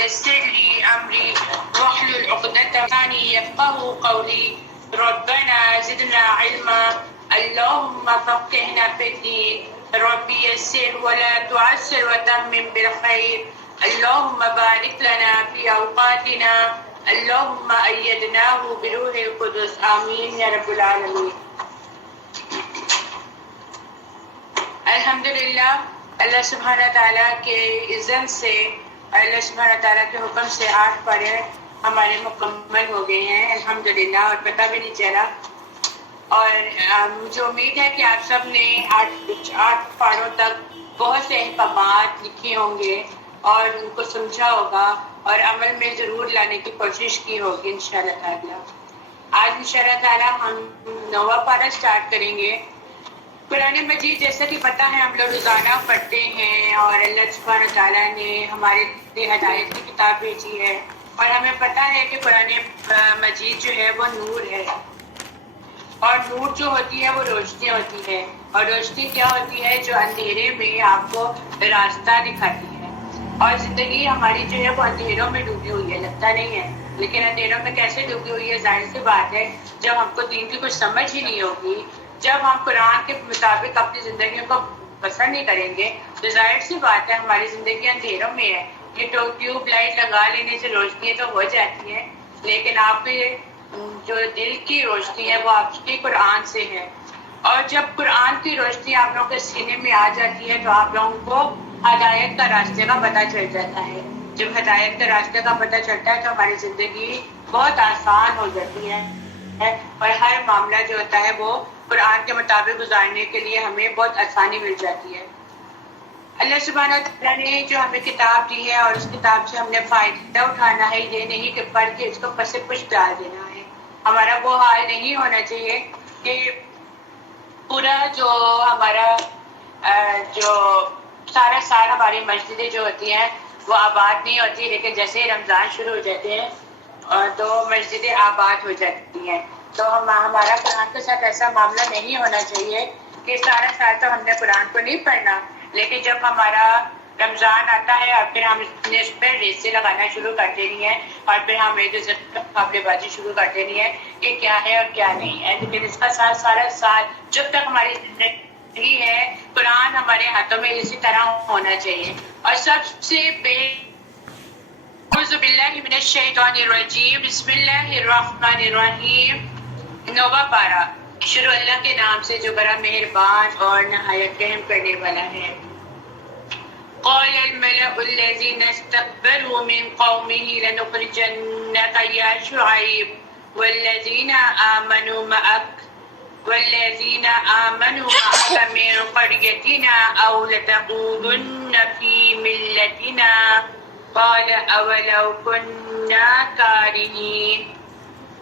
ويسر لي أمري واحلل عقدة من لساني يفقهوا قولي. ربنا زدنا علما اللهم فقهنا في الدين. ربي يسر ولا تعسر وتمم بالخير. اللهم بارك لنا في أوقاتنا. اللهم أيدناه بروح القدس. آمين يا رب العالمين. الحمدللہ اللہ سبحانہ تعالیٰ کے اذن سے، اللہ سبحانہ تعالیٰ کے حکم سے 8 پارے ہمارے مکمل ہو گئے ہیں الحمدللہ، اور پتہ بھی نہیں چلا. اور مجھے امید ہے کہ آپ سب نے 8 پاروں تک بہت سے احکامات لکھے ہوں گے اور ان کو سمجھا ہوگا اور عمل میں ضرور لانے کی کوشش کی ہوگی انشاءاللہ تعالیٰ. آج انشاءاللہ تعالیٰ ہم 9واں پارہ سٹارٹ کریں گے. قرآن مجید جیسا کہ پتہ ہے ہم لوگ روزانہ پڑھتے ہیں، اور اللہ سبحانہ تعالیٰ نے ہمارے لیے ہدایت کی کتاب بھیجی ہے، اور ہمیں پتہ ہے کہ قرآن مجید جو ہے وہ نور ہے، اور نور جو ہوتی ہے وہ روشنی ہوتی ہے، اور روشنی کیا ہوتی ہے؟ جو اندھیرے میں آپ کو راستہ دکھاتی ہے. اور زندگی ہماری جو ہے وہ اندھیروں میں ڈوبی ہوئی ہے، لگتا نہیں ہے لیکن اندھیروں میں کیسے ڈوبی ہوئی ہے؟ ظاہر سی بات ہے جب ہم کو دین کی کچھ سمجھ ہی نہیں ہوگی، جب ہم قرآن کے مطابق اپنی زندگیوں کو بسر نہیں کریں گے تو ظاہر سی بات ہے ہماری زندگی اندھیروں میں ہے. یہ ٹیوب لائٹ لگا لینے سے روشنی تو ہو جاتی ہے، لیکن آپ کے جو دل کی روشنی ہے وہ آپ کی قرآن سے ہے. اور جب قرآن کی روشنی آپ لوگوں کے سینے میں آ جاتی ہے تو آپ لوگوں کو ہدایت کا راستے کا پتہ چل جاتا ہے. جب ہدایت کے راستے کا پتہ چلتا ہے تو ہماری زندگی بہت آسان ہو جاتی ہے، اور ہر معاملہ جو ہوتا ہے وہ قرآن کے مطابق گزارنے کے لیے ہمیں بہت آسانی مل جاتی ہے. اللہ سبحانہ تعالیٰ نے جو ہمیں کتاب دی ہے اور اس کتاب سے ہم نے فائدہ اٹھانا ہے، یہ نہیں کہ پڑھ کے اس کو پس پش ڈال دینا ہے. ہمارا وہ حال نہیں ہونا چاہیے کہ پورا جو ہمارا جو سارا سال ہماری مسجدیں جو ہوتی ہیں وہ آباد نہیں ہوتی، لیکن جیسے ہی رمضان شروع ہو جاتے ہیں تو مسجدیں آباد ہو جاتی ہیں. تو ہمارا قرآن کے ساتھ ایسا معاملہ نہیں ہونا چاہیے کہ سارا سال تو ہم نے قرآن کو نہیں پڑھنا، لیکن جب ہمارا رمضان آتا ہے اور پھر ہم اس پہ ریسیں لگانا شروع کر دینی ہے، اور پھر ہم ایک دوسرے مقابلے بازی شروع کر دینی ہے کہ کیا ہے اور کیا نہیں ہے. لیکن اس کا ساتھ سارا سال جب تک ہماری زندگی ہے قرآن ہمارے ہاتھوں میں اسی طرح ہونا چاہیے. اور سب سے اعوذ باللہ من الشیطان الرجیم، بسم اللہ الرحمن الرحیم. 9واں پارہ. شروع اللہ کے نام سے جو بڑا مہربان اور نہایت رحم کرنے والا ہے. قال الملأ الذين استكبروا من قومه لنخرجنك يا شعيب والذين آمنوا معك من قريتنا أو لتعودن في ملتنا قال أولو كنا كارهين.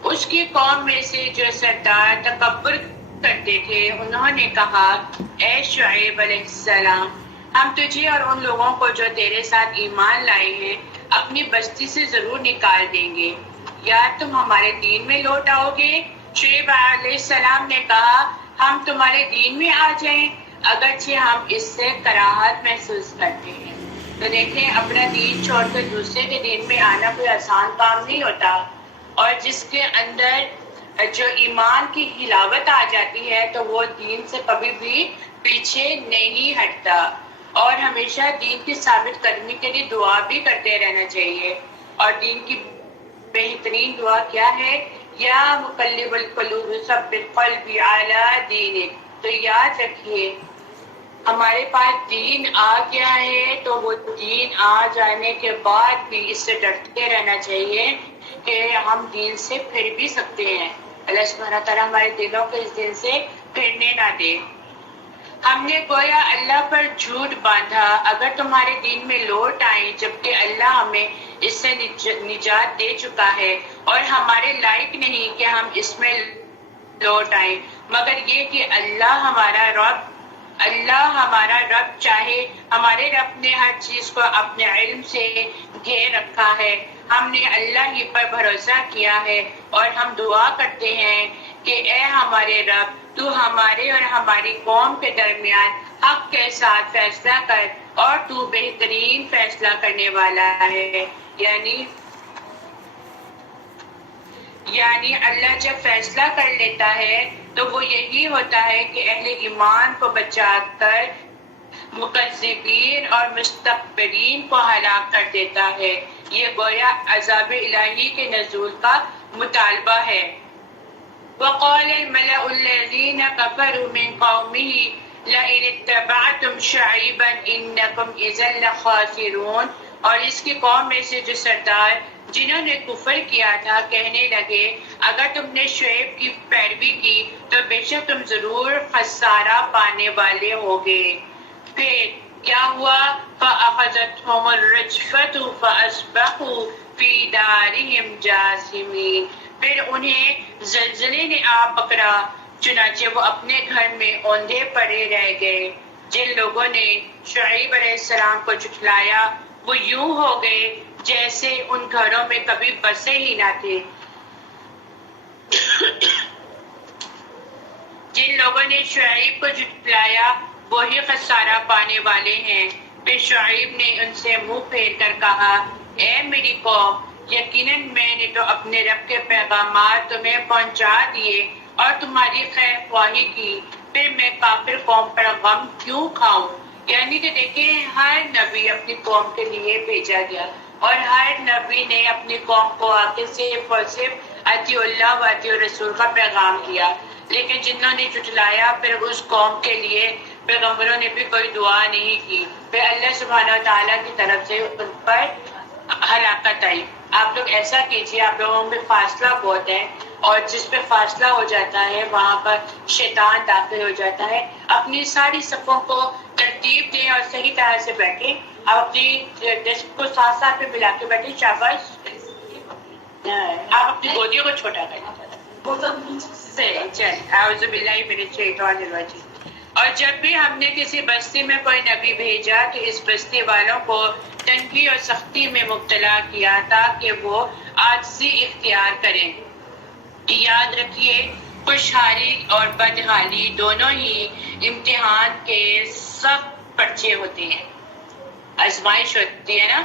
اس کی قوم میں سے جو سردار تکبر کرتے تھے انہوں نے کہا، اے شعیب علیہ السلام، ہم تجھے اور ان لوگوں کو جو تیرے ساتھ ایمان لائے ہیں اپنی بستی سے ضرور نکال دیں گے، یا تم ہمارے دین میں لوٹ آؤ گے؟ شعیب علیہ السلام نے کہا، ہم تمہارے دین میں آ جائیں اگرچہ ہم اس سے کراہت محسوس کرتے ہیں. تو دیکھیں، اپنا دین چھوڑ کر دوسرے کے دین میں آنا کوئی آسان کام نہیں ہوتا، اور جس کے اندر جو ایمان کی حلاوت آ جاتی ہے تو وہ دین سے کبھی بھی پیچھے نہیں ہٹتا، اور ہمیشہ دین کی ثابت قدمی کے لیے دعا بھی کرتے رہنا چاہیے. اور دین کی بہترین دعا کیا ہے؟ یا مقلب القلوب ثبت قلبی علی دینک. تو یاد رکھیے ہمارے پاس دین آ گیا ہے تو وہ دین آ جانے کے بعد بھی اس سے ڈرتے رہنا چاہیے کہ ہم دین سے پھر بھی سکتے ہیں. اللہ سبحانہ تعالیٰ ہمارے دلوں کو اس دین سے پھرنے نہ دے. ہم نے گویا اللہ پر جھوٹ باندھا اگر تمہارے دین میں لوٹ آئیں، جبکہ اللہ ہمیں اس سے نجات دے چکا ہے اور ہمارے لائق نہیں کہ ہم اس میں لوٹ آئیں، مگر یہ کہ اللہ ہمارا رب چاہے. ہمارے رب نے ہر چیز کو اپنے علم سے گھیر رکھا ہے. ہم نے اللہ ہی پر بھروسہ کیا ہے اور ہم دعا کرتے ہیں کہ اے ہمارے رب، تو ہمارے اور ہماری قوم کے درمیان حق کے ساتھ فیصلہ کر اور تو بہترین فیصلہ کرنے والا ہے. یعنی اللہ جب فیصلہ کر لیتا ہے تو وہ یہی ہوتا ہے کہ اہل ایمان کو بچا کر مکذبین اور مستکبرین کو ہلاک کر دیتا ہے. یہ گویا عذاب الہی کے نزول کا مطالبہ ہے. وقال الملأ الذين كفروا من قومه لئن اتبعتم شعيبا انكم اذا لخاسرون. اور اس کی قوم میں سے جو سردار جنہوں نے کفر کیا تھا کہنے لگے اگر تم نے شعیب کی پیروی کی تو بے شک تم ضرور خسارہ پانے والے ہوگے. پھر کیا ہوا؟ فَأَخَذَتْهُمُ الرِّجْفَةُ فَأَصْبَحُوا فِي دَارِهِمْ جَاثِمِينَ. پھر انہیں زلزلے نے آ پکڑا چنانچہ وہ اپنے گھر میں اوندھے پڑے رہ گئے. جن لوگوں نے شعیب علیہ السلام کو جھٹلایا وہ یوں ہو گئے جیسے ان گھروں میں کبھی بسے ہی نہ تھے. جن لوگوں نے شعیب کو جھٹلایا وہی خسارہ پانے والے ہیں. پھر شعیب نے ان سے منہ پھیر کر کہا اے میری قوم یقیناً میں نے تو اپنے رب کے پیغامات تمہیں پہنچا دیے اور تمہاری خیر خواہی کی. پھر میں کافر قوم پر غم کیوں کھاؤں؟ یعنی کہ دیکھیں ہر نبی اپنی قوم کے لیے بھیجا گیا اور ہر نبی نے اپنی قوم کو آگے صرف اور صرف اطیع اللہ و اطیع الرسول کا پیغام دیا. لیکن جنہوں نے جھٹلایا پھر اس قوم کے لیے پیغمبروں نے بھی کوئی دعا نہیں کی. پھر اللہ سبحانہ و تعالیٰ کی طرف سے ان پر ہلاکت آئی. آپ لوگ ایسا کیجیے، آپ لوگوں میں فاصلہ بہت ہے اور جس پہ فاصلہ ہو جاتا ہے وہاں پر شیطان داخل ہو جاتا ہے. اپنی ساری صفوں کو ترتیب دیں اور صحیح طرح سے بیٹھیں. آپ اپنی ڈیسک کو ساتھ ساتھ پہ ملا کے بیٹھیں. شاباش. آپ اپنی گودیوں کو چھوٹا کریں. اعوذ باللہ من الشیطان الرجیم. اور جب بھی ہم نے کسی بستی میں کوئی نبی بھیجا کہ اس بستی والوں کو تنگی اور سختی میں مبتلا کیا تاکہ وہ عاجزی اختیار کریں. یاد رکھیے خوشحالی اور بدحالی دونوں ہی امتحان کے سخت پرچے ہوتے ہیں. آزمائش ہوتی ہے نا.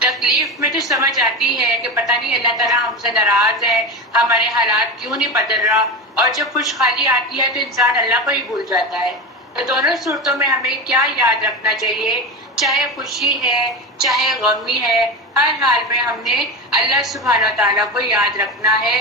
تکلیف میں تو سمجھ آتی ہے کہ پتہ نہیں اللہ تعالیٰ ہم سے ناراض ہے، ہمارے حالات کیوں نہیں بدل رہا. اور جب خوشحالی آتی ہے تو انسان اللہ کو ہی بھول جاتا ہے. تو دونوں صورتوں میں ہمیں کیا یاد رکھنا چاہیے؟ چاہے خوشی ہے چاہے غمی ہے، ہر حال میں ہم نے اللہ سبحانہ تعالیٰ کو یاد رکھنا ہے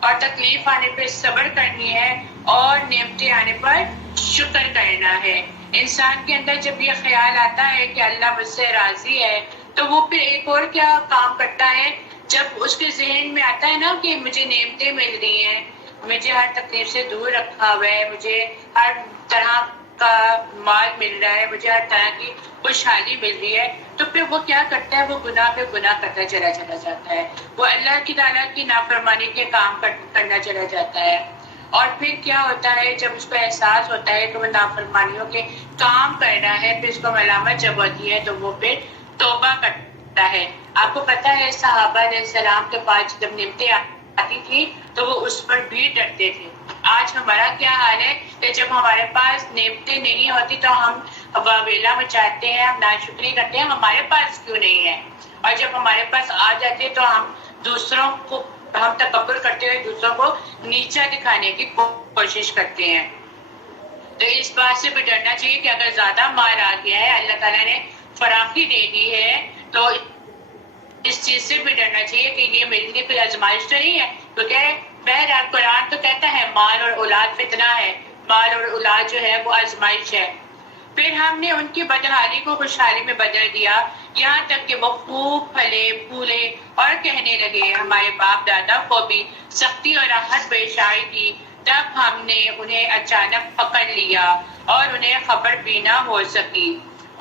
اور تکلیف آنے پہ صبر کرنی ہے اور نعمتیں آنے پر شکر کرنا ہے. انسان کے اندر جب یہ خیال آتا ہے کہ اللہ مجھ سے راضی ہے تو وہ پھر ایک اور کیا کام کرتا ہے. جب اس کے ذہن میں آتا ہے نا کہ مجھے نعمتیں مل رہی ہیں، مجھے ہر تکلیف سے دور رکھا ہوا ہے، مجھے ہر طرح کا مال مل رہا ہے، مجھے ہر طرح کی خوشحالی مل رہی ہے، تو پھر وہ کیا کرتا ہے؟ وہ گناہ پہ گناہ کرتا چلا جاتا ہے. وہ اللہ کی تعالیٰ کی نافرمانی کے کام کرنا چلا جاتا ہے. اور پھر کیا ہوتا ہے جب اس کو احساس ہوتا ہے کہ وہ نافرمانیوں کے کام کر رہا ہے، پھر اس کو ملامت جب ہوتی ہے تو وہ پھر توبہ کرتا ہے. آپ کو پتہ ہے صحابہ علیہ السلام کے پاس جب نعمتیں آتی تھی تو وہ اس پر بھی ڈرتے تھے. آج ہمارا کیا حال ہے کہ جب ہمارے پاس نعمتیں نہیں ہوتی تو ہم واویلا مچاتے ہیں، ہم ناشکری کرتے ہیں ہمارے پاس کیوں نہیں ہے. اور جب ہمارے پاس آ جاتے تو ہم دوسروں کو ہم تکبر کرتے ہوئے دوسروں کو نیچا دکھانے کی کوشش کرتے ہیں. تو اس بات سے بھی ڈرنا چاہیے کہ اگر زیادہ مال آ گیا ہے، اللہ تعالیٰ نے فراخی دے دی ہے، تو اس چیز سے بھی ڈرنا چاہیے کہ یہ میرے لیے کوئی آزمائش تو نہیں ہے. کیونکہ بہرحال قرآن تو کہتا ہے مال اور اولاد فتنہ ہے، مال اور اولاد جو ہے وہ آزمائش ہے. پھر ہم نے ان کی بدحالی کو خوشحالی میں بدل دیا یہاں تک کہ وہ خوب پھلے پھولے اور کہنے لگے ہمارے باپ دادا کو بھی سختی اور راحت پیش آئی تھی، تب ہم نے انہیں اچانک پکڑ لیا اور انہیں خبر بھی نہ ہو سکی.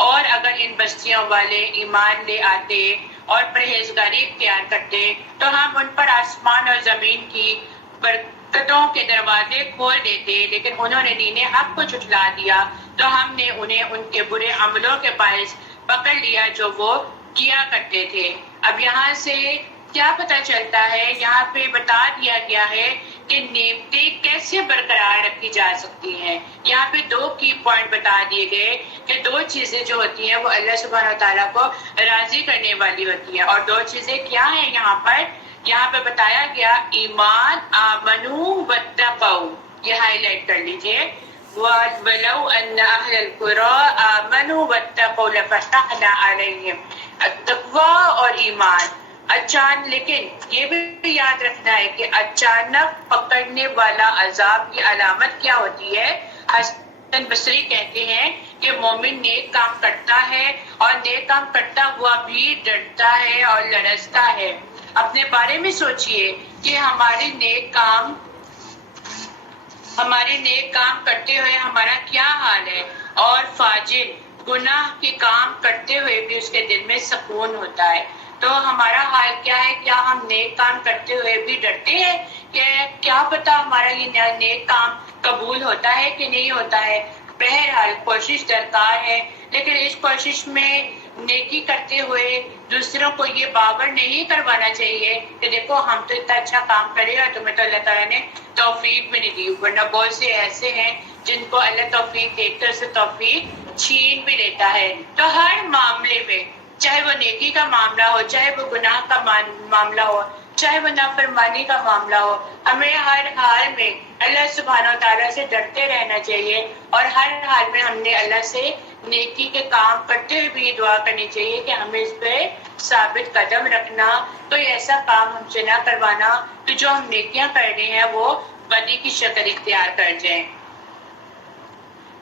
اور اگر ان بستیوں والے ایمان لے آتے اور پرہیزگاری اختیار کرتے تو ہم ان پر آسمان اور زمین کی برکتوں کے دروازے کھول دیتے، لیکن انہوں نے دین حق کو جھٹلا دیا تو ہم نے انہیں ان کے برے عملوں کے باعث پکڑ لیا جو وہ کیا کرتے تھے. اب یہاں سے کیا پتہ چلتا ہے؟ یہاں پہ بتا دیا گیا ہے کہ نعمتیں کیسے برقرار رکھی جا سکتی ہیں۔ یہاں پہ 2 کی پوائنٹ بتا دیے گئے کہ 2 چیزیں جو ہوتی ہیں وہ اللہ سبحانہ تعالیٰ کو راضی کرنے والی ہوتی ہیں، اور 2 چیزیں کیا ہیں یہاں پہ بتایا گیا، ایمان، آمنو واتقوا، یہ ہائی لائٹ کر لیجئے، وَلَوْ أَنَّ أَهْلَ الْقُرَىٰ آمَنُوا وَاتَّقَوْا لَفَتَحْنَا عَلَيْهِمْ التَّقْوَىٰ اور ایمان۔ لیکن یہ بھی یاد رکھنا ہے کہ اچانک پکڑنے والا عذاب کی علامت کیا ہوتی ہے؟ حسن بصری کہتے ہیں کہ مومن نیک کام کرتا ہے اور نیک کام کرتا ہوا بھی ڈرتا ہے اور لرزتا ہے۔ اپنے بارے میں سوچئے کہ ہمارے نیک کام کرتے ہوئے ہمارا کیا حال ہے، اور فاجر گناہ کے کام کرتے ہوئے بھی اس کے دل میں سکون ہوتا ہے۔ تو ہمارا حال کیا ہے؟ کیا ہم نیک کام کرتے ہوئے بھی ڈرتے ہیں کہ کیا پتا ہمارا یہ نیک کام قبول ہوتا ہے کہ نہیں ہوتا ہے؟ بہرحال کوشش درکار ہے، لیکن اس کوشش میں نیکی کرتے ہوئے دوسروں کو یہ باور نہیں کروانا چاہیے کہ دیکھو ہم تو اتنا اچھا کام کرے اور تمہیں تو اللہ تعالیٰ نے توفیق بھی نہیں دی، ورنہ بہت سے ایسے ہیں جن کو اللہ توفیق دیکھ کر سے توفیق چھین بھی لیتا ہے۔ تو ہر معاملے میں، چاہے وہ نیکی کا معاملہ ہو، چاہے وہ گناہ کا معاملہ ہو، چاہے وہ نافرمانی کا معاملہ ہو، ہمیں ہر حال میں اللہ سبحانہ تعالیٰ سے ڈرتے رہنا چاہیے، اور ہر حال میں ہم نے اللہ سے نیکی کے کام کرتے ہوئے بھی دعا کرنی چاہیے کہ ہمیں اس پہ ثابت قدم رکھنا، کوئی ایسا کام ہم سے نہ کروانا کہ جو ہم نیکیاں کر رہے ہیں وہ بدی کی شکل اختیار کر جائیں۔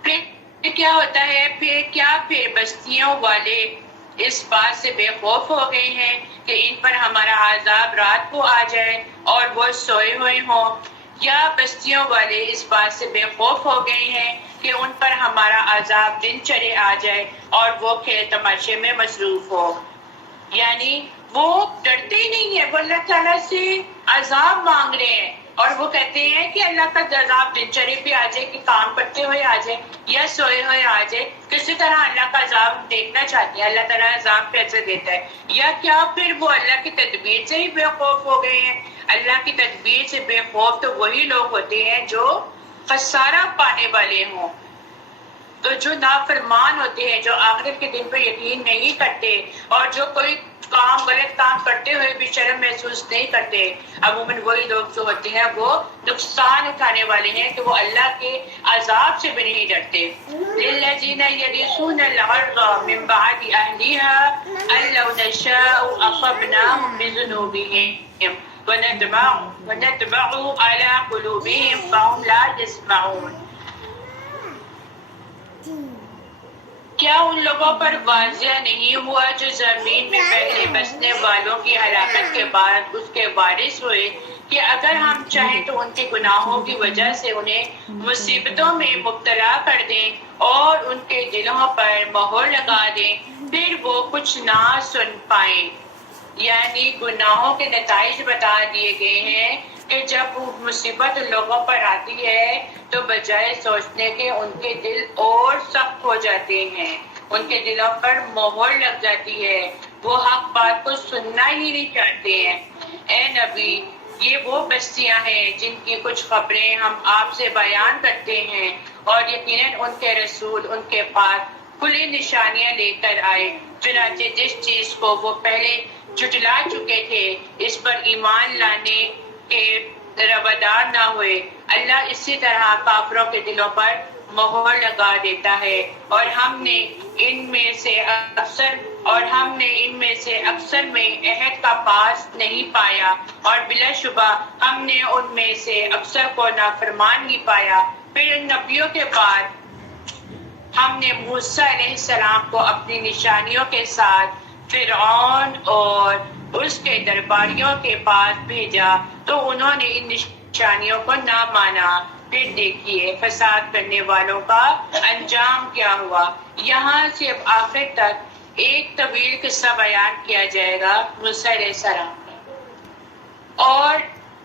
پھر کیا ہوتا ہے؟ پھر بستیوں والے اس بات سے بے خوف ہو گئے ہیں کہ ان پر ہمارا عذاب رات کو آ جائے اور وہ سوئے ہوئے ہوں، یا بستیوں والے اس بات سے بے خوف ہو گئے ہیں کہ ان پر ہمارا عذاب دن چڑھے آ جائے اور وہ کھیل تماشے میں مصروف ہو۔ یعنی وہ ڈرتے ہی نہیں ہیں، وہ اللہ تعالیٰ سے عذاب مانگ رہے ہیں، اور وہ کہتے ہیں کہ اللہ کا عذاب دن چڑھے بھی آ جائے، کہ کام کرتے ہوئے آ جائے یا سوئے ہوئے آ جائے، کسی طرح اللہ کا عذاب دیکھنا چاہتے ہیں۔ اللہ تعالیٰ عذاب کیسے دیتا ہے؟ یا کیا پھر وہ اللہ کی تدبیر سے ہی بے خوف ہو گئے ہیں؟ اللہ کی تدبیر سے بے خوف تو وہی لوگ ہوتے ہیں جو خسارہ پانے والے ہوں، تو جو نافرمان ہوتے ہیں، جو آخرت کے دن پہ یقین نہیں کرتے، اور جو کوئی غلط کام کرتے ہوئے بھی شرم محسوس نہیں کرتے۔ عموماً وہی لوگ جو ہوتے ہیں وہ نقصان اٹھانے والے ہیں کہ وہ اللہ کے عذاب سے بھی نہیں ڈرتے۔ لِلَّذِينَ يَرِثُونَ الْأَرْضَ مِن بَعْدِ أَهْلِهَا أَن لَّوْ نَشَاءُ أَصَبْنَاهُم بِذُنُوبِهِمْ وَنَطْبَعُ عَلَىٰ قُلُوبِهِمْ فَهُمْ لَا يَسْمَعُونَ۔ کیا ان لوگوں پر واضح نہیں ہوا جو زمین میں پہلے بسنے والوں کی ہلاکت کے بعد اس کے وارث ہوئے، کہ اگر ہم چاہیں تو ان کے گناہوں کی وجہ سے انہیں مصیبتوں میں مبتلا کر دیں اور ان کے دلوں پر مہر لگا دیں، پھر وہ کچھ نہ سن پائیں۔ یعنی گناہوں کے نتائج بتا دیے گئے ہیں کہ جب مصیبت لوگوں پر آتی ہے تو بجائے سوچنے کے ان کے دل اور سخت ہو جاتے ہیں، ان کے دلوں پر مہر لگ جاتی ہے، وہ حق بات کو سننا ہی نہیں چاہتے ہیں۔ اے نبی، یہ وہ بستیاں ہیں جن کی کچھ خبریں ہم آپ سے بیان کرتے ہیں، اور یقیناً ان کے رسول ان کے پاس کھلی نشانیاں لے کر آئے، چنانچہ جس چیز کو وہ پہلے جھٹلا چکے تھے اس پر ایمان لانے کے روادار نہ ہوئے، اللہ اسی طرح کافروں کے دلوں پر مہر لگا دیتا ہے، اور ہم نے ان میں سے اکثر میں عہد کا پاس نہیں پایا، اور بلا شبہ ہم نے ان میں سے اکثر کو نافرمان ہی پایا۔ پھر ان نبیوں کے بعد ہم نے موسیٰ علیہ السلام کو اپنی نشانیوں کے ساتھ فرعون اور اس کے درباریوں کے پاس بھیجا، تو انہوں نے ان نشانیوں کو نہ مانا۔ پھر دیکھیے فساد کرنے والوں کا انجام کیا ہوا۔ یہاں سے اب آخر تک ایک طویل قصہ بیان کیا جائے گا موسیٰ علیہ السلام کا، اور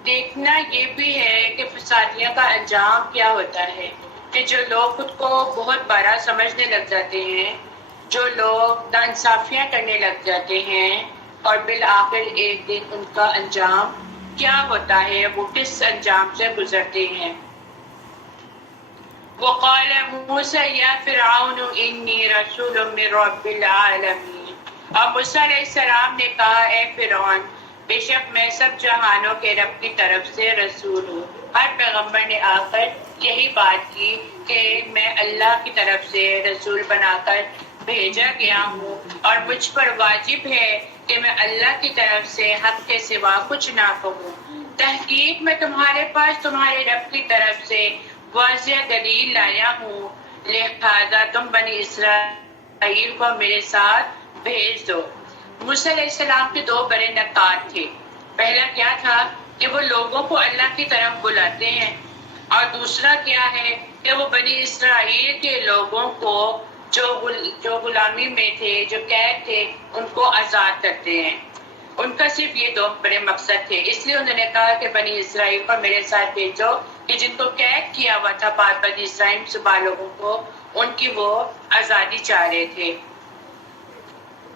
دیکھنا یہ بھی ہے کہ فسادیوں کا انجام کیا ہوتا ہے، کہ جو لوگ خود کو بہت بڑا سمجھنے لگ جاتے ہیں، جو لوگ ناانصافیاں کرنے لگ جاتے ہیں، اور بالآخر ایک دن ان کا انجام کیا ہوتا ہے، وہ کس انجام سے گزرتے ہیں۔ وقال موسیٰ یا فرعون انی رسول من رب العالمین، اور موسیٰ علیہ السلام نے کہا اے فرعون، بے شک میں سب جہانوں کے رب کی طرف سے رسول ہوں۔ ہر پیغمبر نے آ کر یہی بات کی کہ میں اللہ کی طرف سے رسول بنا کر بھیجا گیا ہوں اور مجھ پر واجب ہے کہ میں اللہ کی طرف سے حق کے سوا کچھ نہ کہوں۔ تحقیق میں تمہارے پاس تمہارے رب کی طرف سے واضح دلیل لایا ہوں، لہذا تم بنی اسرائیل کو میرے ساتھ بھیج دو۔ موسیٰ علیہ السلام کے دو بڑے نکات تھے۔ پہلا کیا تھا کہ وہ لوگوں کو اللہ کی طرف بلاتے ہیں، اور دوسرا کیا ہے کہ وہ بنی اسرائیل کے لوگوں کو جو غلامی میں تھے، جو قید تھے، ان کو آزاد کرتے ہیں۔ ان کا صرف یہ دو بڑے مقصد تھے، اس لیے انہوں نے کہا کہ بنی اسرائیل کو میرے ساتھ بھیجو، کہ جن کو قید کیا ہوا تھا بنی اسرائیل صبح لوگوں کو، ان کی وہ آزادی چاہ رہے تھے۔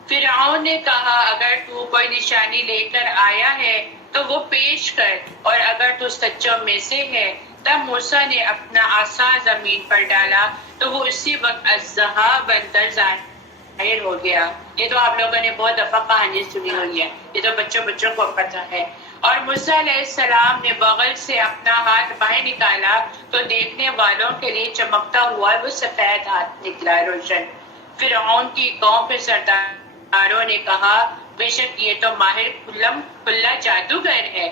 فرعون نے کہا اگر تو کوئی نشانی لے کر آیا ہے تو وہ پیش کر، اور اگر تو سچوں میں سے ہے۔ تب موسیٰ نے اپنا عصا زمین پر ڈالا تو وہ اسی وقت اژدہا بن کر ظاہر ہو گیا۔ یہ تو آپ لوگوں نے بہت دفعہ کہانی سنی ہوئی ہے، یہ تو بچوں کو پتہ ہے۔ اور موسیٰ علیہ السلام نے بغل سے اپنا ہاتھ باہر نکالا تو دیکھنے والوں کے لیے چمکتا ہوا وہ سفید ہاتھ نکلا، روشن۔ فرعون کی قوم کے سرداروں نے کہا بے شک یہ تو ماہر کھلا جادوگر ہے،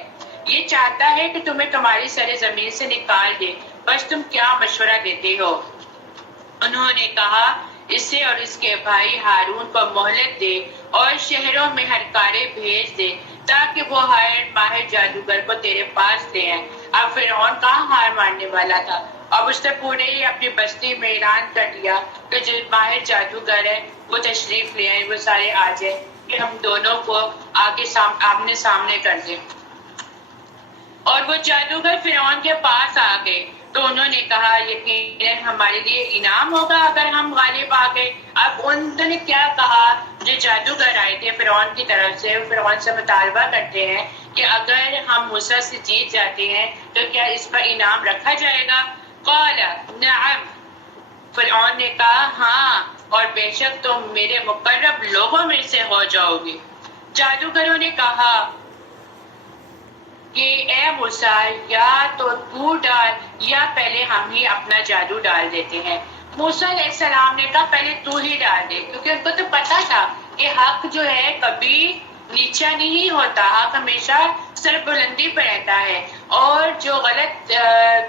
یہ چاہتا ہے کہ تمہیں تمہاری سر زمین سے نکال دے، بس تم کیا مشورہ دیتے ہو؟ انہوں نے کہا اسے اور اس کے بھائی ہارون کو مہلت دے اور شہروں میں ہرکارے بھیج دے تاکہ وہ ماہر جادوگر کو تیرے پاس لے آئیں۔ اب فرعون کہاں ہار ماننے والا تھا، اب اس نے پورے ہی اپنی بستی میں اعلان کر دیا کہ جو ماہر جادوگر ہے وہ تشریف لے آئیں، وہ سارے آ جائیں کہ ہم دونوں کو آمنے سامنے کر دیں۔ اور وہ جادوگر فرعون کے پاس آ گئے تو انہوں نے کہا یقیناً ہمارے لیے انعام ہوگا اگر ہم غالب آ گئے۔ اب انہوں نے کیا کہا، جو جادوگر آئے تھے فرعون کی طرف سے، فرعون سے مطالبہ کرتے ہیں کہ اگر ہم موسیٰ سے جیت جاتے ہیں تو کیا اس پر انعام رکھا جائے گا؟ قال نعم، فرعون نے کہا ہاں، اور بے شک تم میرے مقرب لوگوں میں سے ہو جاؤ گے۔ جادوگروں نے کہا کہ اے موسیٰ یا تو ڈال یا پہلے ہم ہی اپنا جادو ڈال دیتے ہیں۔ موسیٰ علیہ السلام نے کہا پہلے تو ہی ڈال دے، کیونکہ ان کو تو پتا تھا کہ حق جو ہے کبھی نیچا نہیں ہوتا، حق ہمیشہ سربلندی پہ رہتا ہے، اور جو غلط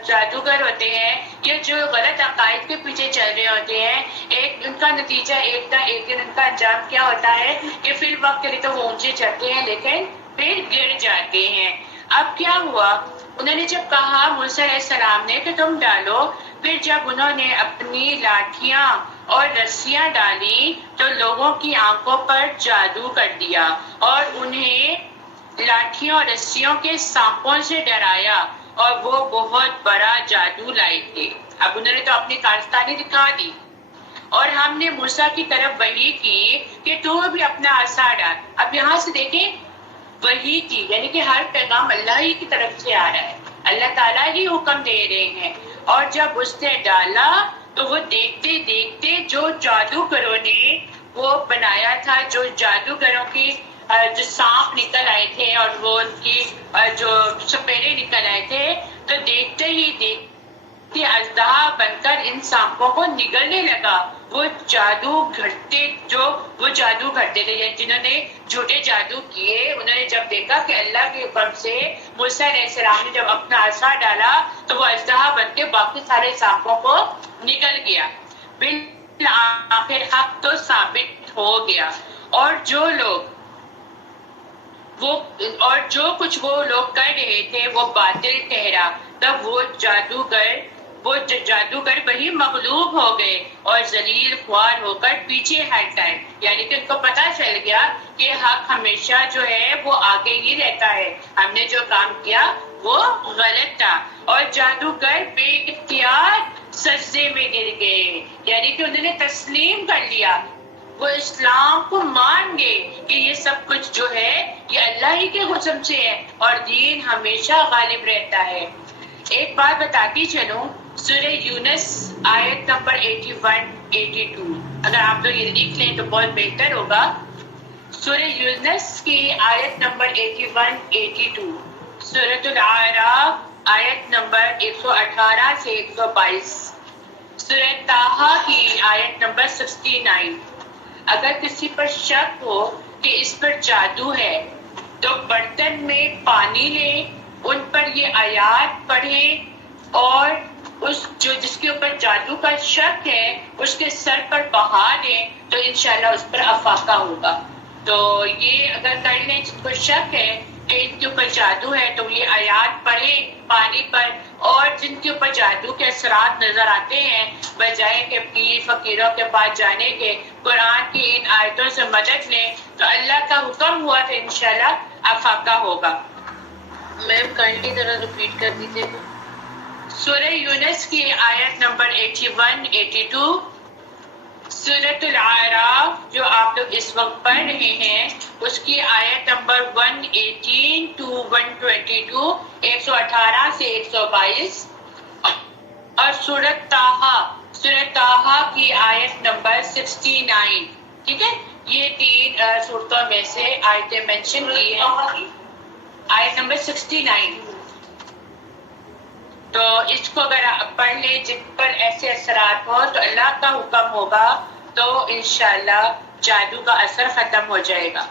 جادوگر ہوتے ہیں یا جو غلط عقائد کے پیچھے چل رہے ہوتے ہیں، ایک ان کا نتیجہ ایک دن ان کا انجام کیا ہوتا ہے کہ فی الوقت کے لیے تو وہ اونچے چڑھتے ہیں لیکن پھر گر جاتے ہیں۔ اب کیا ہوا، انہوں نے جب کہا موسیٰ علیہ السلام نے کہ تم ڈالو، پھر جب انہوں نے اپنی لاٹھیاں اور رسیاں ڈالی تو لوگوں کی آنکھوں پر جادو کر دیا اور انہیں لاٹھیوں اور رسیوں کے سانپوں سے ڈرایا، اور وہ بہت بڑا جادو لائے تھے۔ اب انہوں نے تو اپنی کارستانی دکھا دی، اور ہم نے موسیٰ کی طرف وحی کی کہ تو بھی اپنا عصا ڈال۔ اب یہاں سے دیکھیں وحی کی، یعنی کہ ہر پیغام اللہ ہی کی طرف سے آ رہا ہے، اللہ تعالیٰ ہی حکم دے رہے ہیں۔ اور جب اس نے ڈالا تو وہ دیکھتے دیکھتے جو جادوگروں نے وہ بنایا تھا، جو جادوگروں کی جو سانپ نکل آئے تھے اور وہ ان کی جو سپیرے نکل آئے تھے، تو دیکھتے ہی دیکھتے اژدہا بن کر ان سانپوں کو نگلنے لگا۔ وہ جادو گھڑتے تھے، یعنی جنہوں نے جھوٹے جادو کیے، انہوں نے جب دیکھا کہ اللہ کے حکم سے موسیٰ علیہ السلام نے جب اپنا عصا ڈالا تو وہ اژدہا بن کے باقی سارے سانپوں کو نگل گیا۔ بالآخر حق تو ثابت ہو گیا، اور جو کچھ وہ لوگ کر رہے تھے وہ باطل ٹھہرا۔ تب وہ جادوگر وہی مغلوب ہو گئے اور ذلیل خوار ہو کر پیچھے ہٹ آئے، یعنی کہ ان کو پتہ چل گیا کہ حق ہمیشہ جو ہے وہ آگے ہی رہتا ہے، ہم نے جو کام کیا وہ غلط تھا۔ اور جادوگر بے اختیار سجدے میں گر گئے، یعنی کہ انہوں نے تسلیم کر لیا وہ اسلام کو مان گئے کہ یہ سب کچھ جو ہے یہ اللہ ہی کے حکم سے ہے اور دین ہمیشہ غالب رہتا ہے۔ ایک بات بتاتی چلوں، سورہ یونس آیت نمبر 81-82، اگر آپ لوگ یہ لکھ لیں تو بہت بہتر ہوگا۔ سورہ یونس کی آیت نمبر 81-82، سورۃ الاعراف آیت نمبر 118 سے 122، سورہ طٰہٰ کی آیت نمبر 69۔ اگر کسی پر شک ہو کہ اس پر جادو ہے تو برتن میں پانی لیں، ان پر یہ آیات پڑھیں اور جس کے اوپر جادو کا شک ہے اس کے سر پر بہا دیں تو انشاءاللہ اس پر افاقہ ہوگا۔ تو یہ اگر کر لیں جس کو شک ہے کہ ان کے اوپر جادو ہے تو یہ آیات پڑھیں پانی پر، اور جن کے اوپر جادو کے اثرات نظر آتے ہیں بجائے کہ پیر فقیروں کے پاس جانے کے قرآن کی ان آیتوں سے مدد لیں تو اللہ کا حکم ہوا تو انشاءاللہ افاقہ ہوگا۔ میم کائنڈلی ذرا ریپیٹ کر دیجیے گا سورہ یونس کی آیت نمبر 81-82، سورۃ الاعراف جو آپ لوگ اس وقت پڑھ رہے ہیں اس کی آیت نمبر 118-122، 118 سے 122، اور سورۃ طٰہٰ کی آیت نمبر 69۔ ٹھیک ہے، یہ تین صورتوں میں سے آیتیں مینشن کی ہیں۔ آیت نمبر 69، تو اس کو اگر آپ پڑھ لیں جن پر ایسے اثرات ہو تو اللہ کا حکم ہوگا تو انشاءاللہ جادو کا اثر ختم ہو جائے گا۔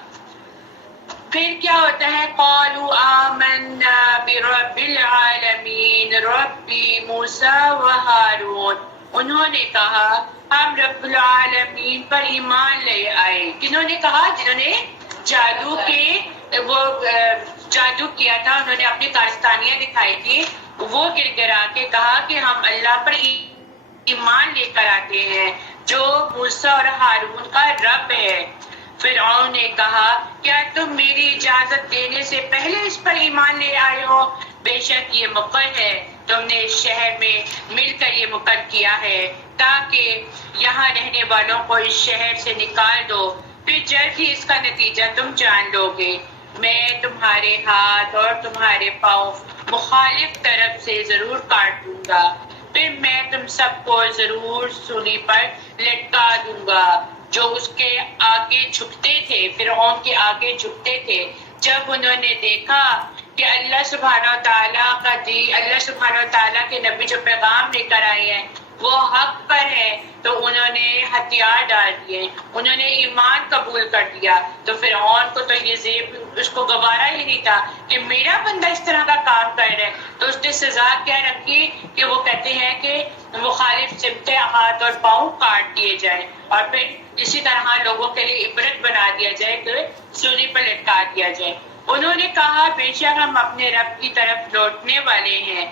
پھر کیا ہوتا ہے؟ قالوا آمنا برب العالمین رب موسیٰ و ہارون، انہوں نے کہا ہم رب العالمین پر ایمان لے آئے۔ کنہوں نے کہا؟ جنہوں نے جادو کیا تھا، انہوں نے اپنی کارستانیاں دکھائی تھی، وہ گر گرا کے کہا کہ ہم اللہ پر ایمان لے کر آتے ہیں جو موسیٰ اور ہارون کا رب ہے۔ فرعون نے کہا کیا تم میری اجازت دینے سے پہلے اس پر ایمان لے آئے ہو؟ بے شک یہ مقر ہے، تم نے اس شہر میں مل کر یہ مقر کیا ہے تاکہ یہاں رہنے والوں کو اس شہر سے نکال دو، پھر جلد ہی اس کا نتیجہ تم جان لو گے۔ میں تمہارے ہاتھ اور تمہارے پاؤں مخالف طرف سے ضرور کاٹ دوں گا، پھر میں تم سب کو ضرور سولی پر لٹکا دوں گا۔ جو اس کے آگے جھکتے تھے، فرعون کے آگے جھکتے تھے، جب انہوں نے دیکھا کہ اللہ سبحانہ و تعالیٰ کا اللہ سبحانہ و تعالیٰ کے نبی جو پیغام لے کر آئے ہیں وہ حق پر ہے تو انہوں نے ہتھیار ڈال دیے، انہوں نے ایمان قبول کر دیا۔ تو فرعون کو تو یہ اس کو گوارا ہی نہیں تھا کہ میرا بندہ اس طرح کا کام کر رہا ہے، تو اس نے سزا کیا رکھی کہ وہ کہتے ہیں کہ مخالف سمتیں ہاتھ اور پاؤں کاٹ دیے جائیں اور پھر اسی طرح لوگوں کے لیے عبرت بنا دیا جائے کہ سولی پر لٹکا دیا جائے۔ انہوں نے کہا بے شک ہم اپنے رب کی طرف لوٹنے والے ہیں،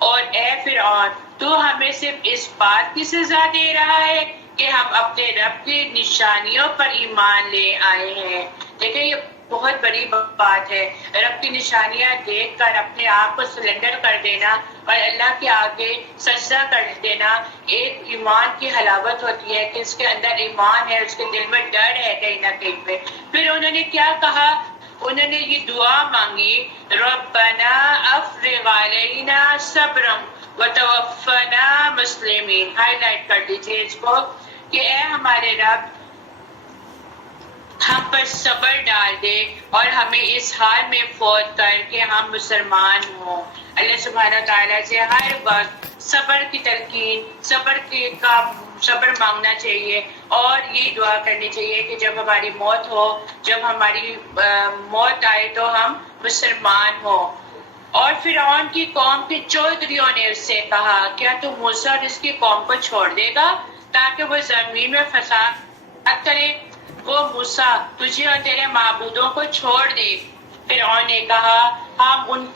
اور اے فرعون تو ہمیں صرف اس بات کی سزا دے رہا ہے کہ ہم اپنے رب کی نشانیوں پر ایمان لے آئے ہیں۔ دیکھیں یہ بہت بڑی بات ہے، رب کی نشانیاں دیکھ کر اپنے آپ کو سرنڈر کر دینا اور اللہ کے آگے سجدہ کر دینا ایک ایمان کی حلاوت ہوتی ہے کہ اس کے اندر ایمان ہے، اس کے دل میں ڈر ہے کہیں نہ کہیں پہ۔ پھر انہوں نے کیا کہا؟ انہوں نے یہ دعا مانگی، ربنا افرغ علینا صبرا وتوفنا مسلمین۔ ہائی لائٹ کر دیجیے اس کو کہ اے ہمارے رب ہم پر صبر ڈال دے اور ہمیں اس حال میں فوت کر کہ ہم مسلمان ہوں۔ اللہ سبحانہ تعالیٰ سے ہر وقت صبر کی تلقین، صبر مانگنا چاہیے اور یہ دعا کرنی چاہیے کہ جب ہماری موت ہو، جب ہماری موت آئے تو ہم مسلمان ہوں۔ اور فرعون کی قوم کے چودھریوں نے اس سے کہا کیا تو موسیٰ اور اس کی قوم کو چھوڑ دے گا تاکہ وہ زمین میں فساد کرے؟ وہ موسیٰ تجھے اور تیرے معبودوں کو چھوڑ دے۔ فرعون نے کہا ہم ان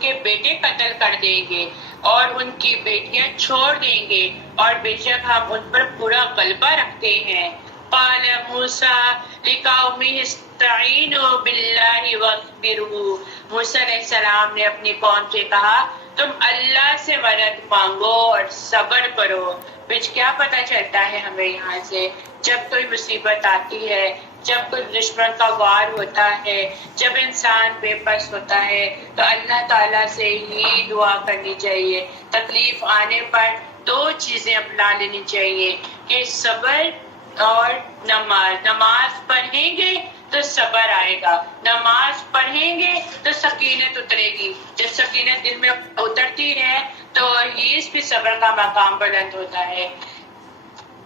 کے بیٹے قتل کر دیں گے اور ان کی بیٹیاں چھوڑ دیں گے، اور بے شک ہم ان پر پورا غلبہ رکھتے ہیں۔ قال موسیٰ لقومہ استعینوا باللہ وَاصْبِرُوا۔ موسیٰ علیہ السلام نے اپنی قوم سے کہا تم اللہ سے مدد مانگو اور صبر کرو۔ بچ کیا پتہ چلتا ہے ہمیں یہاں سے؟ جب کوئی مصیبت آتی ہے، جب کوئی دشمن کا وار ہوتا ہے، جب انسان بے بس ہوتا ہے تو اللہ تعالیٰ سے ہی دعا کرنی چاہیے۔ تکلیف آنے پر دو چیزیں اپنا لینی چاہیے کہ صبر اور نماز۔ نماز پڑھیں گے تو صبر آئے گا، نماز پڑھیں گے تو سکینت اترے گی۔ جب سکینت دل میں اترتی ہے تو ہی اس پہ صبر کا مقام بلند ہوتا ہے۔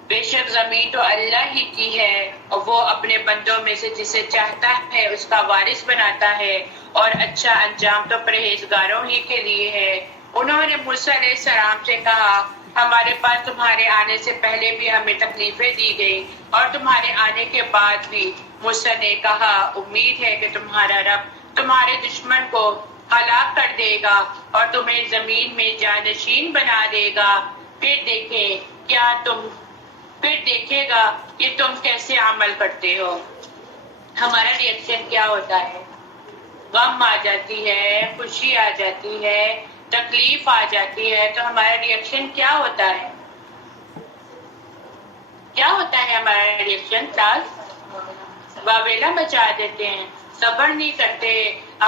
بے شک زمین تو اللہ ہی کی ہے اور وہ اپنے بندوں میں سے جسے چاہتا ہے اس کا وارث بناتا ہے، اور اچھا انجام تو پرہیزگاروں ہی کے لیے ہے۔ انہوں نے موسیٰ علیہ السلام سے کہا ہمارے پاس تمہارے آنے سے پہلے بھی ہمیں تکلیفیں دی گئی اور تمہارے آنے کے بعد بھی۔ موسیٰ نے کہا امید ہے کہ تمہارا رب تمہارے دشمن کو ہلاک کر دے گا اور تمہیں زمین میں جانشین بنا دے گا، پھر دیکھے گا کہ تم کیسے عمل کرتے ہو۔ ہمارا ری ایکشن کیا ہوتا ہے؟ غم آ جاتی ہے، خوشی آ جاتی ہے، تکلیف آ جاتی ہے تو ہمارا ری ایکشن کیا ہوتا ہے؟ کیا ہوتا ہے ہمارا ری ایکشن؟ واویلا مچا دیتے ہیں، صبر نہیں کرتے،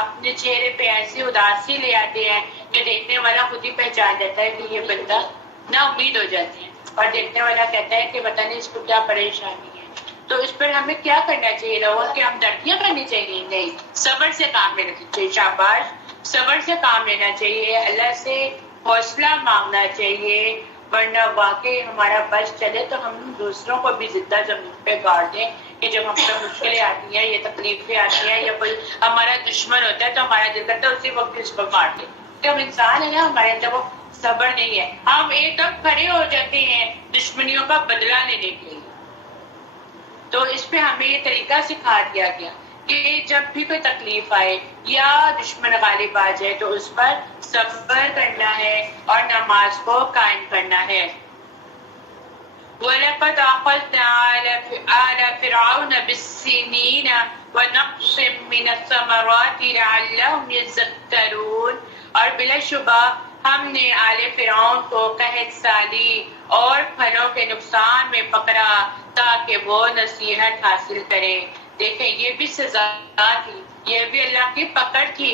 اپنے چہرے پہ ایسی اداسی لے آتے ہیں کہ دیکھنے والا خود ہی پہچان جاتا ہے کہ یہ بندہ نا امید ہو جاتی ہے، اور دیکھنے والا کہتا ہے کہ پتہ نہیں اس کو کیا پریشانی ہے۔ تو اس پر ہمیں کیا کرنا چاہیے؟ لوگوں کہ ہم دردیاں کرنی چاہیے؟ نہیں، صبر سے کام لینا چاہیے۔ شاباش، صبر سے کام لینا چاہیے، اللہ سے حوصلہ مانگنا چاہیے، ورنہ واقعی ہمارا بس چلے تو ہم دوسروں کو بھی زندہ زمین پہ گاڑ دیں کہ جب ہم پہ مشکلیں آتی ہیں یا تکلیفیں آتی ہیں یا کوئی ہمارا دشمن ہوتا ہے تو ہمارا دل کرتا ہے اسی وقت اس کو مار دیں، کہ ہم انسان ہیں نا، ہمارے اندر وہ صبر نہیں ہے، ہم ایک دم کھڑے ہو جاتے ہیں دشمنیوں کا بدلہ لینے کے لیے۔ تو اس پہ ہمیں یہ طریقہ سکھا دیا گیا کہ جب بھی کوئی تکلیف آئے یا دشمن غالب آ جائے تو اس پر صبر کرنا ہے اور نماز کو قائم کرنا ہے۔ وَلَقَدْ أَخَذْنَا آلَ فِرْعَوْنَ بِالسِّنِينَ وَنَقْصٍ مِّنَ الثَّمَرَاتِ لَعَلَّهُمْ يَذَّكَّرُونَ، اور بلا شبہ ہم نے آل فرعون کو قحط سالی اور پھلوں کے نقصان میں پکڑا تاکہ وہ نصیحت حاصل کریں۔ دیکھیں یہ بھی سزا تھی، یہ بھی اللہ کی پکڑ تھی،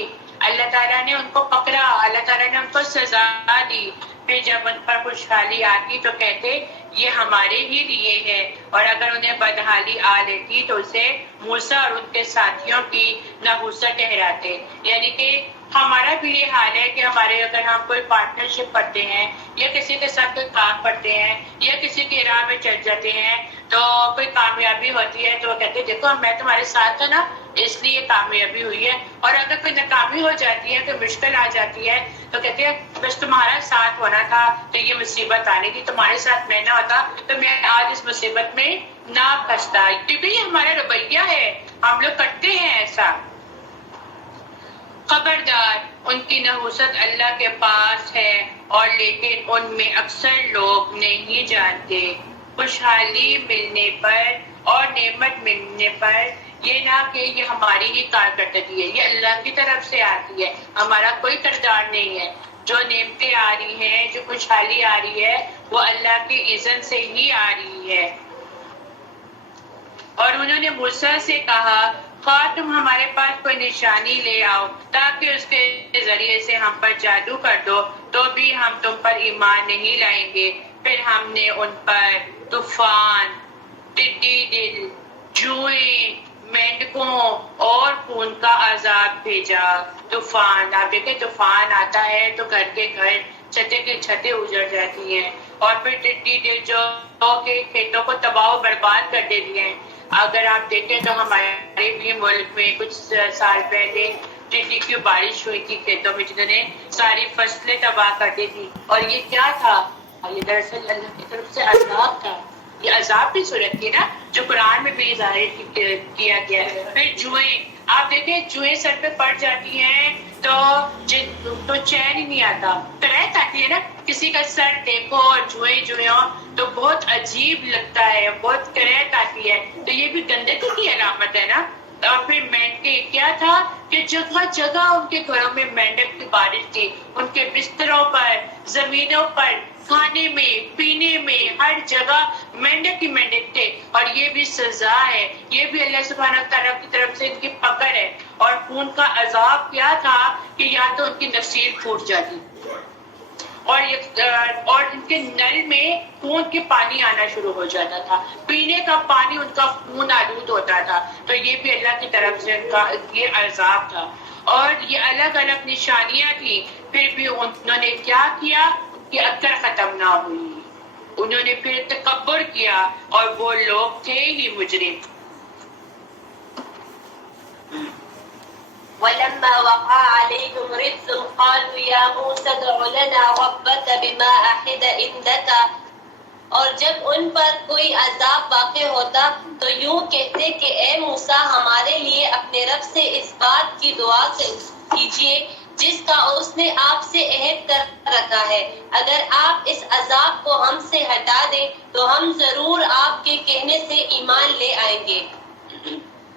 اللہ تعالیٰ نے ان کو پکڑا، اللہ تعالیٰ نے ان کو سزا دی۔ پھر جب ان پر خوشحالی آتی تو کہتے یہ ہمارے ہی لیے ہے، اور اگر انہیں بدحالی آ لیتی تو اسے موسیٰ اور ان کے ساتھیوں کی نحوست ٹھہراتے۔ یعنی کہ ہمارا بھی یہ حال ہے کہ ہمارے اگر ہم کوئی پارٹنرشپ کرتے ہیں یا کسی کے ساتھ کوئی کام کرتے ہیں یا کسی کی راہ میں چل جاتے ہیں تو کوئی کامیابی ہوتی ہے تو وہ کہتے ہیں دیکھو میں تمہارے ساتھ ہوں نا اس لیے کامیابی ہوئی ہے، اور اگر کوئی ناکامی ہو جاتی ہے کوئی مشکل آ جاتی ہے تو کہتے ہیں بس تمہارا ساتھ ہونا تھا تو یہ مصیبت آنی تھی، تمہارے ساتھ میں نہ ہوتا تو میں آج اس مصیبت میں نہ پھنستا، کیونکہ یہ ہمارا رویہ ہے، ہم لوگ کرتے ہیں ایسا۔ خبردار ان کی نحوست اللہ کے پاس ہے اور لیکن ان میں اکثر لوگ نہیں جانتے۔ خوشحالی ملنے پر اور نعمت ملنے پر یہ نہ کہ یہ ہماری ہی کارکردگی ہے، یہ اللہ کی طرف سے آتی ہے، ہمارا کوئی کردار نہیں ہے۔ جو نعمتیں آ رہی ہیں، جو خوشحالی آ رہی ہے وہ اللہ کی اذن سے ہی آ رہی ہے۔ اور انہوں نے موسیٰ سے کہا خواہ تم ہمارے پاس کوئی نشانی لے آؤ تاکہ اس کے ذریعے سے ہم پر جادو کر دو تو بھی ہم تم پر ایمان نہیں لائیں گے۔ پھر ہم نے ان پر طوفان، ٹڈی دل، جوئیں، مینڈکوں اور خون کا عذاب بھیجا۔ طوفان، آپ دیکھیں طوفان آتا ہے تو گھر کے گھر، چھتیں کی چھتیں اجڑ جاتی ہیں، اور پھر ٹڈی دل جو کہ کھیتوں کو تباہ و برباد کر دیتی ہیں۔ اگر آپ دیکھیں تو ہمارے بھی ملک میں کچھ سال پہلے ٹڈی کی بارش ہوئی تھی کھیتوں میں جنہوں نے ساری فصلیں تباہ کر دی تھی، اور یہ کیا تھا؟ یہ دراصل اللہ کی طرف سے عذاب تھا۔ یہ عذاب بھی صورت تھی نا جو قرآن میں بھی ظاہر کیا گیا ہے۔ پھر جوئیں، آپ دیکھیں جوئیں سر پہ پڑ جاتی ہیں تو چین ہی نہیں آتا، قحط آتی ہے نا، کسی کا سر دیکھو اور جوئیں ہوں تو بہت عجیب لگتا ہے، بہت قحط آتی ہے، تو یہ بھی گندگی کی علامت ہے نا۔ اور پھر مینڈک کیا تھا کہ جگہ جگہ ان کے گھروں میں مینڈک کی بارش تھی، ان کے بستروں پر، زمینوں پر، کھانے میں، پینے میں، ہر جگہ مینڈک ہی مینڈک تھے. اور یہ بھی سزا ہے، یہ بھی اللہ سبحانہ تعالیٰ کی طرف سے ان کی پکڑ ہے. اور خون کا عذاب کیا تھا کہ یا تو ان کی نسیر پھوٹ جاتی اور ان کے نل میں خون کے پانی آنا شروع ہو جاتا تھا، پینے کا پانی ان کا خون آلود ہوتا تھا. تو یہ بھی اللہ کی طرف سے ان کا یہ عذاب تھا. اور یہ الگ الگ نشانیاں تھیں، پھر بھی انہوں نے کیا کیا کہ عقل ختم نہ ہوئی، انہوں نے پھر تکبر کیا اور وہ لوگ تھے ہی مجرم. ولما وقع عليهم رجز قالوا يا موسى ادع لنا ربك بما عهد عندك، اور جب ان پر کوئی عذاب واقع ہوتا تو یوں کہتے کہ اے موسیٰ ہمارے لیے اپنے رب سے اس بات کی دعا کیجیے جس کا اس نے آپ سے عہد کر رکھا ہے، اگر آپ اس عذاب کو ہم سے ہٹا دیں تو ہم ضرور آپ کے کہنے سے ایمان لے آئیں گے،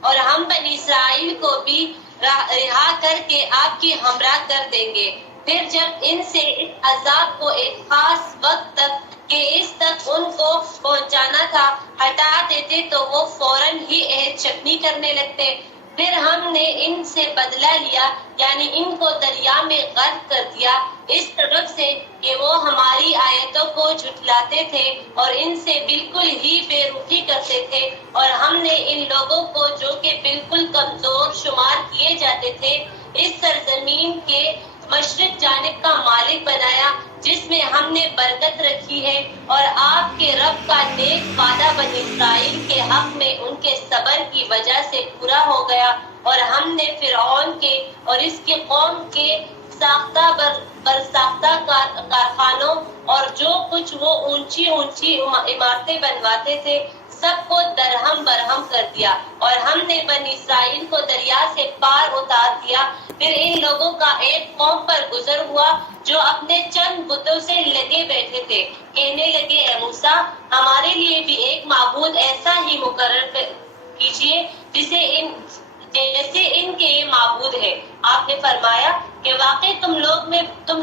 اور ہم بنی اسرائیل کو بھی رہا کر کے آپ کی ہمراہ کر دیں گے. پھر جب ان سے اس عذاب کو ایک خاص وقت تک کہ اس تک ان کو پہنچانا تھا ہٹا دیتے تو وہ فوراً ہی عہد شکنی کرنے لگتے. پھر ہم نے ان سے بدلہ لیا، یعنی ان کو دریا میں غرق کر دیا، اس سبب سے کہ وہ ہماری آیتوں کو جھٹلاتے تھے اور ان سے بالکل ہی بے رخی کرتے تھے. اور ہم نے ان لوگوں کو جو کہ بالکل کمزور شمار کیے جاتے تھے اس سرزمین کے مشرق جانب کا مالک بنایا جس میں ہم نے برکت رکھی ہے. اور آپ کے رب کا نیک وعدہ بنی اسرائیل کے حق میں ان کے صبر کی وجہ سے پورا ہو گیا، اور ہم نے فرعون کے اور اس کی قوم کے ساختہ برساختہ کارخانوں اور جو کچھ وہ اونچی اونچی عمارتیں بنواتے تھے سب کو درہم برہم کر دیا، اور ہم نے بنی اسرائیل کو دریا سے پار اتار دیا. پھر ان لوگوں کا ایک قوم پر گزر ہوا جو اپنے چند بتوں سے لگے بیٹھے تھے، کہنے لگے اے موسیٰ ہمارے لیے بھی ایک معبود ایسا ہی مقرر کیجیے جیسے ان کے یہ معبود ہے. آپ نے فرمایا کہ واقعی تم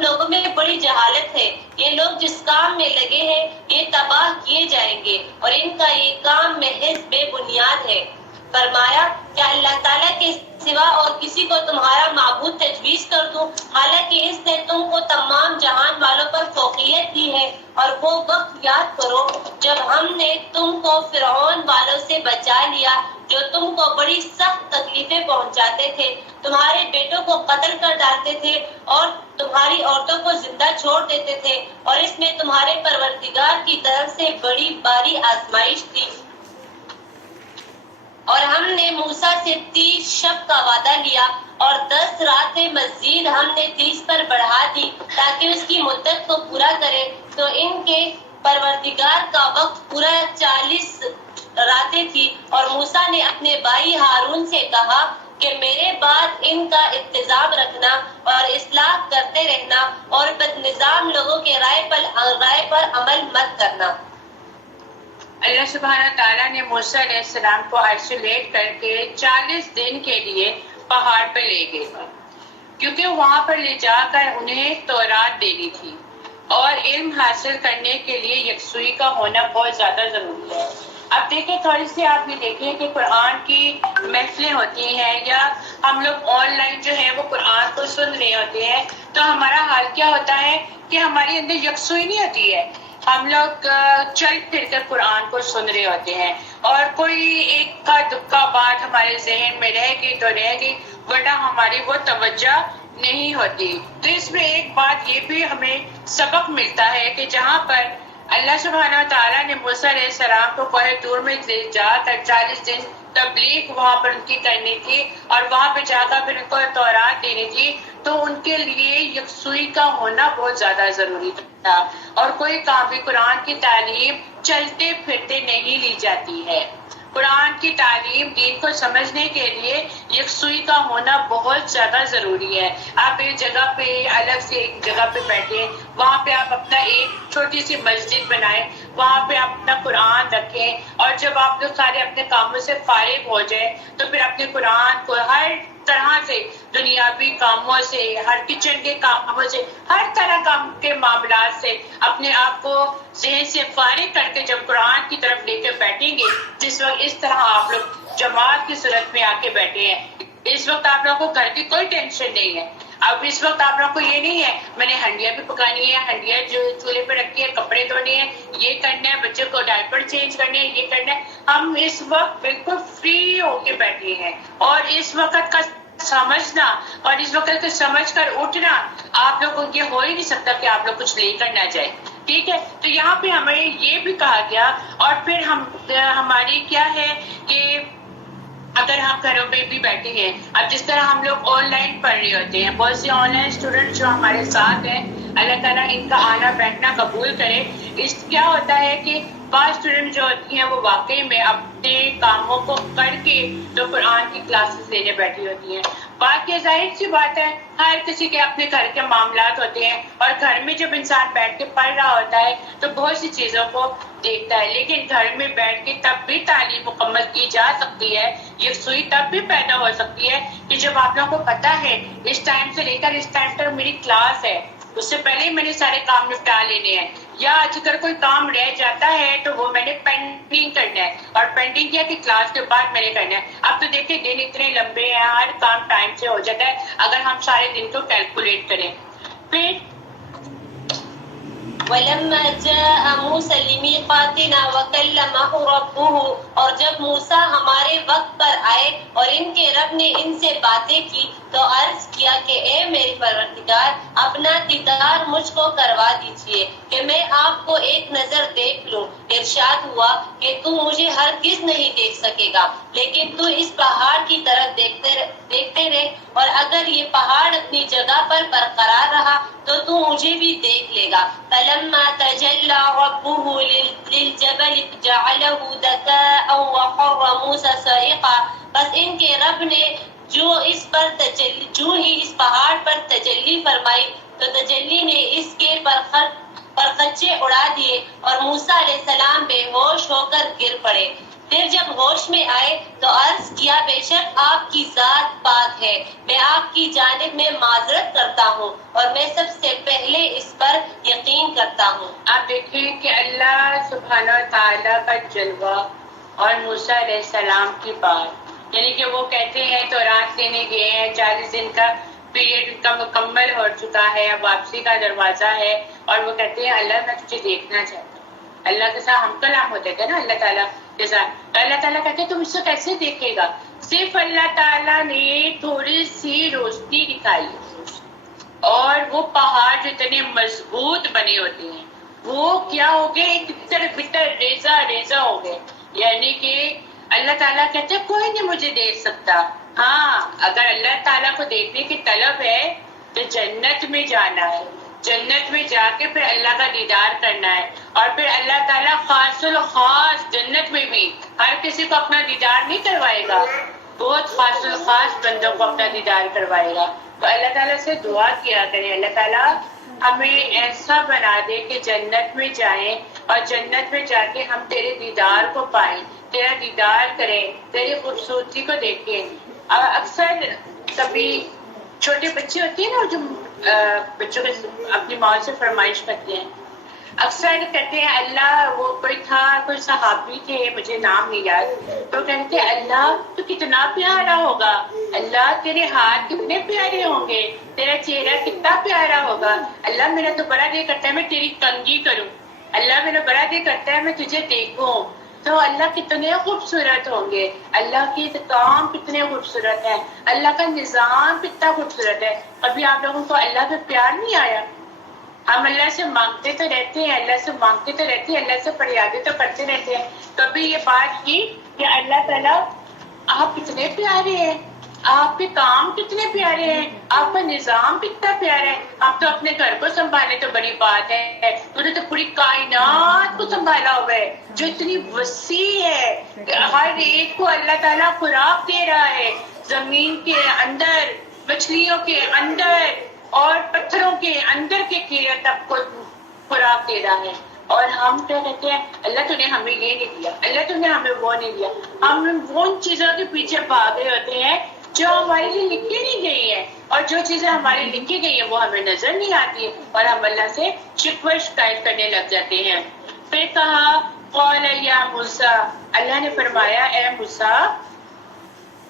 لوگوں میں بڑی جہالت ہے، یہ لوگ جس کام میں لگے ہیں یہ تباہ کیے جائیں گے اور ان کا یہ کام محض بے بنیاد ہے. فرمایا کیا اللہ تعالیٰ کے سوا اور کسی کو تمہارا معبود تجویز کر دوں، حالانکہ اس نے تم کو تمام جہان والوں پر فوقیت دی ہے. اور وہ وقت یاد کرو جب ہم نے تم کو فرعون والوں سے بچا لیا جو تم کو بڑی سخت تکلیفیں پہنچاتے تھے، تمہارے بیٹوں کو قتل کر ڈالتے تھے اور تمہاری عورتوں کو زندہ چھوڑ دیتے تھے، اور اس میں تمہارے پروردگار کی طرف سے بڑی باری آزمائش تھی. اور ہم نے موسیٰ سے 30 شب کا وعدہ لیا اور 10 راتیں مزید ہم نے 30 پر بڑھا دی تاکہ اس کی مدت کو پورا کرے. تو ان کے پروردگار کا وقت پورا 40 راتیں تھی. اور موسیٰ نے اپنے بھائی ہارون سے کہا کہ میرے بعد ان کا انتظام رکھنا اور اصلاح کرتے رہنا اور بد نظام لوگوں کے رائے پر عمل مت کرنا. اللہ سبحانہ تعالیٰ نے موسیٰ علیہ السلام کو آئسولیٹ کر کے 40 دن کے لیے پہاڑ پہ لے گئے، کیونکہ وہاں پر لے جا کر انہیں تورات دینی تھی اور علم حاصل کرنے کے لیے یکسوئی کا ہونا بہت زیادہ ضروری ہے. اب دیکھیں تھوڑی سی آپ یہ دیکھیں کہ قرآن کی محفلیں ہوتی ہیں یا ہم لوگ آن لائن جو ہے وہ قرآن کو سن رہے ہوتے ہیں تو ہمارا حال کیا ہوتا ہے کہ ہمارے اندر یکسوئی نہیں ہوتی ہے. ہم لوگ چل پھر کر قرآن کو سن رہے ہوتے ہیں اور کوئی ایک کا دکا بات ہمارے ذہن میں رہ گئی تو رہ گئی، ورنہ ہماری وہ توجہ نہیں ہوتی. تو اس میں ایک بات یہ بھی ہمیں سبق ملتا ہے کہ جہاں پر اللہ سبحانہ تعالیٰ نے موسیٰ علیہ السلام کو کوہ طور میں لے جا کر 40 دن تبلیغ وہاں پر ان کی کرنی تھی اور وہاں پہ جا کر پھر ان کو تورات دینی تھی، تو ان کے لیے یکسوئی کا ہونا بہت زیادہ ضروری تھا. اور کوئی کام بھی قرآن کی تعلیم چلتے پھرتے نہیں لی جاتی ہے. قرآن کی تعلیم دین کو سمجھنے کے لیے یکسوئی کا ہونا بہت زیادہ ضروری ہے. آپ ایک جگہ پہ الگ سے ایک جگہ پہ بیٹھیں، وہاں پہ آپ اپنا ایک چھوٹی سی مسجد بنائیں، وہاں پہ آپ اپنا قرآن رکھیں، اور جب آپ لوگ سارے اپنے کاموں سے فارغ ہو جائیں تو پھر اپنے قرآن کو ہر طرح سے، دنیاوی کاموں سے، ہر کچن کے کاموں سے، ہر طرح کام کے معاملات سے اپنے آپ کو ذہن سے فارغ کر کے جب قرآن کی طرف لے کے بیٹھیں گے، جس وقت اس طرح آپ لوگ جماعت کی صورت میں آ کے بیٹھے ہیں، اس وقت آپ لوگوں کو گھر کی کوئی ٹینشن نہیں ہے۔ اب اس وقت آپ لوگوں کو یہ نہیں ہے میں نے ہنڈیاں بھی پکانی ہے، ہنڈیاں جو چولہے پہ رکھی ہے، کپڑے دھونے ہیں، یہ کرنا ہے، بچوں کو ڈائپر چینج کرنے ہیں، یہ کرنا ہے۔ ہم اس وقت بالکل فری ہو کے بیٹھے ہیں، اور اس وقت کا سمجھنا اور اس وقت کو سمجھ کر اٹھنا آپ لوگوں کو یہ ہو ہی نہیں سکتا کہ آپ لوگ کچھ لے کر نہ جائیں، ٹھیک ہے؟ تو یہاں پہ ہمیں یہ بھی کہا گیا، اور پھر ہماری کیا ہے کہ اگر ہم گھروں پہ بھی بیٹھے ہیں، اب جس طرح ہم لوگ آن لائن پڑھ رہے ہوتے ہیں، بہت سے آن لائن اسٹوڈنٹ جو ہمارے ساتھ ہیں، اللہ تعالیٰ ان کا آنا بیٹھنا قبول کرے۔ اس کیا ہوتا ہے کہ بعض اسٹوڈنٹ جو ہوتی ہیں وہ واقعی میں اپنے کاموں کو کر کے تو قرآن کی کلاسز لینے بیٹھی ہوتی ہیں۔ باقی ظاہر سی بات ہے ہر کسی کے اپنے گھر کے معاملات ہوتے ہیں، اور گھر میں جب انسان بیٹھ کے پڑھ رہا ہوتا ہے تو بہت سی چیزوں کو دیکھتا ہے، لیکن گھر میں بیٹھ کے تب بھی تعلیم مکمل کی جا سکتی ہے۔ یہ سوئی تب بھی پیدا ہو سکتی ہے کہ جب آپ لوگوں کو پتا ہے اس ٹائم سے لے کر اس ٹائم تک میری کلاس ہے، اس سے پہلے ہی میں نے سارے کام نپٹا لینے ہیں، یا اگر کوئی کام رہ جاتا ہے تو وہ میں نے پینڈنگ کرنا ہے، اور پینڈنگ کیا کہ کلاس کے بعد میں نے کرنا ہے۔ اب تو دیکھیں دن اتنے لمبے ہیں، ہر کام ٹائم سے ہو جاتا ہے اگر ہم سارے دن کو کیلکولیٹ کریں۔ پھر وَلَمَّا جَاءَ مُوسَى لِمِيقَاتِنَا وَكَلَّمَهُ رَبُّهُ، اور جب موسیٰ ہمارے وقت پر آئے اور ان کے رب نے ان سے باتیں کی تو عرض کیا کہ اے میرے پروردگار، اپنا دیدار مجھ کو کروا دیجئے کہ میں آپ کو ایک نظر دیکھ لوں۔ ارشاد ہوا کہ تو مجھے ہرگز نہیں دیکھ سکے گا، لیکن تو اس پہاڑ کی طرف دیکھتے رہے، اور اگر یہ پہاڑ اپنی جگہ پر برقرار رہا تو مجھے بھی دیکھ لے گا۔ فَلَمَّا تَجَلَّى رَبُّهُ لِلْجَبَلِ جَعَلَهُ دَكَاءً وَخَرَّ مُوسَىٰ صَعِقًا، بس ان کے رب نے جو ہی اس پہاڑ پر تجلی فرمائی تو تجلی نے اس کے پرخچے اڑا دیے، اور موسیٰ علیہ السلام بے ہوش ہو کر گر پڑے۔ پھر جب ہوش میں آئے تو عرض کیا بے شک آپ کی ذات پاک ہے، میں آپ کی جانب میں معذرت کرتا ہوں، اور میں سب سے پہلے اس پر یقین کرتا ہوں۔ آپ دیکھیں کہ اللہ سبحانہ تعالیٰ کا جلوہ اور موسیٰ علیہ السلام کی بات، یعنی کہ وہ کہتے ہیں تو رات لینے گئے ہیں، 40 دن کا پیریڈ ان کا مکمل ہو چکا ہے، اب واپسی کا دروازہ ہے، اور وہ کہتے ہیں اللہ میں تجھے دیکھنا چاہتا ہوں۔ اللہ کے ساتھ ہم کلام ہوتے تھے نا اللہ تعالیٰ کے ساتھ، تو اللہ تعالیٰ کہتے ہیں تم اس سے کیسے دیکھے گا؟ صرف اللہ تعالیٰ نے تھوڑی سی روشنی دکھائی، اور وہ پہاڑ جو اتنے مضبوط بنے ہوتے ہیں وہ کیا ہو گئے، بٹر بٹر ریزہ ریزہ ہو گئے، یعنی کہ اللہ تعالیٰ کہتے ہیں کوئی نہیں مجھے دیکھ سکتا۔ ہاں اگر اللہ تعالیٰ کو دیکھنے کی طلب ہے تو جنت میں جانا ہے، جنت میں جا کے پھر اللہ کا دیدار کرنا ہے، اور پھر اللہ تعالیٰ خاص الخاص جنت میں بھی ہر کسی کو اپنا دیدار نہیں کروائے گا، بہت خاص الخاص بندوں کو اپنا دیدار کروائے گا۔ تو اللہ تعالیٰ سے دعا کیا کریں اللہ تعالیٰ ہمیں ایسا بنا دے کہ جنت میں جائیں، اور جنت میں جا کے ہم تیرے دیدار کو پائیں، تیرا دیدار کریں، تیری خوبصورتی کو دیکھیں۔ اکثر کبھی چھوٹے بچے ہوتے ہیں نا جو بچوں کے اپنی ماں سے فرمائش کرتے ہیں، اکثر کہتے ہیں اللہ، وہ کوئی تھا کوئی صحابی تھے مجھے نام نہیں یاد، تو کہتے ہیں اللہ تو کتنا پیارا ہوگا، اللہ تیرے ہاتھ کتنے پیارے ہوں گے، تیرا چہرہ کتنا پیارا ہوگا، اللہ میرا تو بڑا دل کرتا ہے میں تیری کنگھی کروں، اللہ میرا بڑا دل کرتا ہے میں تجھے دیکھوں، تو اللہ کتنے خوبصورت ہوں گے، اللہ کے کام کتنے خوبصورت ہیں، اللہ کا نظام کتنا خوبصورت ہے۔ کبھی آپ لوگوں کو اللہ پہ پیار نہیں آیا؟ ہم اللہ سے مانگتے تو رہتے ہیں، اللہ سے مانگتے تو رہتے ہیں، اللہ سے فریادیں تو کرتے رہتے ہیں، کبھی یہ بات کی کہ اللہ تعالیٰ آپ کتنے پیارے ہیں، آپ کے کام کتنے پیارے ہیں، آپ کا نظام کتنا پیارا ہے، آپ تو اپنے گھر کو سنبھالے تو بڑی بات ہے، تو نے تو پوری کائنات کو سنبھالا ہوا ہے جو اتنی وسیع ہے کہ ہر ایک کو اللہ تعالیٰ خوراک دے رہا ہے، زمین کے اندر، مچھلیوں کے اندر اور پتھروں کے اندر کے کیڑے تک کو خوراک دے رہا ہے، اور ہم کیا کہتے ہیں اللہ تو نے ہمیں یہ نہیں دیا, اللہ تو نے ہمیں وہ نہیں دیا. ہم ان چیزوں کے پیچھے بھاگے ہوتے ہیں جو ہمارے لیے لکھی نہیں گئی ہے, اور جو چیزیں ہماری لکھی گئی ہیں وہ ہمیں نظر نہیں آتی ہے, اور ہم اللہ سے شکوہ شکایت کرنے لگ جاتے ہیں. پھر کہا قال یا موسیٰ, اللہ نے فرمایا اے موسیٰ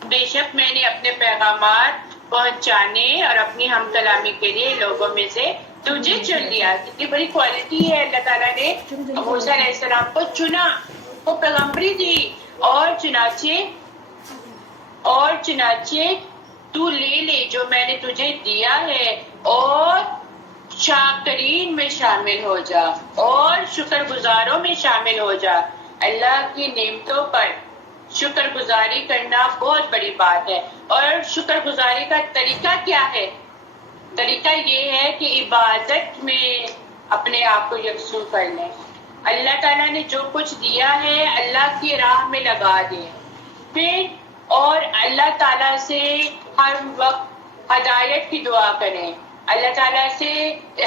بے شک میں نے اپنے پیغامات پہنچانے اور اپنی ہم کلامی کے لیے لوگوں میں سے تجھے چن لیا. کتنی بڑی کوالٹی ہے, اللہ تعالیٰ نے موسیٰ علیہ السلام کو چنا, وہ پیغمبری دی. اور چنانچہ تو لے لے جو میں نے تجھے دیا ہے, اور شاکرین میں شامل ہو جا, اور شکر گزاروں میں شامل ہو جا. اللہ کی نعمتوں پر شکر گزاری کرنا بہت بڑی بات ہے. اور شکر گزاری کا طریقہ کیا ہے؟ طریقہ یہ ہے کہ عبادت میں اپنے آپ کو یکسو کر لیں. اللہ تعالیٰ نے جو کچھ دیا ہے اللہ کی راہ میں لگا دیں. پھر اور اللہ تعالیٰ سے ہر وقت ہدایت کی دعا کریں, اللہ تعالیٰ سے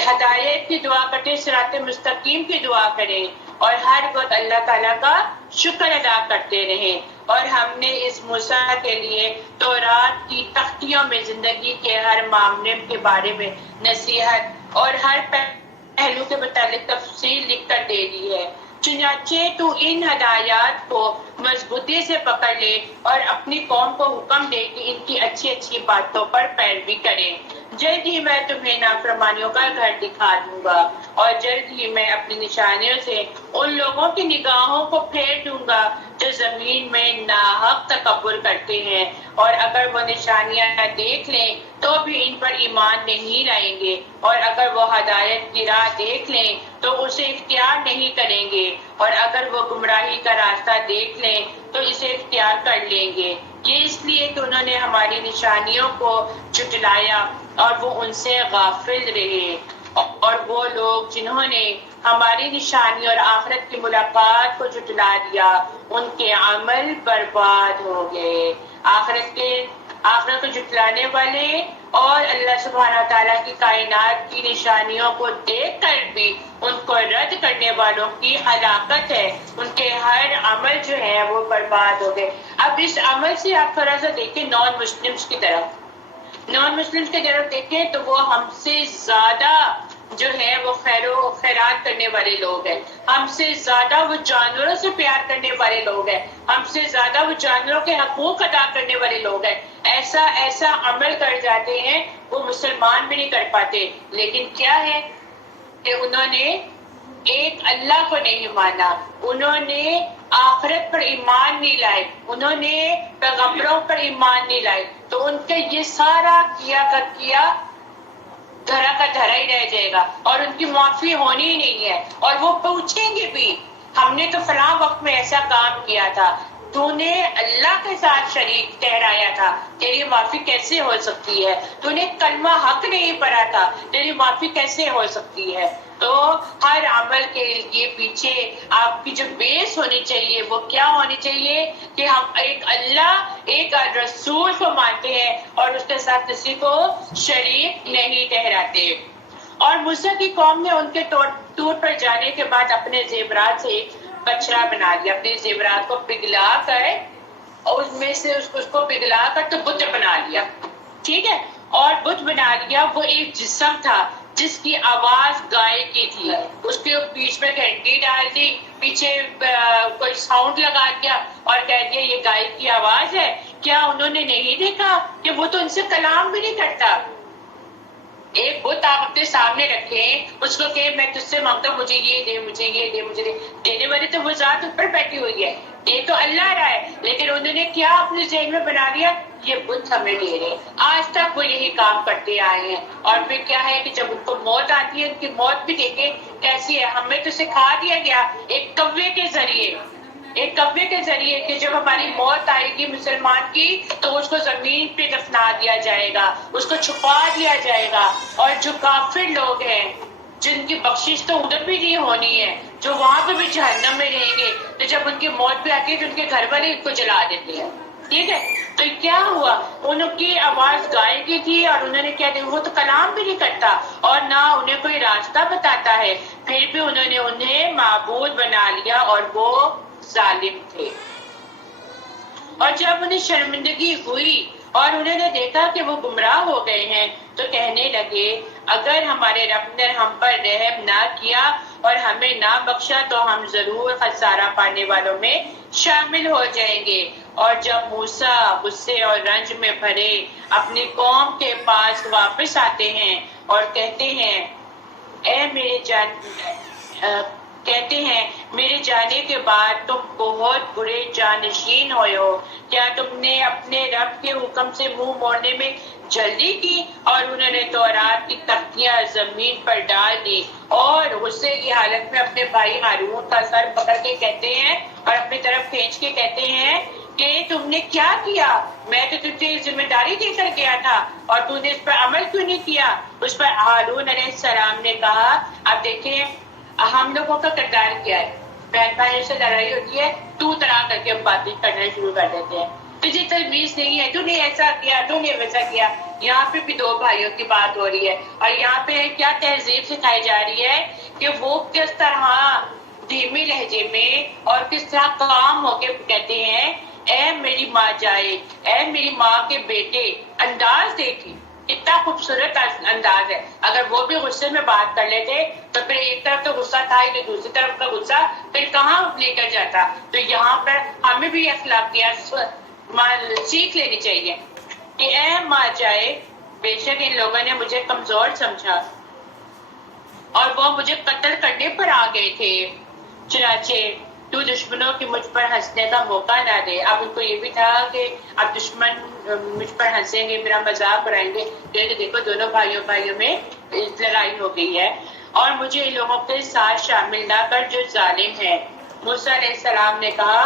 ہدایت کی دعا کرتے, صراط مستقیم کی دعا کریں, اور ہر وقت اللہ تعالیٰ کا شکر ادا کرتے رہیں. اور ہم نے اس موسیٰ کے لیے تورات کی تختیوں میں زندگی کے ہر معاملے کے بارے میں نصیحت اور ہر پہلو کے متعلق تفصیل لکھ کر دے دی ہے. چنانچہ تو ان ہدایات کو مضبوطی سے پکڑ لے اور اپنی قوم کو حکم دے کہ ان کی اچھی اچھی باتوں پر پیروی کریں. جلد ہی میں تمہیں نافرمانیوں کا گھر دکھا دوں گا, اور جلد ہی میں اپنی نشانیوں سے ان لوگوں کی نگاہوں کو پھیر دوں گا جو زمین میں ناحق تکبر کرتے ہیں, اور اگر وہ نشانیاں دیکھ لیں تو بھی ان پر ایمان نہیں لائیں گے, اور اگر وہ ہدایت کی راہ دیکھ لیں تو اسے اختیار نہیں کریں گے, اور اگر وہ گمراہی کا راستہ دیکھ لیں تو اسے اختیار کر لیں گے. یہ اس لیے کہ انہوں نے ہماری نشانیوں کو جھٹلایا اور وہ ان سے غافل رہے. اور وہ لوگ جنہوں نے ہماری نشانی اور آخرت کی ملاقات کو جھٹلا دیا ان کے عمل برباد ہو گئے. آخرت کو جھٹلانے والے اور اللہ سبحانہ تعالیٰ کی کائنات کی نشانیوں کو دیکھ کر بھی ان کو رد کرنے والوں کی ہلاکت ہے. ان کے ہر عمل جو ہے وہ برباد ہو گئے. اب اس عمل سے آپ تھوڑا سا دیکھیں نان مسلمس کی طرف دیکھیں تو وہ ہم سے زیادہ جو ہے وہ خیر و خیرات کرنے والے لوگ ہیں, ہم سے زیادہ وہ جانوروں سے پیار کرنے والے لوگ ہیں, ہم سے زیادہ وہ جانوروں کے حقوق ادا کرنے والے لوگ ہیں. ایسا عمل کر جاتے ہیں وہ مسلمان بھی نہیں کر پاتے. لیکن کیا ہے کہ انہوں نے ایک اللہ کو نہیں مانا, انہوں نے آخرت پر ایمان نہیں لائے, انہوں نے پیغمبروں پر ایمان نہیں لائے, تو ان کا یہ سارا کیا دھرا کا دھرا ہی رہ جائے گا, اور ان کی معافی ہونی ہی نہیں ہے. اور وہ پوچھیں گے بھی ہم نے تو فلاں وقت میں ایسا کام کیا تھا, تو نے اللہ کے ساتھ شریک ٹھہرایا تھا, تیری معافی کیسے ہو سکتی ہے؟ تو نے کلمہ حق نہیں پڑھا تھا, تیری معافی کیسے ہو سکتی ہے؟ تو ہر عمل کے لیے پیچھے آپ کی جو بیس ہونی چاہیے وہ کیا ہونی چاہیے کہ ہم ایک اللہ ایک رسول کو مانتے ہیں اور اس کے ساتھ کسی کو شریک نہیں ٹھہراتے. اور موسیٰ کی قوم نے ان کے ٹور پر جانے کے بعد اپنے زیورات سے ایک بچڑا بنا لیا, اپنے زیورات کو پگھلا کر اور اس میں سے اس کو پگھلا کر تو بت بنا لیا. ٹھیک ہے, اور بت بنا لیا. وہ ایک جسم تھا جس کی آواز گائے کی تھی, اس کے بیچ میں گھنٹی ڈال دی, پیچھے کوئی ساؤنڈ لگا دیا اور کہہ دیا یہ گائے کی آواز ہے. کیا انہوں نے نہیں دیکھا کہ وہ تو ان سے کلام بھی نہیں کرتا؟ ایک بت آپ اپنے سامنے رکھیں, اس کو کہ میں تجھ سے مانگتا ہوں مجھے یہ دے, مجھے یہ دے, مجھے دے. دینے والی تو وہ ذات اوپر بیٹھی ہوئی ہے, یہ تو اللہ رہا ہے, لیکن انہوں نے کیا اپنے ذہن میں بنا لیا یہ بت ہمیں دے رہے. آج تک وہ یہی کام کرتے آئے ہیں. اور پھر کیا ہے کہ جب ان کو موت آتی ہے, ان کی موت بھی دیکھیں کیسی ہے. ہمیں تو سکھا دیا گیا ایک کوے کے ذریعے کہ جب ہماری موت آئے گی مسلمان کی تو اس کو زمین پہ دفنا دیا جائے گا, اس کو چھپا دیا جائے گا. اور جو کافر لوگ ہیں جن کی بخشش تو ادھر بھی نہیں ہونی ہے, جو وہاں پہ بھی جہنم میں رہیں گے, تو جب ان کی موت بھی آتی ہے تو ان کے گھر والے ان کو جلا دیتے ہیں. ٹھیک ہے, تو کیا ہوا، ان کی آواز گائے کی تھی اور انہوں نے کیا دیکھا، وہ تو کلام بھی نہیں کرتا اور نہ انہیں کوئی راستہ بتاتا ہے، پھر بھی انہوں نے انہیں معبود بنا لیا اور وہ ظالم تھے۔ اور جب انہیں شرمندگی ہوئی اور انہوں نے دیکھا کہ وہ گمراہ ہو گئے ہیں تو کہنے لگے اگر ہمارے رب نے ہم پر رحم نہ کیا اور ہمیں نہ بخشا تو ہم ضرور خسارہ پانے والوں میں شامل ہو جائیں گے۔ اور جب موسیٰ غصے اور رنج میں بھرے اپنی قوم کے پاس واپس آتے ہیں اور کہتے ہیں میرے جانے کے بعد تم بہت برے جانشین ہوئے ہو، کیا تم نے اپنے رب کے حکم سے منہ موڑنے میں جلدی کی؟ اور انہوں نے تورات کی تختیاں زمین پر ڈال دی اور غصے کی حالت میں اپنے بھائی ہارون کا سر پکڑ کے کہتے ہیں اور اپنی طرف کھینچ کے کہتے ہیں کہ تم نے کیا کیا؟ میں تو تجھے ذمہ داری دے کر گیا تھا اور تو نے اس پر عمل کیوں نہیں کیا؟ اس پر ہارون علیہ السلام نے کہا اب دیکھیں ہم لوگوں کا کردار کیا ہے، بہن بھائیوں سے لڑائی ہوتی ہے تو طرح کر کے باتیں کرنا شروع کر دیتے ہیں، تجھے تمیز نہیں ہے، تو نے ایسا کیا، تو نے ویسا کیا۔ یہاں پہ بھی دو بھائیوں کی بات ہو رہی ہے اور یہاں پہ کیا تہذیب سکھائی جا رہی ہے کہ وہ کس طرح دھیمی لہجے میں اور کس طرح کام ہو کے کہتے ہیں اے میری ماں جائے، اے میری ماں کے بیٹے، انداز دیکھی اتنا خوبصورت انداز ہے۔ اگر وہ بھی غصے میں بات کر لیتے تو پھر ایک طرف تو غصہ تھا ہی تو دوسری طرف کا غصہ پھر کہاں لے کر جاتا۔ تو یہاں پر ہمیں بھی اخلاقیات سیکھ لینی چاہیے کہ اے ماں جائے، بے شک ان لوگوں نے مجھے کمزور سمجھا اور وہ مجھے قتل کرنے پر آ گئے تھے، چنانچہ تو دشمنوں کی مجھ پر ہنسنے کا موقع نہ دے۔ اب ان کو یہ بھی تھا کہ اب دشمن مجھ پر ہنسیں گے، میرا مذاق اڑائیں گے، دیکھو دونوں بھائیوں میں لڑائی ہو گئی ہے اور مجھے ان لوگوں کے ساتھ شامل نہ کر جو ظالم ہے۔ موسیٰ علیہ السلام نے کہا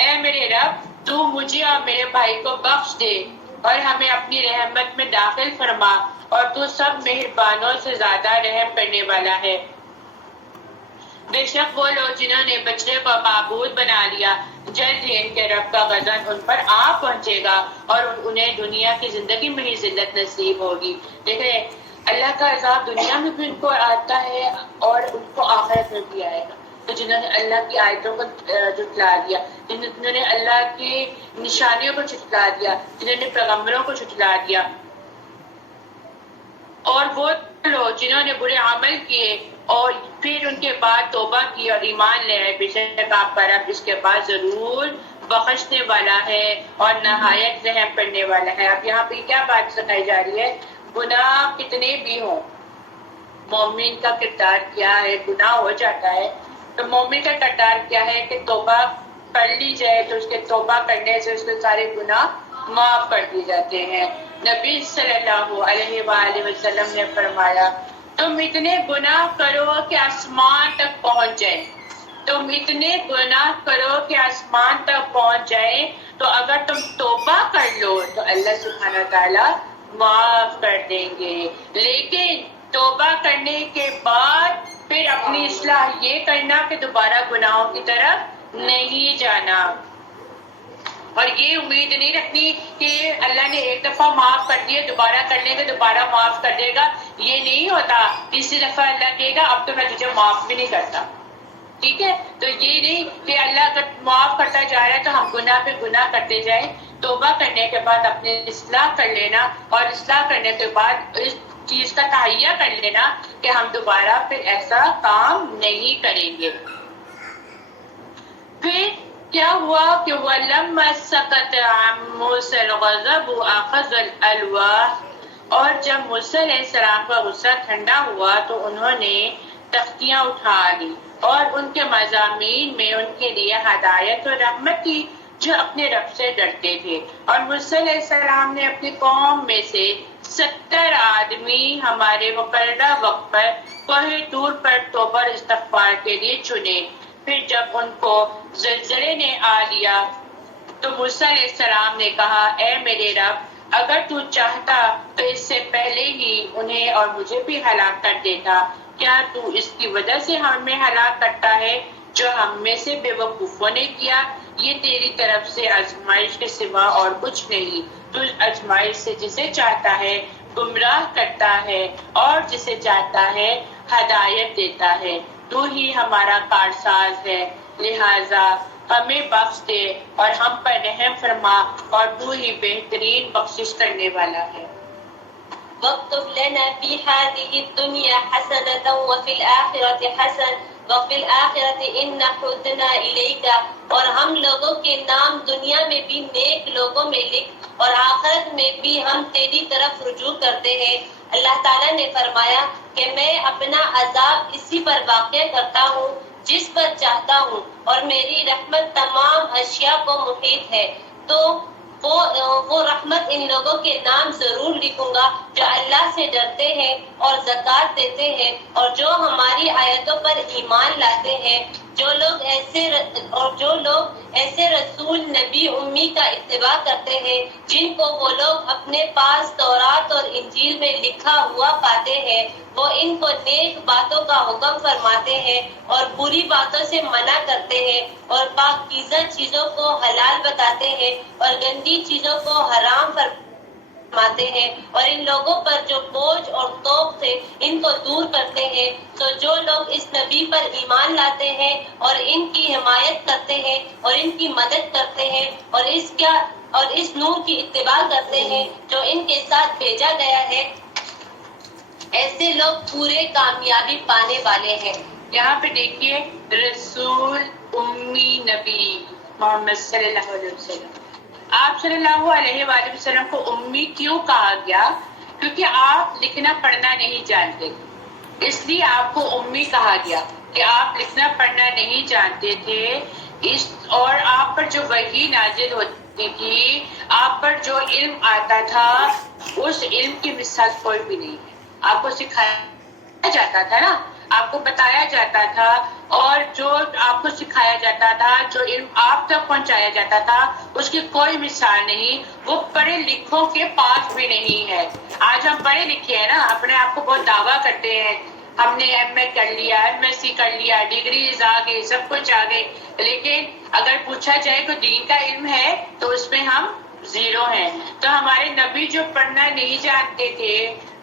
اے میرے رب تو مجھے اور میرے بھائی کو بخش دے اور ہمیں اپنی رحمت میں داخل فرما اور تو سب مہربانوں سے زیادہ رحم کرنے والا ہے۔ بے شک وہ لوگ جنہوں نے بچڑے کو معبود بنا لیا جلد ہی ان کے رب کا غضب ان پر آ پہنچے گا اور انہیں دنیا کی زندگی میں ہی ذلت نصیب ہوگی۔ دیکھیں اللہ کا عذاب دنیا میں بھی ان کو آتا ہے اور ان کو آخرت میں بھی آئے گا۔ تو جنہوں نے اللہ کی آیتوں کو جھٹلا دیا، جنہوں نے اللہ کی نشانیوں کو جھٹلا دیا، جنہوں نے پیغمبروں کو جھٹلا دیا، اور وہ لوگ جنہوں نے برے عمل کیے اور پھر ان کے بعد توبہ کی اور ایمان لے آئے، بے شک آپ کا رب اس کے بعد ضرور بخشنے والا ہے اور نہایت رحم کرنے والا ہے۔ اب یہاں پہ کیا بات سکھائی جا رہی ہے؟ گناہ کتنے بھی ہوں، مومن کا کردار کیا ہے؟ گناہ ہو جاتا ہے تو مومن کا کردار کیا ہے کہ توبہ کر لی جائے تو اس کے توبہ کرنے سے اس کے سارے گناہ معاف کر دیے جاتے ہیں۔ نبی صلی اللہ علیہ وآلہ وسلم نے فرمایا تم اتنے گناہ کرو کہ آسمان تک پہنچ جائے، تم اتنے گناہ کرو کہ آسمان تک پہنچ جائے تو اگر تم توبہ کر لو تو اللہ سبحانہ تعالیٰ معاف کر دیں گے، لیکن توبہ کرنے کے بعد پھر اپنی اصلاح یہ کرنا کہ دوبارہ گناہوں کی طرف نہیں جانا اور یہ امید نہیں رکھنی کہ اللہ نے ایک دفعہ معاف کر دیا دوبارہ کرنے کے دوبارہ معاف کر دے گا۔ یہ نہیں ہوتا، تیسری دفعہ اللہ کہے گا اب تو میں تجھے معاف بھی نہیں کرتا، ٹھیک ہے؟ تو یہ نہیں کہ اللہ اگر معاف کرتا جا رہا ہے تو ہم گناہ پہ گناہ کرتے جائیں۔ توبہ کرنے کے بعد اپنی اصلاح کر لینا اور اصلاح کرنے کے بعد اس چیز کا تہیہ کر لینا کہ ہم دوبارہ پھر ایسا کام نہیں کریں گے۔ پھر کیا ہوا کہ وَلَمَّا سَكَتَ عَن مُوسَى الْغَضَبُ أَخَذَ الْأَلْوَاحَ، اور جب موسیٰ علیہ السلام کا غصہ ٹھنڈا ہوا تو انہوں نے تختیاں اٹھا لی اور ان کے مضامین میں ان کے لیے ہدایت اور رحمت تھی جو اپنے رب سے ڈرتے تھے۔ اور موسیٰ علیہ السلام نے اپنی قوم میں سے 70 آدمی ہمارے مقررہ وقت پر کوہ طور پر توبہ اور استغفار کے لیے چنے۔ پھر جب ان کو زلزلے نے آ لیا تو موسیٰ علیہ السلام نے کہا اے میرے رب اگر تو چاہتا تو اس سے پہلے ہی انہیں اور مجھے بھی ہلاک کر دیتا، کیا تو اس کی وجہ سے ہمیں ہلاک کرتا ہے؟ جو ہم میں سے بے وقوفوں نے کیا، یہ تیری طرف سے آزمائش کے سوا اور کچھ نہیں۔ تو آزمائش سے جسے چاہتا ہے گمراہ کرتا ہے اور جسے چاہتا ہے ہدایت دیتا ہے۔ تو ہی ہمارا کارساز ہے، لہٰذا ہمیں بخش دے اور ہم پر رحم فرما، اور تو ہی بہترین بخشش کرنے والا ہے۔ واكتب لنا في هذه الدنيا حسنة وفي الآخرة حسنة وفي الآخرة إنا هدنا إليك، اور ہم لوگوں کے نام دنیا میں بھی نیک لوگوں میں لکھ اور آخرت میں بھی ہم تیری طرف رجوع کرتے ہیں۔ اللہ تعالیٰ نے فرمایا کہ میں اپنا عذاب اسی پر واقع کرتا ہوں جس پر چاہتا ہوں، اور میری رحمت تمام اشیاء کو محیط ہے۔ تو وہ رحمت ان لوگوں کے نام ضرور لکھوں گا جو اللہ سے ڈرتے ہیں اور زکوٰۃ دیتے ہیں اور جو ہماری آیتوں پر ایمان لاتے ہیں، جو لوگ ایسے رسول نبی امی کا اتباع کرتے ہیں جن کو وہ لوگ اپنے پاس تورات اور انجیل میں لکھا ہوا پاتے ہیں، وہ ان کو نیک باتوں کا حکم فرماتے ہیں اور بری باتوں سے منع کرتے ہیں، اور پاکیزہ چیزوں کو حلال بتاتے ہیں اور گندی چیزوں کو حرام فرماتے ہیں، اور ان لوگوں پر جو بوجھ اور توق تھے ان کو دور کرتے ہیں۔ تو جو لوگ اس نبی پر ایمان لاتے ہیں اور ان کی حمایت کرتے ہیں اور ان کی مدد کرتے ہیں اور اس نور کی اتباع کرتے ہیں جو ان کے ساتھ بھیجا گیا ہے، ایسے لوگ پورے کامیابی پانے والے ہیں۔ یہاں پہ دیکھیے رسول امی نبی محمد صلی اللہ علیہ وسلم، آپ صلی اللہ علیہ وآلہ وسلم کو امی کیوں کہا گیا؟ کیونکہ آپ لکھنا پڑھنا نہیں جانتے، اس لیے آپ کو امی کہا گیا کہ آپ لکھنا پڑھنا نہیں جانتے تھے، اور آپ پر جو وحی نازل ہوتی تھی، آپ پر جو علم آتا تھا، اس علم کی مثال کوئی بھی نہیں ہے۔ آپ کو سکھایا جاتا تھا نا، آپ کو بتایا جاتا تھا، اور جو آپ کو سکھایا جاتا تھا، جو علم آپ تک پہنچایا جاتا تھا، اس کی کوئی مثال نہیں۔ وہ پڑھے لکھوں کے پاس بھی نہیں ہے۔ آج ہم پڑھے لکھے ہیں نا، اپنے آپ کو بہت دعویٰ کرتے ہیں، ہم نے ایم اے کر لیا، ایم ایس سی کر لیا، ڈگریز آ گئی، سب کچھ آ گئی، لیکن اگر پوچھا جائے کہ دین کا علم ہے تو اس میں ہم زیرو ہیں۔ تو ہمارے نبی جو پڑھنا نہیں جانتے تھے،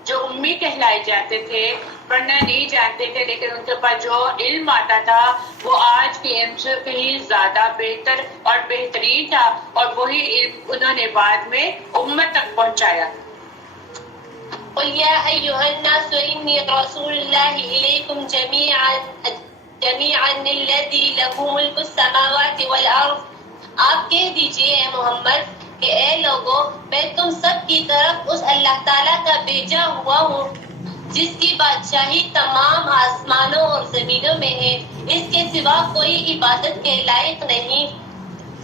جو امی کہلائے جاتے تھے، پڑھنا نہیں جانتے تھے، لیکن ان کے پاس جو علم آتا تھا وہ آج کے علم سے کہیں زیادہ بہتر اور بہترین تھا، اور وہی علم انہوں نے بعد میں امت تک پہنچایا۔ قل يا أيها الناس إني رسول الله إليكم جميعا الذي له ملك السماوات والأرض، آپ کہہ دیجئے اے محمد کہ اے لوگوں، میں تم سب کی طرف اس اللہ تعالیٰ کا بھیجا ہوا ہوں جس کی بادشاہی تمام آسمانوں اور زمینوں میں ہے، اس کے سوا کوئی عبادت کے لائق نہیں،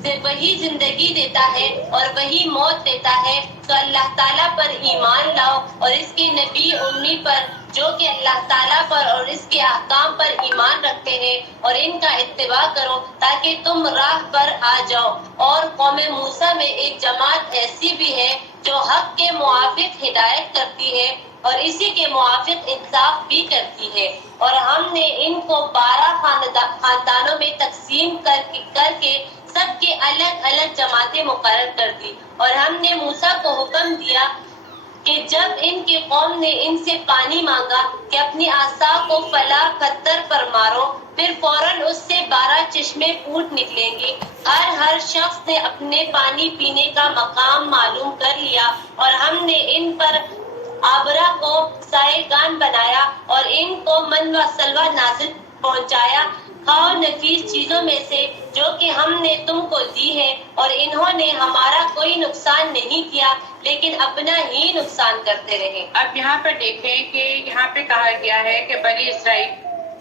صرف وہی زندگی دیتا ہے اور وہی موت دیتا ہے۔ تو اللہ تعالیٰ پر ایمان لاؤ اور اس کے نبی امی پر جو کہ اللہ تعالیٰ پر اور اس کے احکام پر ایمان رکھتے ہیں، اور ان کا اتباع کرو تاکہ تم راہ پر آ جاؤ۔ اور قوم موسیٰ میں ایک جماعت ایسی بھی ہے جو حق کے موافق ہدایت کرتی ہے اور اسی کے موافق انصاف بھی کرتی ہے، اور ہم نے ان کو 12 خاندانوں میں تقسیم کر کے سب کے الگ الگ جماعتیں مقرر کر دی، اور ہم نے موسیٰ کو حکم دیا کہ جب ان کی قوم نے ان سے پانی مانگا کہ اپنی عصا کو فلاں پتھر پر مارو، پھر فوراً اس سے 12 چشمے پھوٹ نکلیں گے۔ ہر شخص نے اپنے پانی پینے کا مقام معلوم کر لیا، اور ہم نے ان پر آبرہ کو سائے گان بنایا اور ان کو من و سلوہ نازل پہنچایا، کھاؤ نفیس چیزوں میں سے جو کہ ہم نے تم کو دی ہے، اور انہوں نے ہمارا کوئی نقصان نہیں کیا لیکن اپنا ہی نقصان کرتے رہے۔ اب یہاں پر دیکھیں کہ یہاں پہ کہا گیا ہے کہ بنی اسرائیل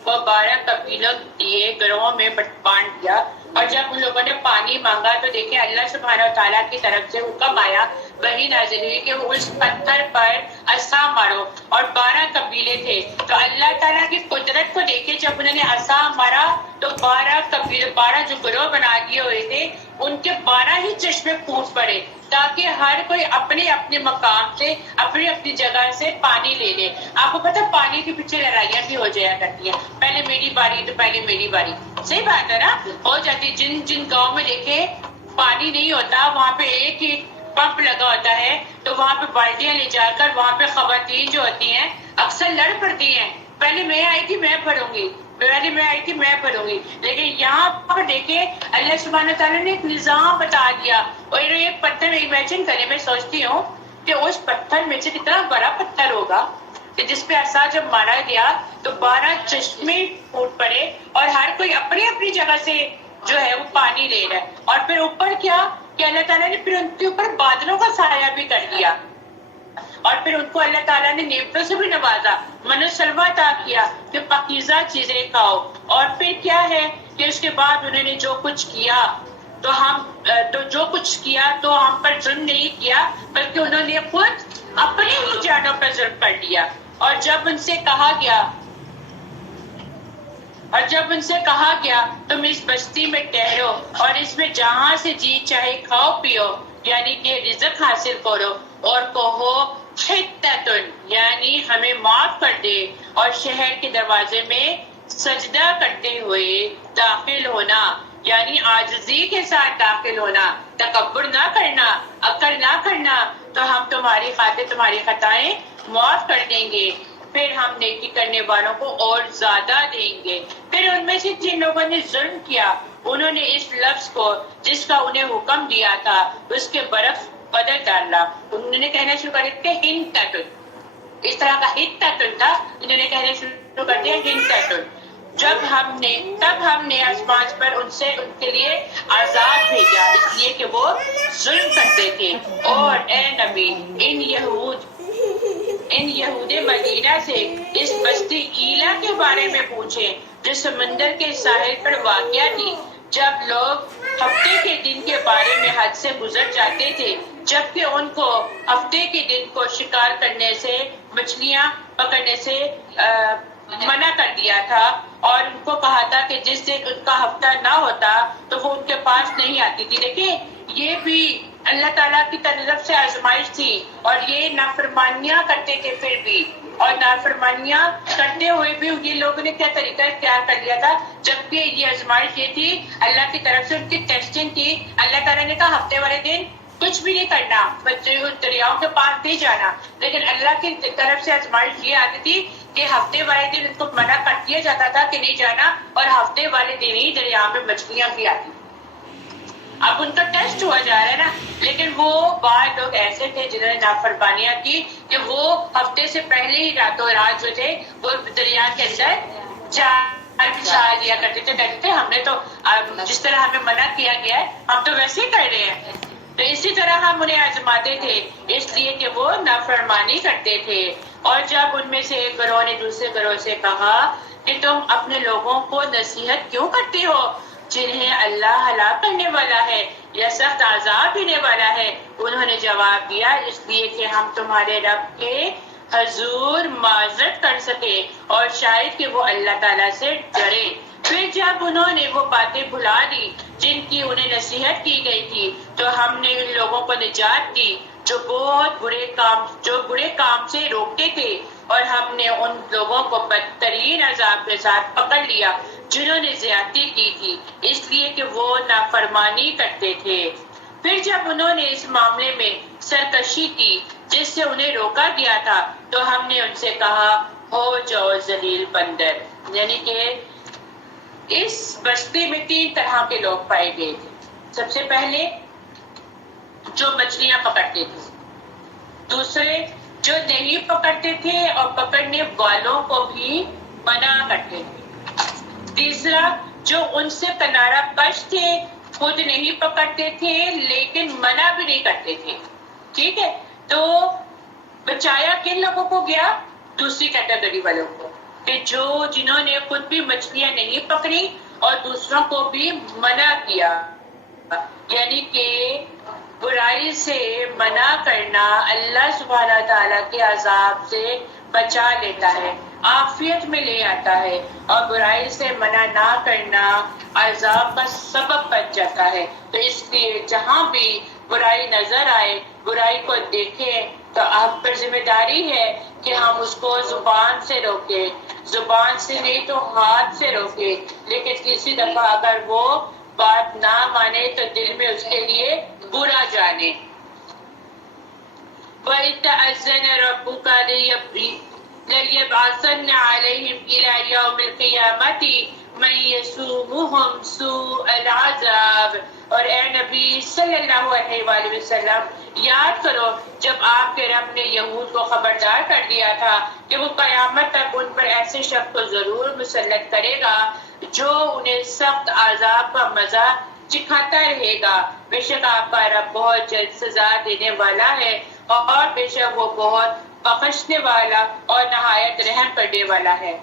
کو 12 قبیلوں دیے، گروہوں میں بانٹ دیا، اور جب ان لوگوں نے پانی مانگا تو دیکھیں اللہ سبحانہ و تعالیٰ کی طرف سے حکم آیا، وہی نازل ہوئی کہ اس پتھر پر عصا مارو، اور 12 قبیلے تھے۔ تو اللہ تعالیٰ کی قدرت کو دیکھے، جب انہوں نے عصا مارا تو 12 جو گروہ بنا دیے ہوئے تھے ان کے 12 ہی چشمے پھوٹ پڑے، تاکہ ہر کوئی اپنے اپنے مقام سے اپنی اپنی اپنی جگہ سے پانی لے لے. آپ کو پتا پانی کے پیچھے لڑائیاں بھی ہو جایا کرتی ہیں, پہلے میری باری تو پہلے میری باری. صحیح بات ہے نا, ہو جاتی. جن گاؤں میں دیکھے پانی نہیں ہوتا وہاں پہ ایک ہی پمپ لگا ہوتا ہے, تو وہاں پہ بالٹیاں لے جا کر وہاں پہ خواتین جو ہوتی ہیں اکثر لڑ پڑتی ہیں, پہلے میں آئی تھی میں بھروں گی, پہلے میں آئی تھی میں بھروں گی. لیکن یہاں پر دیکھیں اللہ سبحانہ تعالیٰ نے ایک نظام بتا دیا. اور ایک پتھر امیجن کریں, میں سوچتی ہوں کہ اس پتھر میں سے کتنا بڑا پتھر ہوگا کہ جس پہ عصا جب مارا گیا تو 12 چشمے پھوٹ پڑے اور ہر کوئی اپنی اپنی جگہ سے جو ہے وہ پانی لے رہا ہے. اور پھر اوپر کیا کہ اللہ تعالیٰ نے پھر ان کے اوپر بادلوں کا سایہ بھی کر دیا, اور پھر ان کو اللہ تعالیٰ نے نعمتوں سے بھی نوازا, من و سلوہ عطا کیا کہ پاکیزہ چیزیں کھاؤ. اور پھر کیا ہے کہ اس کے بعد انہوں نے جو کچھ کیا تو ہم پر ظلم نہیں کیا, بلکہ انہوں نے خود اپنی ہی جانوں پر ظلم کر لیا. اور جب ان سے کہا گیا تم اس بستی میں ٹھہرو اور اس میں جہاں سے جی چاہے کھاؤ پیو, یعنی کہ رزق حاصل کرو, اور کہو حتتن یعنی ہمیں معاف کر دے, اور شہر کے دروازے میں سجدہ کرتے ہوئے داخل ہونا, یعنی عاجزی کے ساتھ داخل ہونا, تکبر نہ کرنا, عقل نہ کرنا, تو ہم تمہاری خاطر تمہاری خطائیں معاف کر دیں گے, پھر ہم نیکی کرنے والوں کو اور زیادہ دیں گے. پھر ان میں سے جن لوگوں نے ظلم کیا انہوں نے اس لفظ کو جس کا انہیں حکم دیا تھا اس کے برعکس بدل ڈالا. انہوں نے کہنا شروع کر دیا ہنتتن, اس طرح کا ہنتتن تھا, انہوں نے کہنا شروع کر دیا ہنتتن. تب ہم نے آسمان پر ان کے لیے عذاب بھیجا اس لیے کہ وہ ظلم کرتے تھے. اور اے نبی ان یہود مدینہ سے اس بستی ایلا کے بارے میں پوچھیں جو سمندر کے ساحل پر واقع تھی, جب لوگ ہفتے کے دن کے بارے میں حد سے گزر جاتے تھے, جبکہ ان کو ہفتے کے دن کو شکار کرنے سے مچھلیاں پکڑنے سے منع کر دیا تھا, اور ان کو کہا تھا کہ جس دن ان کا ہفتہ نہ ہوتا تو وہ ان کے پاس نہیں آتی تھی. دیکھیں یہ بھی اللہ تعالیٰ کی طرف سے آزمائش تھی, اور یہ نافرمانیاں کرتے تھے پھر بھی, اور نافرمانیاں کرتے ہوئے بھی یہ لوگوں نے کیا طریقہ اختیار کر لیا تھا, جبکہ یہ آزمائش یہ تھی اللہ کی طرف سے ان کی ٹیسٹنگ تھی. اللہ تعالیٰ نے کہا ہفتے والے دن کچھ بھی نہیں کرنا, دریاؤں کے پاس نہیں جانا, لیکن اللہ کی طرف سے آزمائش یہ آتی تھی کہ ہفتے والے دن ان کو منع کر دیا جاتا تھا کہ نہیں جانا, اور ہفتے والے دن ہی دریا میں مچھلیاں بھی آتی. اب ان کا ٹیسٹ ہوا جا رہا ہے نا, لیکن وہ بعض لوگ ایسے تھے جنہوں نے نافرمانیاں کی کہ وہ ہفتے سے پہلے ہی راتوں رات جو تھے وہ دریا کے اندر جال بچھا دیا کرتے تھے, کہتے تھے ہم نے تو جس طرح ہمیں منع کیا گیا ہے ہم تو ویسے ہی کر رہے ہیں. تو اسی طرح ہم انہیں آزماتے تھے اس لیے کہ وہ نافرمانی کرتے تھے. اور جب ان میں سے ایک گروہ نے دوسرے گروہ سے کہا کہ تم اپنے لوگوں کو نصیحت کیوں کرتے ہو جنہیں اللہ ہلاک کرنے والا ہے یا سخت عذاب دینے والا ہے, انہوں نے جواب دیا اس لیے کہ ہم تمہارے رب کے حضور معذرت کر سکے اور شاید کہ وہ اللہ تعالیٰ سے ڈرے. پھر جب انہوں نے وہ باتیں بھلا دی جن کی انہیں نصیحت کی گئی تھی تو ہم نے ان لوگوں کو نجات دی جو بہت برے کام سے روکتے تھے, اور ہم نے ان لوگوں کو بدترین عذاب کے ساتھ پکڑ لیا جنہوں نے زیادتی کی تھی اس لیے کہ وہ نافرمانی کرتے تھے. پھر جب انہوں نے اس معاملے میں سرکشی کی جس سے انہیں روکا گیا تھا تو ہم نے ان سے کہا ہو جاؤ ذلیل بندر, یعنی کہ اس بستی میں 3 طرح کے لوگ پائے گئے تھے. سب سے پہلے جو مچھلیاں پکڑتے تھے, دوسرے جو نہیں پکڑتے تھے اور پکڑنے والوں کو بھی منع کرتے تھے, تیسرا جو ان سے کنارہ کش تھے, خود نہیں پکڑتے تھے لیکن منع بھی نہیں کرتے تھے. ٹھیک ہے, تو بچایا کن لوگوں کو گیا؟ دوسری کیٹیگری والوں کو, کہ جنہوں نے خود بھی مچھلیاں نہیں پکڑی اور دوسروں کو بھی منع کیا. یعنی کہ برائی سے منع کرنا اللہ سبحانہ تعالیٰ کے عذاب سے بچا لیتا ہے, عافیت میں لے آتا ہے, اور برائی سے منع نہ کرنا عذاب کا سبب بن جاتا ہے. تو اس لیے جہاں بھی برائی نظر آئے برائی کو دیکھیں تو ہم پر ذمہ داری ہے کہ ہم اس کو زبان سے روکیں، زبان سے نہیں تو ہاتھ سے روکیں، لیکن کسی دفعہ اگر وہ بات نہ مانے تو دل میں اس کے لیے برا جانے۔ وَإِذْ تَأَذَّنَ رَبُّكَ لَيَبْعَثَنَّ عَلَيْهِمْ إِلَى يَوْمِ الْقِيَامَةِ مَن يَسُومُهُمْ سُوءَ الْعَذَابِ۔ اور اے نبی صلی اللہ علیہ وآلہ وسلم یاد کرو جب آپ کے رب نے یہود کو خبردار کر دیا تھا کہ وہ قیامت تک ان پر ایسے شخص کو ضرور مسلط کرے گا جو انہیں سخت عذاب کا مزہ چکھاتا رہے گا۔ بے شک آپ کا رب بہت جلد سزا دینے والا ہے اور بے شک وہ بہت بخشنے والا اور نہایت رحم کرنے والا ہے۔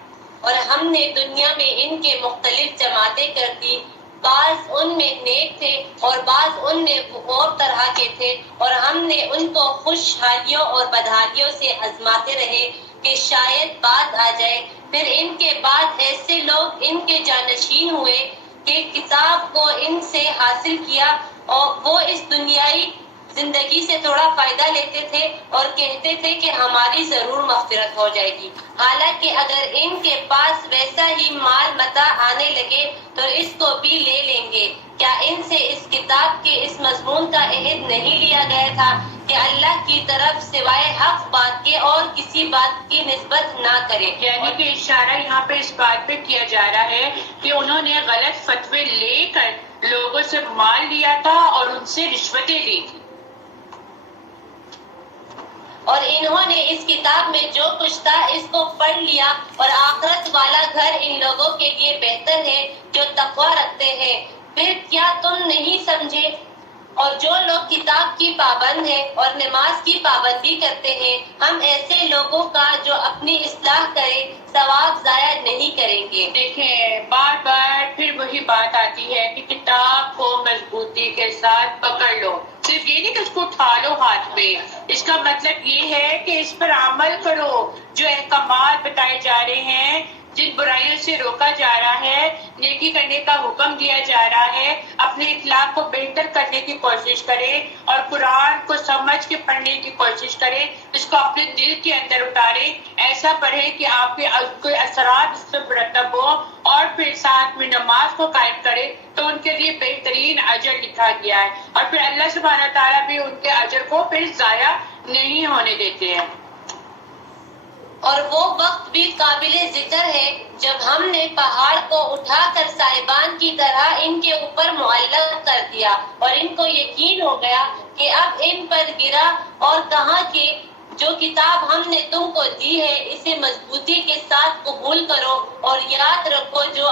اور ہم نے دنیا میں ان کے مختلف جماعتیں کر دی، بعض ان میں نیک تھے اور بعض ان میں اور طرح کے تھے، اور ہم نے ان کو خوشحالیوں اور بدحالیوں سے آزماتے رہے کہ شاید بات آ جائے۔ پھر ان کے بعد ایسے لوگ ان کے جانشین ہوئے کہ کتاب کو ان سے حاصل کیا اور وہ اس دنیائی زندگی سے تھوڑا فائدہ لیتے تھے اور کہتے تھے کہ ہماری ضرور مغفرت ہو جائے گی، حالانکہ اگر ان کے پاس ویسا ہی مال متاع آنے لگے تو اس کو بھی لے لیں گے۔ کیا ان سے اس کتاب کے اس مضمون کا عہد نہیں لیا گیا تھا کہ اللہ کی طرف سوائے حق بات کے اور کسی بات کی نسبت نہ کرے؟ یعنی کہ اشارہ یہاں پہ اس بات پہ کیا جا رہا ہے کہ انہوں نے غلط فتوے لے کر لوگوں سے مال لیا تھا اور ان سے رشوتیں لی تھی۔ اور انہوں نے اس کتاب میں جو کچھ تھا اس کو پڑھ لیا، اور آخرت والا گھر ان لوگوں کے لیے بہتر ہے جو تقوی رکھتے ہیں۔ پھر کیا تم نہیں سمجھے؟ اور جو لوگ کتاب کی پابند ہیں اور نماز کی پابندی کرتے ہیں، ہم ایسے لوگوں کا جو اپنی اصلاح کرے ثواب ضائع نہیں کریں گے۔ دیکھیں بار بار پھر وہی بات آتی ہے کہ کتاب کو مضبوطی کے ساتھ پکڑ لو، صرف یہ نہیں کہ اس کو اٹھا لو ہاتھ میں، اس کا مطلب یہ ہے کہ اس پر عمل کرو۔ جو احکامات بتائے جا رہے ہیں، جن برائیوں سے روکا جا رہا ہے، نیکی کرنے کا حکم دیا جا رہا ہے، اپنے اخلاق کو بہتر کرنے کی کوشش کرے اور قرآن کو سمجھ کے پڑھنے کی کوشش کرے، اس کو اپنے دل کے اندر اتارے، ایسا پڑھے کہ آپ کے کوئی اثرات اس سے مرتب ہو، اور پھر ساتھ میں نماز کو قائم کرے تو ان کے لیے بہترین اجر لکھا گیا ہے، اور پھر اللہ سبحانہ تعالیٰ بھی ان کے اجر کو پھر ضائع نہیں ہونے دیتے ہیں۔ اور وہ وقت بھی قابل ذکر ہے جب ہم نے پہاڑ کو اٹھا کر سائبان کی طرح ان کے اوپر معلق کر دیا، اور ان کو یقین ہو گیا کہ اب ان پر گرا، اور کہا کہ جو کتاب ہم نے تم کو دی ہے اسے مضبوطی کے ساتھ قبول کرو، اور یاد رکھو جو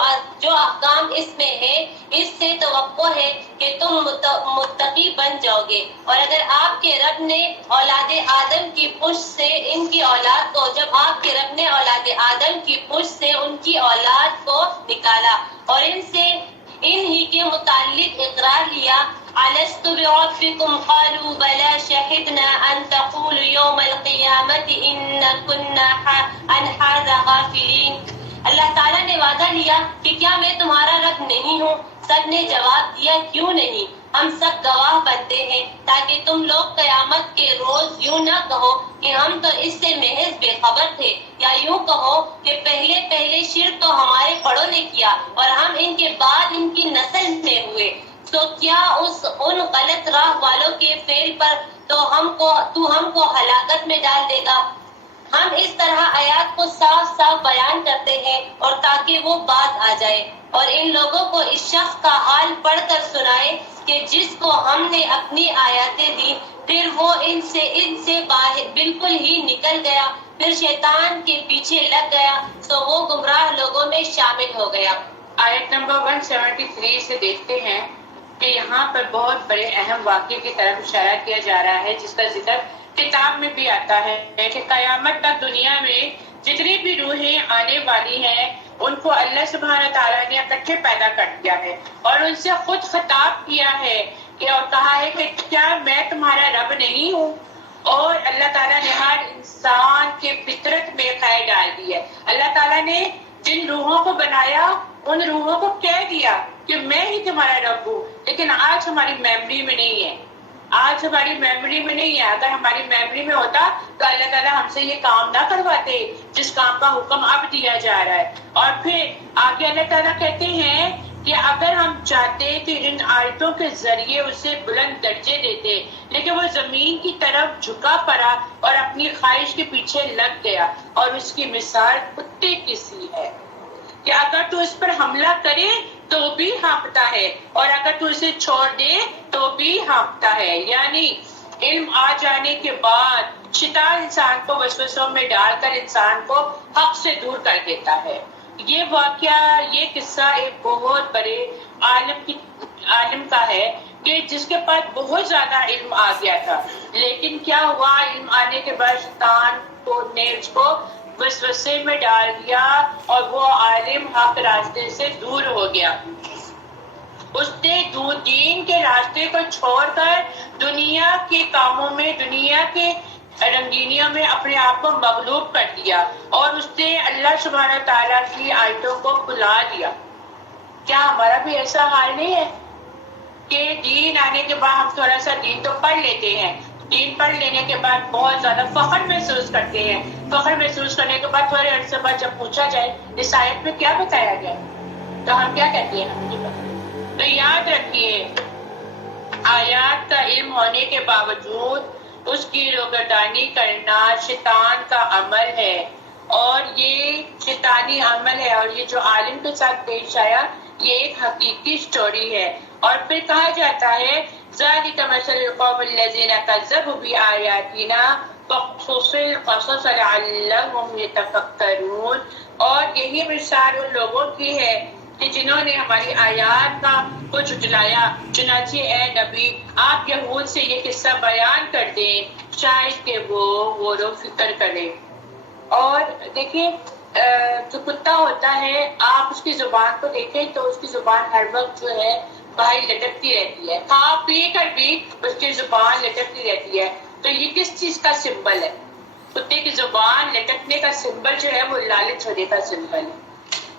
احکام اس میں ہے اس سے توقع ہے کہ تم متقی بن جاؤ گے۔ اور اگر آپ کے رب نے اولاد آدم کی پشت سے ان کی اولاد کو جب آپ کے رب نے اولاد آدم کی پشت سے ان کی اولاد کو نکالا اور ان سے انہی کے متعلق اقرار لیا، أَلَسْتُ بِرَبِّكُمْ قَالُوا بَلَى شَهِدْنَا أَن تَقُولُوا يَوْمَ الْقِيَامَةِ إِنَّا كُنَّا عَنْ هَذَا غَافِلِينَ۔ اللہ تعالیٰ نے وعدہ لیا کہ کیا میں تمہارا رب نہیں ہوں؟ سب نے جواب دیا کیوں نہیں، ہم سب گواہ بنتے ہیں تاکہ تم لوگ قیامت کے روز یوں نہ کہو کہ ہم تو اس سے محض بے خبر تھے، یا یوں کہو کہ پہلے شرک تو ہمارے بڑوں نے کیا اور ہم ان کے بعد ان کی نسل میں ہوئے، تو کیا ان غلط راہ والوں کے فعل پر تو ہم کو ہلاکت میں ڈال دے گا؟ ہم اس طرح آیات کو صاف صاف بیان کرتے ہیں اور تاکہ وہ بات آ جائے، اور ان لوگوں کو اس شخص کا حال پڑھ کر سنائے کہ جس کو ہم نے اپنی آیاتیں دی پھر وہ ان سے باہر بالکل ہی نکل گیا، پھر شیطان کے پیچھے لگ گیا تو وہ گمراہ لوگوں میں شامل ہو گیا۔ آیت نمبر 173 سے دیکھتے ہیں کہ یہاں پر بہت بڑے اہم واقعے کی طرف اشارہ کیا جا رہا ہے، جس کا ذکر کتاب میں بھی آتا ہے کہ قیامت تک دنیا میں جتنی بھی روحیں آنے والی ہیں ان کو اللہ سبحانہ تعالیٰ نے اکٹھے پیدا کر دیا ہے اور ان سے خود خطاب کیا ہے کہ اور کہا ہے کہ کیا میں تمہارا رب نہیں ہوں؟ اور اللہ تعالیٰ نے ہر انسان کے فطرت میں خیر ڈال دی ہے۔ اللہ تعالیٰ نے جن روحوں کو بنایا ان روحوں کو کہہ دیا کہ میں ہی تمہارا رب ہوں، لیکن آج ہماری میموری میں نہیں ہے، آج ہماری میموری میں نہیں ہے. اگر ہماری میموری میں ہوتا تو اللہ تعالیٰ ہم سے یہ کام نہ کرواتے جس کام کا حکم اب دیا جا رہا ہے. اور پھر آگے اللہ تعالیٰ کہتے ہیں کہ اگر ہم چاہتے تو ان آیتوں کے ذریعے اسے بلند درجے دیتے، لیکن وہ زمین کی طرف جھکا پڑا اور اپنی خواہش کے پیچھے لگ گیا، اور اس کی مثال کتے کی سی ہے کہ اگر تو اس پر حملہ کرے تو بھی ہانپتا ہے، اور اگر تو اسے چھوڑ دے تو بھی ہانپتا ہے. یعنی علم آ جانے کے بعد شیطان انسان کو وسوسوں میں ڈال کر انسان کو حق سے دور کر دیتا ہے. یہ واقعہ، یہ قصہ ایک بہت بڑے عالم کا ہے کہ جس کے پاس بہت زیادہ علم آ گیا تھا، لیکن کیا ہوا، علم آنے کے بعد شیطان نے اس کو وسوسے میں ڈال دیا اور وہ عالم حق راستے سے دور ہو گیا. اس نے دین کے راستے کو چھوڑ کر دنیا کے کاموں میں، دنیا کے رنگینیوں میں اپنے آپ کو مغلوب کر دیا، اور اس نے اللہ سبحانہ تعالیٰ کی آیتوں کو بھلا دیا. کیا ہمارا بھی ایسا حال نہیں ہے کہ دین آنے کے بعد ہم تھوڑا سا دین تو پڑھ لیتے ہیں، دین پڑھ لینے کے بعد بہت زیادہ فخر محسوس کرتے ہیں، فخر محسوس کرنے کے بعد تھوڑے عرصے بعد جب پوچھا جائے اس آیت میں کیا بتایا گیا تو ہم کیا کہتے ہیں، ہمیں نہیں پتہ. تو یاد رکھیے، آیات کا علم ہونے کے باوجود اس کی روگردانی کرنا شیطان کا عمل ہے، اور یہ شیطانی عمل ہے، اور یہ جو عالم کے ساتھ پیش آیا یہ ایک حقیقی سٹوری ہے. اور پھر کہا جاتا ہے ذَلِكَ مَثَلُ الْقَوْمِ الَّذِينَ كَذَّبُوا بِآيَاتِنَا فَاقْصُصِ الْقَصَصَ لَعَلَّهُمْ يَتَفَكَّرُونَ. اور یہی مثال ان لوگوں کی ہے کہ جنہوں نے ہماری آیات کو جھٹلایا. چنانچہ اے نبی آپ یہود سے یہ قصہ بیان کر دیں شاید کہ وہ لوگ فکر کریں. اور دیکھیں جو کتا ہوتا ہے، آپ اس کی زبان کو دیکھیں تو اس کی زبان ہر وقت جو ہے باہر لٹکتی رہتی ہے، کھا پی کر بھی اس کی زبان لٹکتی رہتی ہے. تو یہ کس چیز کا سمبل ہے؟ کتے کی زبان لٹکنے کا سمبل جو ہے وہ لالچ ہونے کا سمبل ہے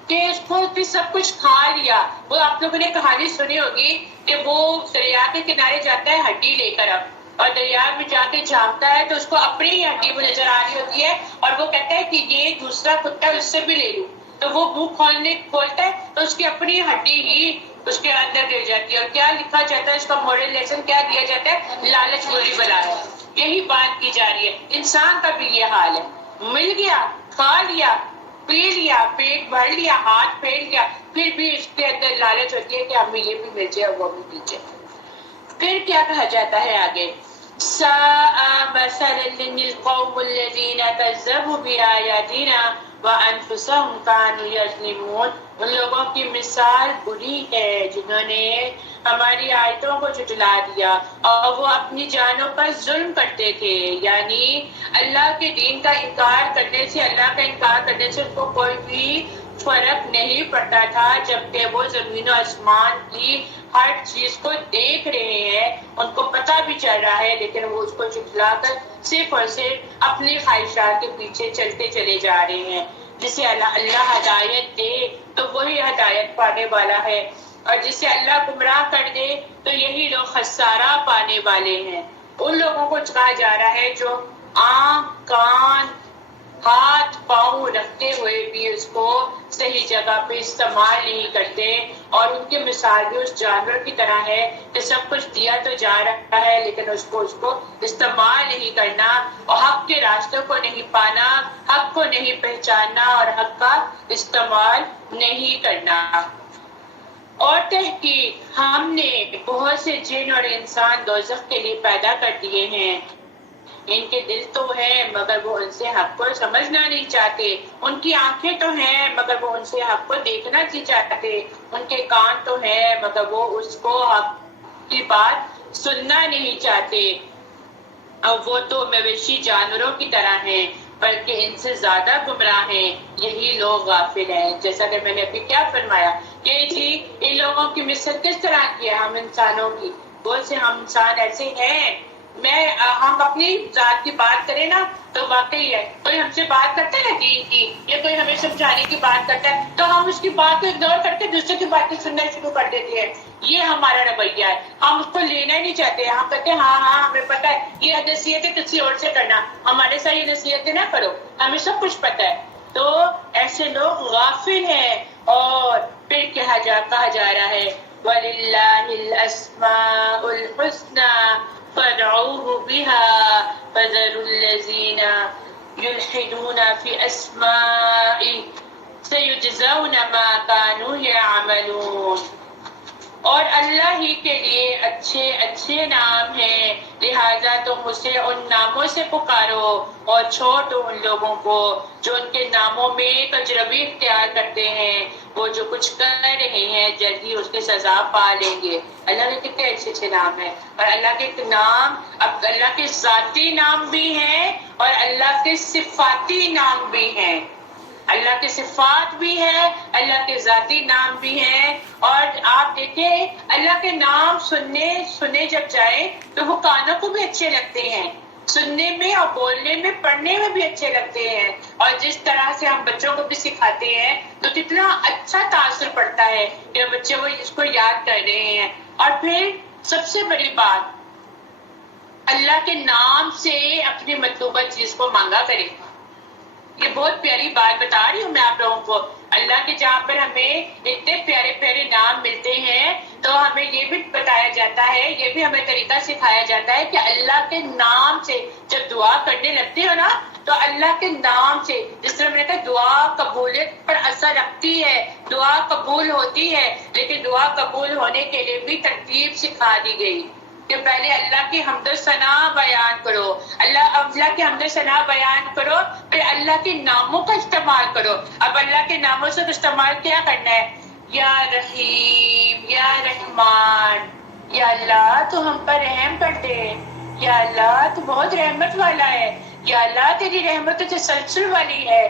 کہ اس کو سب کچھ کھا لیا. وہ آپ لوگوں نے کہانی سنی ہوگی کہ وہ دریا کے کنارے جاتا ہے ہڈی لے کر، اور دریا میں جا کے جھانکتا ہے تو اس کو اپنی ہی ہڈی وہ نظر آ رہی ہوتی ہے، اور وہ کہتا ہے کہ یہ دوسرا کتا اس سے بھی لے لوں. تو وہ منہ کھولتا ہے تو اس کی اپنی ہڈی ہی اس کے اندر گر جاتی ہے. اور کیا لکھا جاتا ہے، اس کا مورل لیسن کیا دیا جاتا ہے، لالچ بری بلا ہے. یہی بات کی جا رہی ہے، انسان کا بھی یہ حال ہے، مل گیا، کھا لیا، پی لیا، پیٹ بھر لیا، ہاتھ پھیر لیا، پھر بھی اس کے اندر لالچ ہوتی ہے کہ ہمیں یہ بھی مل جائے اور وہ بھی مل جائے. پھر کیا کہا جاتا ہے آگے، سَاءَ مَثَلًا لِلْقَوْمِ الَّذِينَ كَذَّبُوا بِآيَاتِنَا وَأَنفُسَهُمْ كَانُوا يَظْلِمُونَ. ان لوگوں کی مثال بری ہے جنہوں نے ہماری آیتوں کو جھٹلا دیا اور وہ اپنی جانوں پر ظلم کرتے تھے. یعنی اللہ کے دین کا انکار کرنے سے، اللہ کا انکار کرنے سے ان کو کوئی بھی فرق نہیں پڑتا تھا، جبکہ وہ زمین و آسمان کی ہر چیز کو دیکھ رہے ہیں، ان کو پتہ بھی چل رہا ہے، لیکن وہ اس کو جھٹلا کر صرف اور صرف اپنی خواہشات کے پیچھے چلتے چلے جا رہے ہیں. جسے اللہ ہدایت دے تو وہی ہدایت پانے والا ہے، اور جسے اللہ گمراہ کر دے تو یہی لوگ خسارہ پانے والے ہیں. ان لوگوں کو کہا جا رہا ہے جو آنکھ، کان، ہاتھ، پاؤں رکھتے ہوئے بھی اس کو صحیح جگہ پہ استعمال نہیں کرتے. اور ان کی مثال بھی اس جانور کی طرح ہے کہ سب کچھ دیا تو جا رہا ہے لیکن اس کو استعمال نہیں کرنا، اور حق کے راستوں کو نہیں پانا، حق کو نہیں پہچاننا اور حق کا استعمال نہیں کرنا. اور تحقیق ہم نے بہت سے جن اور انسان دوزخ کے لیے پیدا کر دیے ہیں. ان کے دل تو ہیں مگر وہ ان سے حق کو سمجھنا نہیں چاہتے، ان کی آنکھیں تو ہیں مگر وہ ان سے حق کو دیکھنا نہیں چاہتے، ان کے کان تو ہیں مگر وہ اس کو حق کی بات سننا نہیں چاہتے. اور وہ تو مویشی جانوروں کی طرح ہیں بلکہ ان سے زیادہ گمراہ ہیں. یہی لوگ غافل ہیں. جیسا کہ میں نے ابھی کیا فرمایا کہ جی ان لوگوں کی مثل کس طرح کی ہے ہم انسانوں کی. بہت سے ہم انسان ایسے ہیں ہم اپنی ذات کی بات کریں نا تو واقعی ہے کوئی ہم سے بات کرتا ہے نا دین کی یا کوئی ہمیں سمجھانے کی بات کرتا ہے تو ہم اس کی بات کو اگنور کر کے دوسرے کی باتیں سننا شروع کر دیتے ہیں. یہ ہمارا رویہ ہے. ہم اس کو لینا ہی نہیں چاہتے. ہم کہتے ہیں ہاں ہمیں پتہ ہے یہ نصیحتیں کسی اور سے کرنا, ہمارے ساتھ یہ نصیحتیں نہ کرو, ہمیں سب کچھ پتہ ہے. تو ایسے لوگ غافل ہیں. اور پھر کہا جا رہا ہے وَلِلَّهِ الْأَسْمَاءُ الْحُسْنَى فَادْعُوهُ بِهَا فَذَرُوا الَّذِينَ يُلْحِدُونَ فِي أَسْمَائِهِ سَيُجْزَوْنَ مَا كَانُوا يَعْمَلُونَ. اور اللہ ہی کے لیے اچھے اچھے نام ہیں, لہذا تم اسے ان ناموں سے پکارو اور چھوڑ دو ان لوگوں کو جو ان کے ناموں میں تجربی اختیار کرتے ہیں. وہ جو کچھ کر رہے ہیں جلدی اس کی سزا پا لیں گے. اللہ کے کتنے اچھے اچھے نام ہیں, اور اللہ کے نام اب اللہ کے ذاتی نام بھی ہیں اور اللہ کے صفاتی نام بھی ہیں. اللہ کے صفات بھی ہے, اللہ کے ذاتی نام بھی ہیں. اور آپ دیکھیں اللہ کے نام سننے جب جائیں تو وہ کانوں کو بھی اچھے لگتے ہیں, سننے میں اور بولنے میں پڑھنے میں بھی اچھے لگتے ہیں. اور جس طرح سے ہم بچوں کو بھی سکھاتے ہیں تو کتنا اچھا تاثر پڑتا ہے کہ بچے وہ اس کو یاد کر رہے ہیں. اور پھر سب سے بڑی بات, اللہ کے نام سے اپنی مطلوبہ چیز کو مانگا کرے. یہ بہت پیاری بات بتا رہی ہوں میں آپ لوگوں کو. اللہ کے جہاں پر ہمیں اتنے پیارے پیارے نام ملتے ہیں تو ہمیں یہ بھی بتایا جاتا ہے, یہ بھی ہمیں طریقہ سکھایا جاتا ہے کہ اللہ کے نام سے جب دعا کرنے لگتے ہو نا تو اللہ کے نام سے, جس طرح میں نے کہا دعا قبولیت پر اثر رکھتی ہے, دعا قبول ہوتی ہے, لیکن دعا قبول ہونے کے لیے بھی ترتیب سکھا دی گئی کہ پہلے اللہ کی حمد و ثنا بیان کرو, اللہ کی حمد و ثنا بیان کرو, پھر اللہ کے ناموں کا استعمال کرو. اب اللہ کے ناموں سے استعمال کیا کرنا ہے؟ یا رحیم, یا رحمان, یا اللہ تو ہم پر رحم کر دے, یا اللہ تو بہت رحمت والا ہے, یا اللہ تیری رحمت تو تسلسل والی ہے,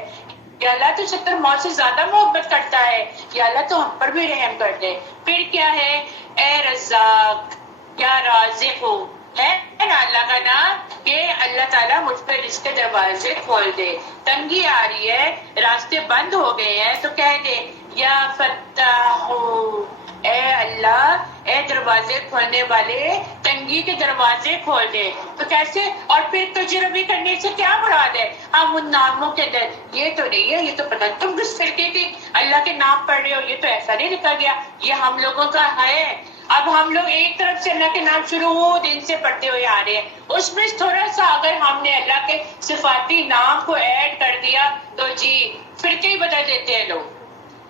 یا اللہ تو 70 موت سے زیادہ محبت کرتا ہے, یا اللہ تو ہم پر بھی رحم کر دے. پھر کیا ہے؟ اے رزاق, یا رازق ہو, ہے نا اللہ کا نام کہ اللہ تعالیٰ مجھ پہ رزق کے دروازے کھول دے. تنگی آ رہی ہے, راستے بند ہو گئے ہیں تو کہہ دے یا فتاح, اے اللہ, اے دروازے کھولنے والے, تنگی کے دروازے کھول دے. تو کیسے؟ اور پھر تجربی کرنے سے کیا مراد ہے؟ ہم ان ناموں کے اندر یہ تو نہیں ہے, یہ تو پتہ تم کس فرقے کی اللہ کے نام پڑھ رہے ہو, یہ تو ایسا نہیں لکھا گیا, یہ ہم لوگوں کا ہے. اب ہم لوگ ایک طرف سے اللہ کے نام شروع دن سے پڑھتے ہوئے آ رہے ہیں, اس میں تھوڑا سا اگر ہم نے اللہ کے صفاتی نام کو ایڈ کر دیا تو جی فرقے ہی بدل دیتے ہیں لوگ.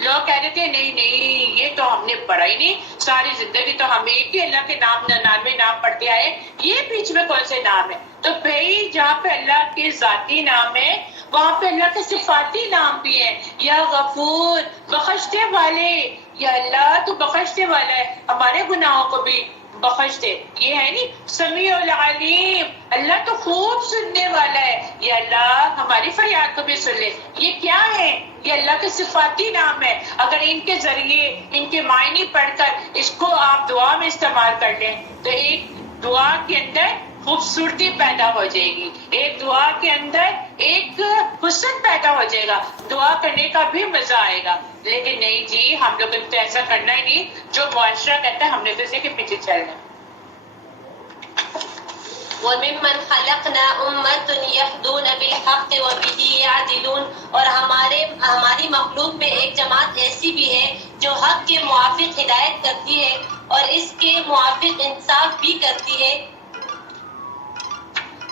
لوگ کہہ دیتے ہیں نہیں یہ تو ہم نے پڑھا ہی نہیں, ساری زندگی تو ہم ایک ہی اللہ کے نام 99 نام پڑھتے آئے, یہ بیچ میں کون سے نام ہے؟ تو بھائی جہاں پہ اللہ کے ذاتی نام ہے وہاں پہ اللہ کے صفاتی نام بھی ہیں. یا غفور, بخشنے والے, یا اللہ تو بخشنے والا ہے, ہمارے گناہوں کو بھی بخش دے. یہ ہے نہیں سمیع العلیم, اللہ تو خوب سننے والا ہے, یا اللہ ہماری فریاد کو بھی سن لے. یہ کیا ہے؟ یہ اللہ کے صفاتی نام ہے. اگر ان کے ذریعے ان کے معنی پڑھ کر اس کو آپ دعا میں استعمال کر لیں تو ایک دعا کے اندر خوبصورتی پیدا ہو جائے گی, ایک دعا کے اندر ایک حسن پیدا ہو جائے گا, دعا کرنے کا بھی مزہ آئے گا. لیکن نہیں جی, ہم لوگوں نے تو ایسا کرنا ہی نہیں جو معاشرہ کہتا ہے, ہم نے تو اسی کے پیچھے چلنا. وَمِمَّنْ خَلَقْنَا أُمَّةٌ يَهْدُونَ بِالْحَقِّ وَبِهِ يَعْدِلُونَ, اور ہماری مخلوق میں ایک جماعت ایسی بھی ہے جو حق کے موافق ہدایت کرتی ہے اور اس کے موافق انصاف بھی کرتی ہے.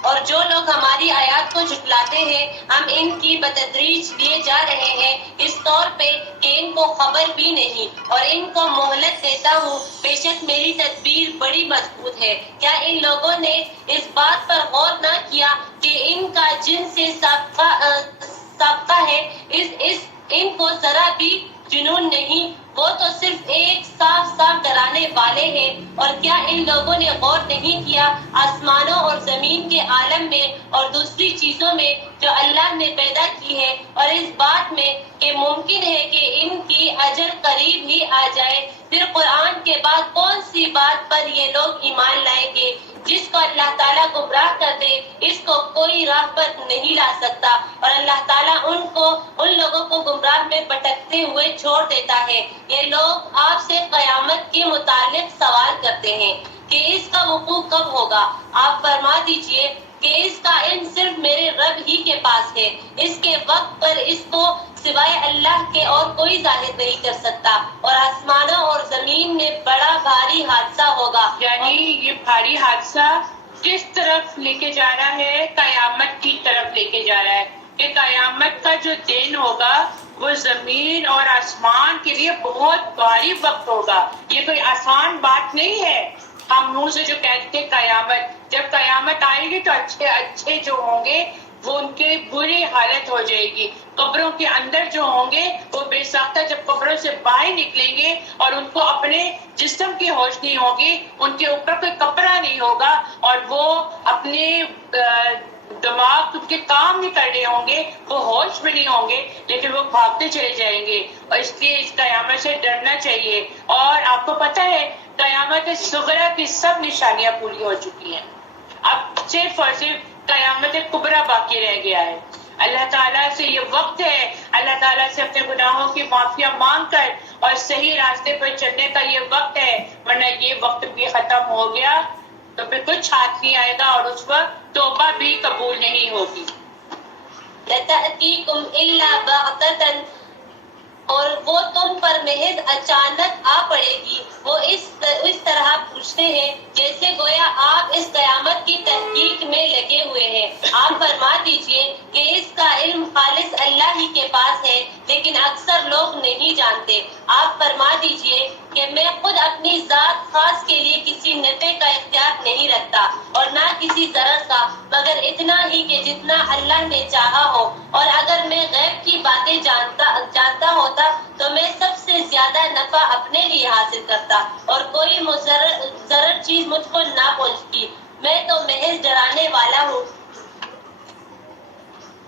اور جو لوگ ہماری آیات کو جھٹلاتے ہیں ہم ان کی بتدریج لیے جا رہے ہیں, اس طور پہ کہ ان کو خبر بھی نہیں, اور ان کو مہلت دیتا ہوں, بے شک میری تدبیر بڑی مضبوط ہے. کیا ان لوگوں نے اس بات پر غور نہ کیا کہ ان کا جن سے سابقہ ہے, ان کو ذرا بھی جنون نہیں، وہ تو صرف ایک صاف صاف ڈرانے والے ہیں۔ اور کیا ان لوگوں نے غور نہیں کیا آسمانوں اور زمین کے عالم میں اور دوسری چیزوں میں جو اللہ نے پیدا کی ہے، اور اس بات میں کہ ممکن ہے کہ ان کی اجل قریب ہی آ جائے؟ پھر قرآن کے بعد کون سی بات پر یہ لوگ ایمان لائیں گے؟ جس کو اللہ تعالیٰ گمراہ کر دے اس کو کوئی راہ پر نہیں لا سکتا، اور اللہ تعالیٰ ان لوگوں کو گمراہ میں بھٹکتے ہوئے چھوڑ دیتا ہے۔ یہ لوگ آپ سے قیامت کے متعلق سوال کرتے ہیں کہ اس کا وقوع کب ہوگا۔ آپ فرما دیجئے کہ اس کا علم صرف میرے رب ہی کے پاس ہے، اس کے وقت پر اس کو سوائے اللہ کے اور کوئی ظاہر نہیں کر سکتا، اور آسمانوں اور زمین میں بڑا بھاری حادثہ ہوگا۔ یعنی یہ بھاری حادثہ کس طرف لے کے جا رہا ہے؟ قیامت کی طرف لے کے جا رہا ہے کہ قیامت کا جو دن ہوگا وہ زمین اور آسمان کے لیے بہت بھاری وقت ہوگا۔ یہ کوئی آسان بات نہیں ہے۔ ہم منہ سے جو کہتے ہیں قیامت، جب قیامت آئے گی تو اچھے جو ہوں گے وہ ان کی بری حالت ہو جائے گی۔ قبروں کے اندر جو ہوں گے وہ بے ساختہ جب قبروں سے باہر نکلیں گے اور ان کو اپنے جسم کی ہوش نہیں ہوگی، ان کے اوپر کوئی کپڑا نہیں ہوگا، اور وہ اپنے دماغ کے کام نہیں کر رہے ہوں گے، وہ ہوش میں نہیں ہوں گے، لیکن وہ بھاگتے چلے جائیں گے۔ اور اس لیے اس قیامت سے ڈرنا چاہیے۔ اور آپ کو پتہ ہے قیامت صغریٰ کی سب نشانیاں پوری ہو چکی ہیں، اب صرف اور صرف قیامت کبریٰ باقی رہ گیا ہے۔ اللہ تعالیٰ سے یہ وقت ہے، اللہ تعالیٰ سے اپنے گناہوں کی معافیہ مانگ کر اور صحیح راستے پر چلنے کا یہ وقت ہے، ورنہ یہ وقت بھی ختم ہو گیا تو پھر کچھ ہاتھ نہیں آئے گا، اور اس وقت توبہ بھی قبول نہیں ہوگی۔ لَتَأْتِيكُمْ إِلَّا بَغْتَةً، اور وہ تم پر محض اچانک آ پڑے گی۔ وہ اس طرح پوچھتے ہیں جیسے گویا آپ اس قیامت کی تحقیق میں لگے ہوئے ہیں۔ آپ فرما دیجئے کہ اس کا علم خالص اللہ ہی کے پاس ہے، لیکن اکثر لوگ نہیں جانتے۔ آپ فرما دیجئے کہ میں خود اپنی ذات خاص کے لیے کسی نفع کا اختیار نہیں رکھتا اور نہ کسی ضرر کا، مگر اتنا ہی کہ جتنا اللہ نے چاہا ہو، اور اگر میں غیب کی باتیں جانتا ہوتا تو میں سب سے زیادہ نفع اپنے لیے حاصل کرتا اور کوئی مضر چیز مجھ کو نہ پہنچتی۔ میں تو محض ڈرانے والا ہوں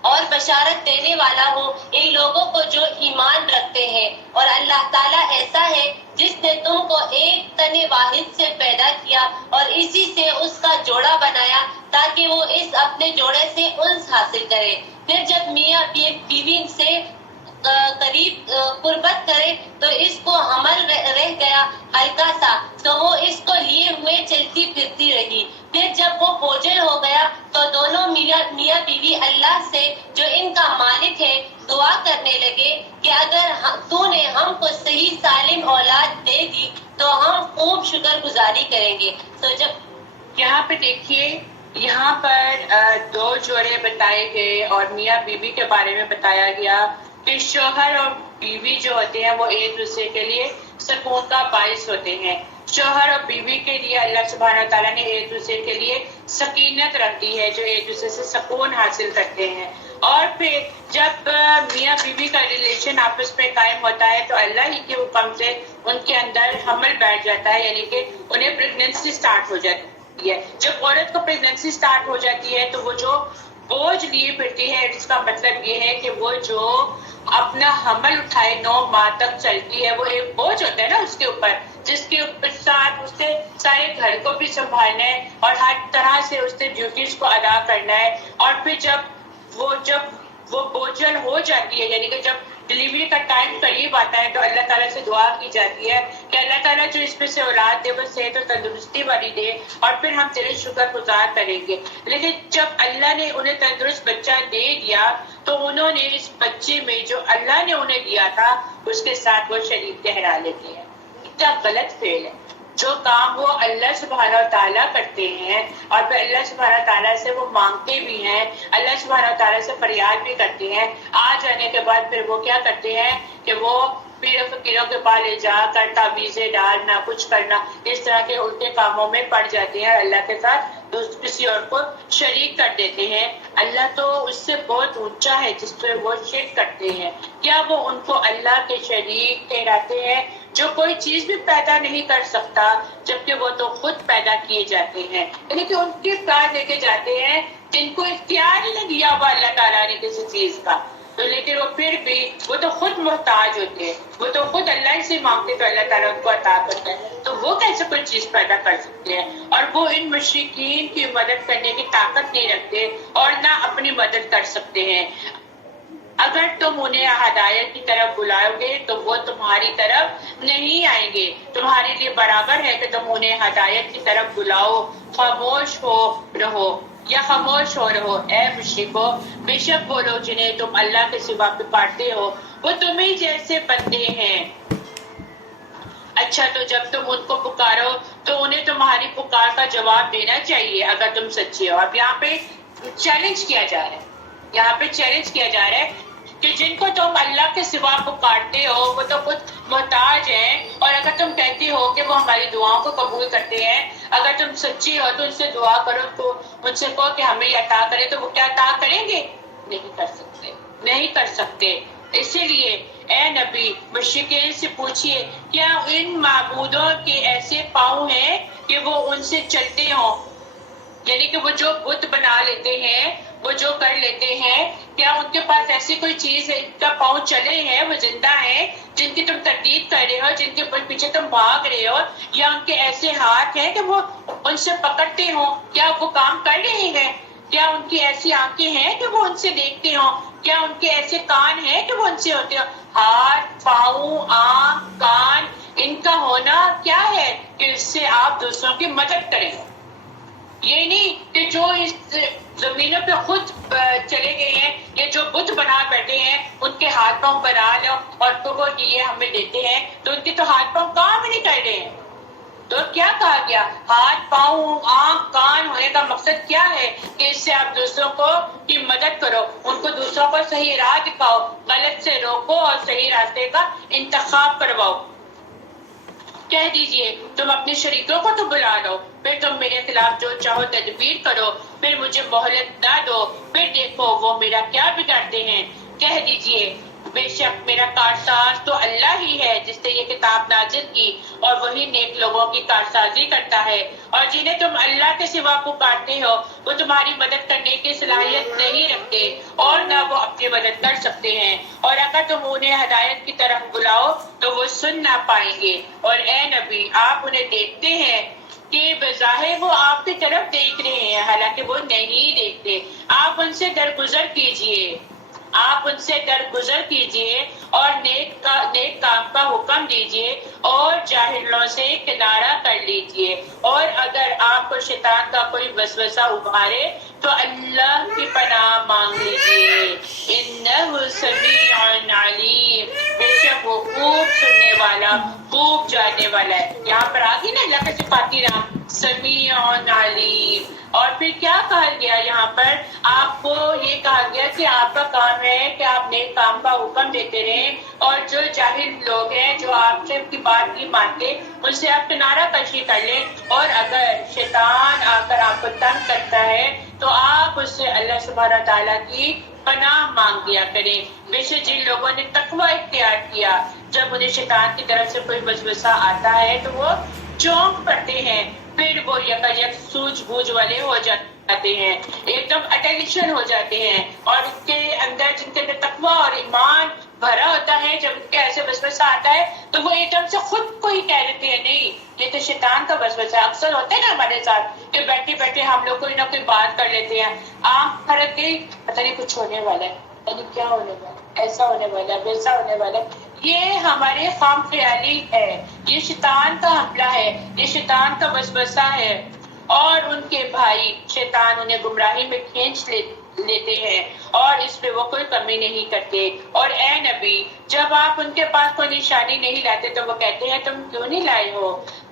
اور بشارت دینے والا ہوں ان لوگوں کو جو ایمان رکھتے ہیں۔ اور اللہ تعالیٰ ایسا ہے جس نے تم کو ایک تن واحد سے پیدا کیا اور اسی سے اس کا جوڑا بنایا تاکہ وہ اس اپنے جوڑے سے انس حاصل کرے۔ پھر جب میاں بیوی سے قریب قربت کرے تو اس کو حمل رہ گیا ہلکا سا، تو وہ اس کو لیے ہوئے چلتی پھرتی رہی۔ پھر جب وہ بوجھل ہو گیا تو دونوں میاں بیوی اللہ سے جو ان کا مالک ہے دعا کرنے لگے کہ اگر تو نے ہم کو صحیح سالم اولاد دے دی تو ہم خوب شکر گزاری کریں گے۔ تو جب یہاں پہ دیکھیے، یہاں پر دو جوڑے بتائے گئے اور میاں بیوی کے بارے میں بتایا گیا کہ شوہر اور بیوی جو ہوتے ہیں وہ ایک دوسرے کے لیے سکون کا باعث ہوتے ہیں۔ شوہر اور بیوی کے لیے اللہ سبحانہ تعالیٰ نے ایک دوسرے کے لیے سکینت رکھ دی ہے، جو ایک دوسرے سے سکون حاصل کرتے ہیں۔ اور پھر جب میاں بیوی کا ریلیشن آپس میں قائم ہوتا ہے تو اللہ ہی کے حکم سے ان کے اندر حمل بیٹھ جاتا ہے، یعنی کہ انہیں پریگننسی سٹارٹ ہو جاتی ہے۔ جب عورت کو پریگننسی سٹارٹ ہو جاتی ہے تو وہ جو بوجھ لیے پھرتی ہے، اس کا مطلب یہ ہے کہ وہ جو اپنا حمل اٹھائے 9 ماہ تک چلتی ہے، وہ ایک بوجھ ہوتا ہے نا اس کے اوپر، جس کے اوپر ساتھ اس سے سارے گھر کو بھی سنبھالنا ہے اور ہر طرح سے اس سے ڈیوٹیز کو ادا کرنا ہے۔ اور پھر جب وہ بوجھل ہو جاتی ہے، یعنی کہ جب ڈلیوری کا ٹائم قریب آتا ہے تو اللہ تعالیٰ سے دعا کی جاتی ہے کہ اللہ تعالیٰ جو اس میں سے اولاد دے وہ صحت اور تندرستی والی دے، اور پھر ہم تیرے شکر گزار کریں گے۔ لیکن جب اللہ نے انہیں تندرست بچہ دے دیا تو انہوں نے اس بچے میں جو اللہ نے انہیں دیا تھا اس کے ساتھ وہ شریک ٹھہرا لیتے ہیں۔ اتنا غلط فعل ہے۔ جو کام وہ اللہ سبحانہ تعالیٰ کرتے ہیں اور پھر اللہ سبحانہ تعالیٰ سے وہ مانگتے بھی ہیں، اللہ سبحانہ تعالیٰ سے فریاد بھی کرتے ہیں، آ جانے کے بعد پھر وہ کیا کرتے ہیں کہ وہ پیر و فقیروں کے پاس لے جا کر تعویذیں ڈالنا، کچھ کرنا، اس طرح کے الٹے کاموں میں پڑ جاتے ہیں، اللہ کے ساتھ کسی اور کو شریک کر دیتے ہیں۔ اللہ تو اس سے بہت اونچا ہے جس پہ وہ شرک کرتے ہیں۔ کیا وہ ان کو اللہ کے شریک ٹھہراتے ہیں جو کوئی چیز بھی پیدا نہیں کر سکتا، جبکہ وہ تو خود پیدا کیے جاتے ہیں، یعنی کہ ان کے اختیار لے کے جاتے ہیں جن کو اختیار ہی نہیں دیا ہوا اللہ تعالیٰ نے کسی چیز کا، تو لیکن وہ پھر بھی وہ تو خود محتاج ہوتے ہیں، وہ تو خود اللہ سے مانگتے تو اللہ تعالیٰ ان کو عطا کرتا ہے، تو وہ کیسے کوئی چیز پیدا کر سکتے ہیں؟ اور وہ ان مشرکین کی مدد کرنے کی طاقت نہیں رکھتے اور نہ اپنی مدد کر سکتے ہیں۔ اگر تم انہیں ہدایت کی طرف بلاؤ گے تو وہ تمہاری طرف نہیں آئیں گے، تمہارے لیے برابر ہے کہ تم انہیں ہدایت کی طرف بلاؤ، خاموش ہو رہو یا خاموش ہو رہو۔ اے مشرکو، بے شک وہ لوگ جنہیں تم اللہ کے سوا پکارتے ہو وہ تمہیں جیسے بندے ہیں۔ اچھا، تو جب تم ان کو پکارو تو انہیں تمہاری پکار کا جواب دینا چاہیے اگر تم سچے ہو۔ اب یہاں پہ چیلنج کیا جا رہا ہے، یہاں پہ چیلنج کیا جا رہا ہے کہ جن کو تم اللہ کے سوا پکارتے ہو وہ تو خود محتاج ہیں، اور اگر تم کہتے ہو کہ وہ ہماری دعاؤں کو قبول کرتے ہیں، اگر تم سچی ہو تو ان سے دعا کرو، تو ان سے کہو کہ ہمیں یہ عطا کرے، تو وہ کیا عطا کریں گے؟ نہیں کر سکتے، نہیں کر سکتے۔ اسی لیے اے نبی، مشرکین سے پوچھئے کیا ان معبودوں کے ایسے پاؤں ہیں کہ وہ ان سے چلتے ہوں؟ یعنی کہ وہ جو بت بنا لیتے ہیں، وہ جو کر لیتے ہیں، کیا ان کے پاس ایسی کوئی چیز ہے، ان کا پاؤں چلے ہیں، وہ زندہ ہیں، جن کی تم تردید کر رہے ہو، جن کے پیچھے تم بھاگ رہے ہو، یا ان کے ایسے ہاتھ ہیں کہ وہ ان سے پکڑتے ہوں؟ کیا وہ کام کر رہے ہیں؟ کیا ان کی ایسی آنکھیں ہیں کہ وہ ان سے دیکھتے ہوں؟ کیا ان کے ایسے کان ہیں کہ وہ ان سے ہوتے ہوں؟ ہاتھ، پاؤں، آنکھ، کان، ان کا ہونا کیا ہے کہ اس سے آپ دوسروں کی مدد کریں؟ یہ نہیں کہ جو اس زمینوں پہ خود چلے گئے ہیں یا جو بت بنا بیٹھے ہیں ان کے ہاتھ پاؤں بنا لو اور تو یہ ہمیں دیتے ہیں، تو ان کے تو ہاتھ پاؤں کام ہی نہیں کر رہے ہیں۔ تو کیا کہا گیا؟ ہاتھ، پاؤں، آنکھ، کان ہونے کا مقصد کیا ہے کہ اس سے آپ دوسروں کو کی مدد کرو، ان کو دوسروں کو صحیح راہ دکھاؤ، غلط سے روکو اور صحیح راستے کا انتخاب کرواؤ۔ کہہ دیجئے تم اپنے شریکوں کو تو بلا لو، پھر تم میرے خلاف جو چاہو تدبیر کرو، پھر مجھے مہلت نہ دو، پھر دیکھو وہ میرا کیا بگاڑتے ہیں۔ کہہ دیجئے بے شک میرا کارساز تو اللہ ہی ہے جس نے یہ کتاب نازل کی، اور وہی نیک لوگوں کی کارسازی کرتا ہے، اور جنہیں تم اللہ کے سوا پکارتے ہو وہ تمہاری مدد کرنے کی صلاحیت نہیں رکھتے اور نہ وہ اپنی مدد کر سکتے ہیں، اور اگر تم انہیں ہدایت کی طرف بلاؤ تو وہ سن نہ پائیں گے۔ اور اے نبی، آپ انہیں دیکھتے ہیں کہ بظاہر وہ آپ کی طرف دیکھ رہے ہیں حالانکہ وہ نہیں دیکھتے۔ آپ ان سے درگزر کیجئے، آپ ان سے درگزر کیجئے اور نیک کام کا حکم دیجئے اور جاہلوں سے کنارہ کر لیجئے، اور اگر آپ کو شیطان کا کوئی وسوسہ ابھارے تو اللہ کی پناہ مانگ لیجئے، انہ سمیع علیم، بے شک وہ خوب سننے والا، خوب جاننے والا ہے۔ یہاں پر آگے نا اللہ کا صفاتی نام سمیع علیم۔ اور پھر کیا کہا گیا یہاں پر؟ آپ کو یہ کہا گیا کہ آپ کا کام ہے کہ آپ نیک کام کا حکم دیتے رہیں، اور جو جاہل لوگ ہیں جو آپ سے کی بات نہیں مانتے ان سے آپ کنارہ کشی کر لیں، اور اگر شیطان آ کر آپ کو تنگ کرتا ہے تو آپ اس سے اللہ سبحانہ تعالیٰ کی پناہ مانگ دیا کریں۔ بے شک جن لوگوں نے تقوی اختیار کیا، جب انہیں شیطان کی طرف سے کوئی وسوسہ آتا ہے تو وہ چونک پڑتے ہیں، پھر وہ یکایک سوجھ بوجھ والے ہو جاتے ہیں، ایک دم اٹینشن ہو جاتے ہیں، اور اس کے اندر جن کے اندر تقوی اور ایمان بھرا ہوتا ہے، جب ان کے ایسے وسوسہ آتا ہے تو وہ ایک دم سے خود کو ہی کہہ دیتے ہیں نہیں یہ تو شیطان کا وسوسہ۔ اکثر ہوتا ہے نا ہمارے ساتھ کہ بیٹھے بیٹھے ہم لوگ کوئی نہ کوئی بات کر لیتے ہیں، آنکھ پھڑک گئی، پتہ نہیں کچھ ہونے والا ہے، پتہ نہیں کیا ہونے والا ہے، ایسا ہونے والا ہے، ویسا ہونے والا ہے۔ یہ ہمارے خام خیالی ہے، یہ شیطان کا حملہ ہے، یہ شیطان کا وسوسہ ہے، اور ان کے بھائی شیطان انہیں گمراہی میں کھینچ لیتے ہیں اور اس پہ وہ کوئی کمی نہیں کرتے۔ اور اے نبی، جب آپ ان کے پاس کوئی نشانی نہیں لاتے تو وہ کہتے ہیں تم کیوں نہیں لائے ہو؟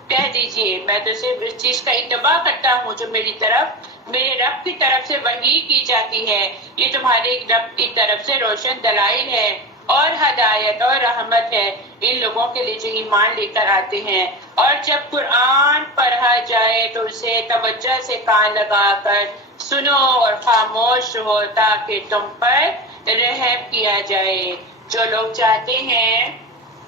کہہ دیجئے میں تو صرف اس چیز کا اتباع کرتا ہوں جو میرے رب کی طرف سے وحی کی جاتی ہے، یہ تمہارے رب کی طرف سے روشن دلائل ہے۔ اور ہدایت اور رحمت ہے ان لوگوں کے لیے جو ایمان لے کر آتے ہیں۔ اور جب قرآن پڑھا جائے تو اسے توجہ سے کان لگا کر سنو اور خاموش ہو تاکہ تم پر رحم کیا جائے۔ جو لوگ چاہتے ہیں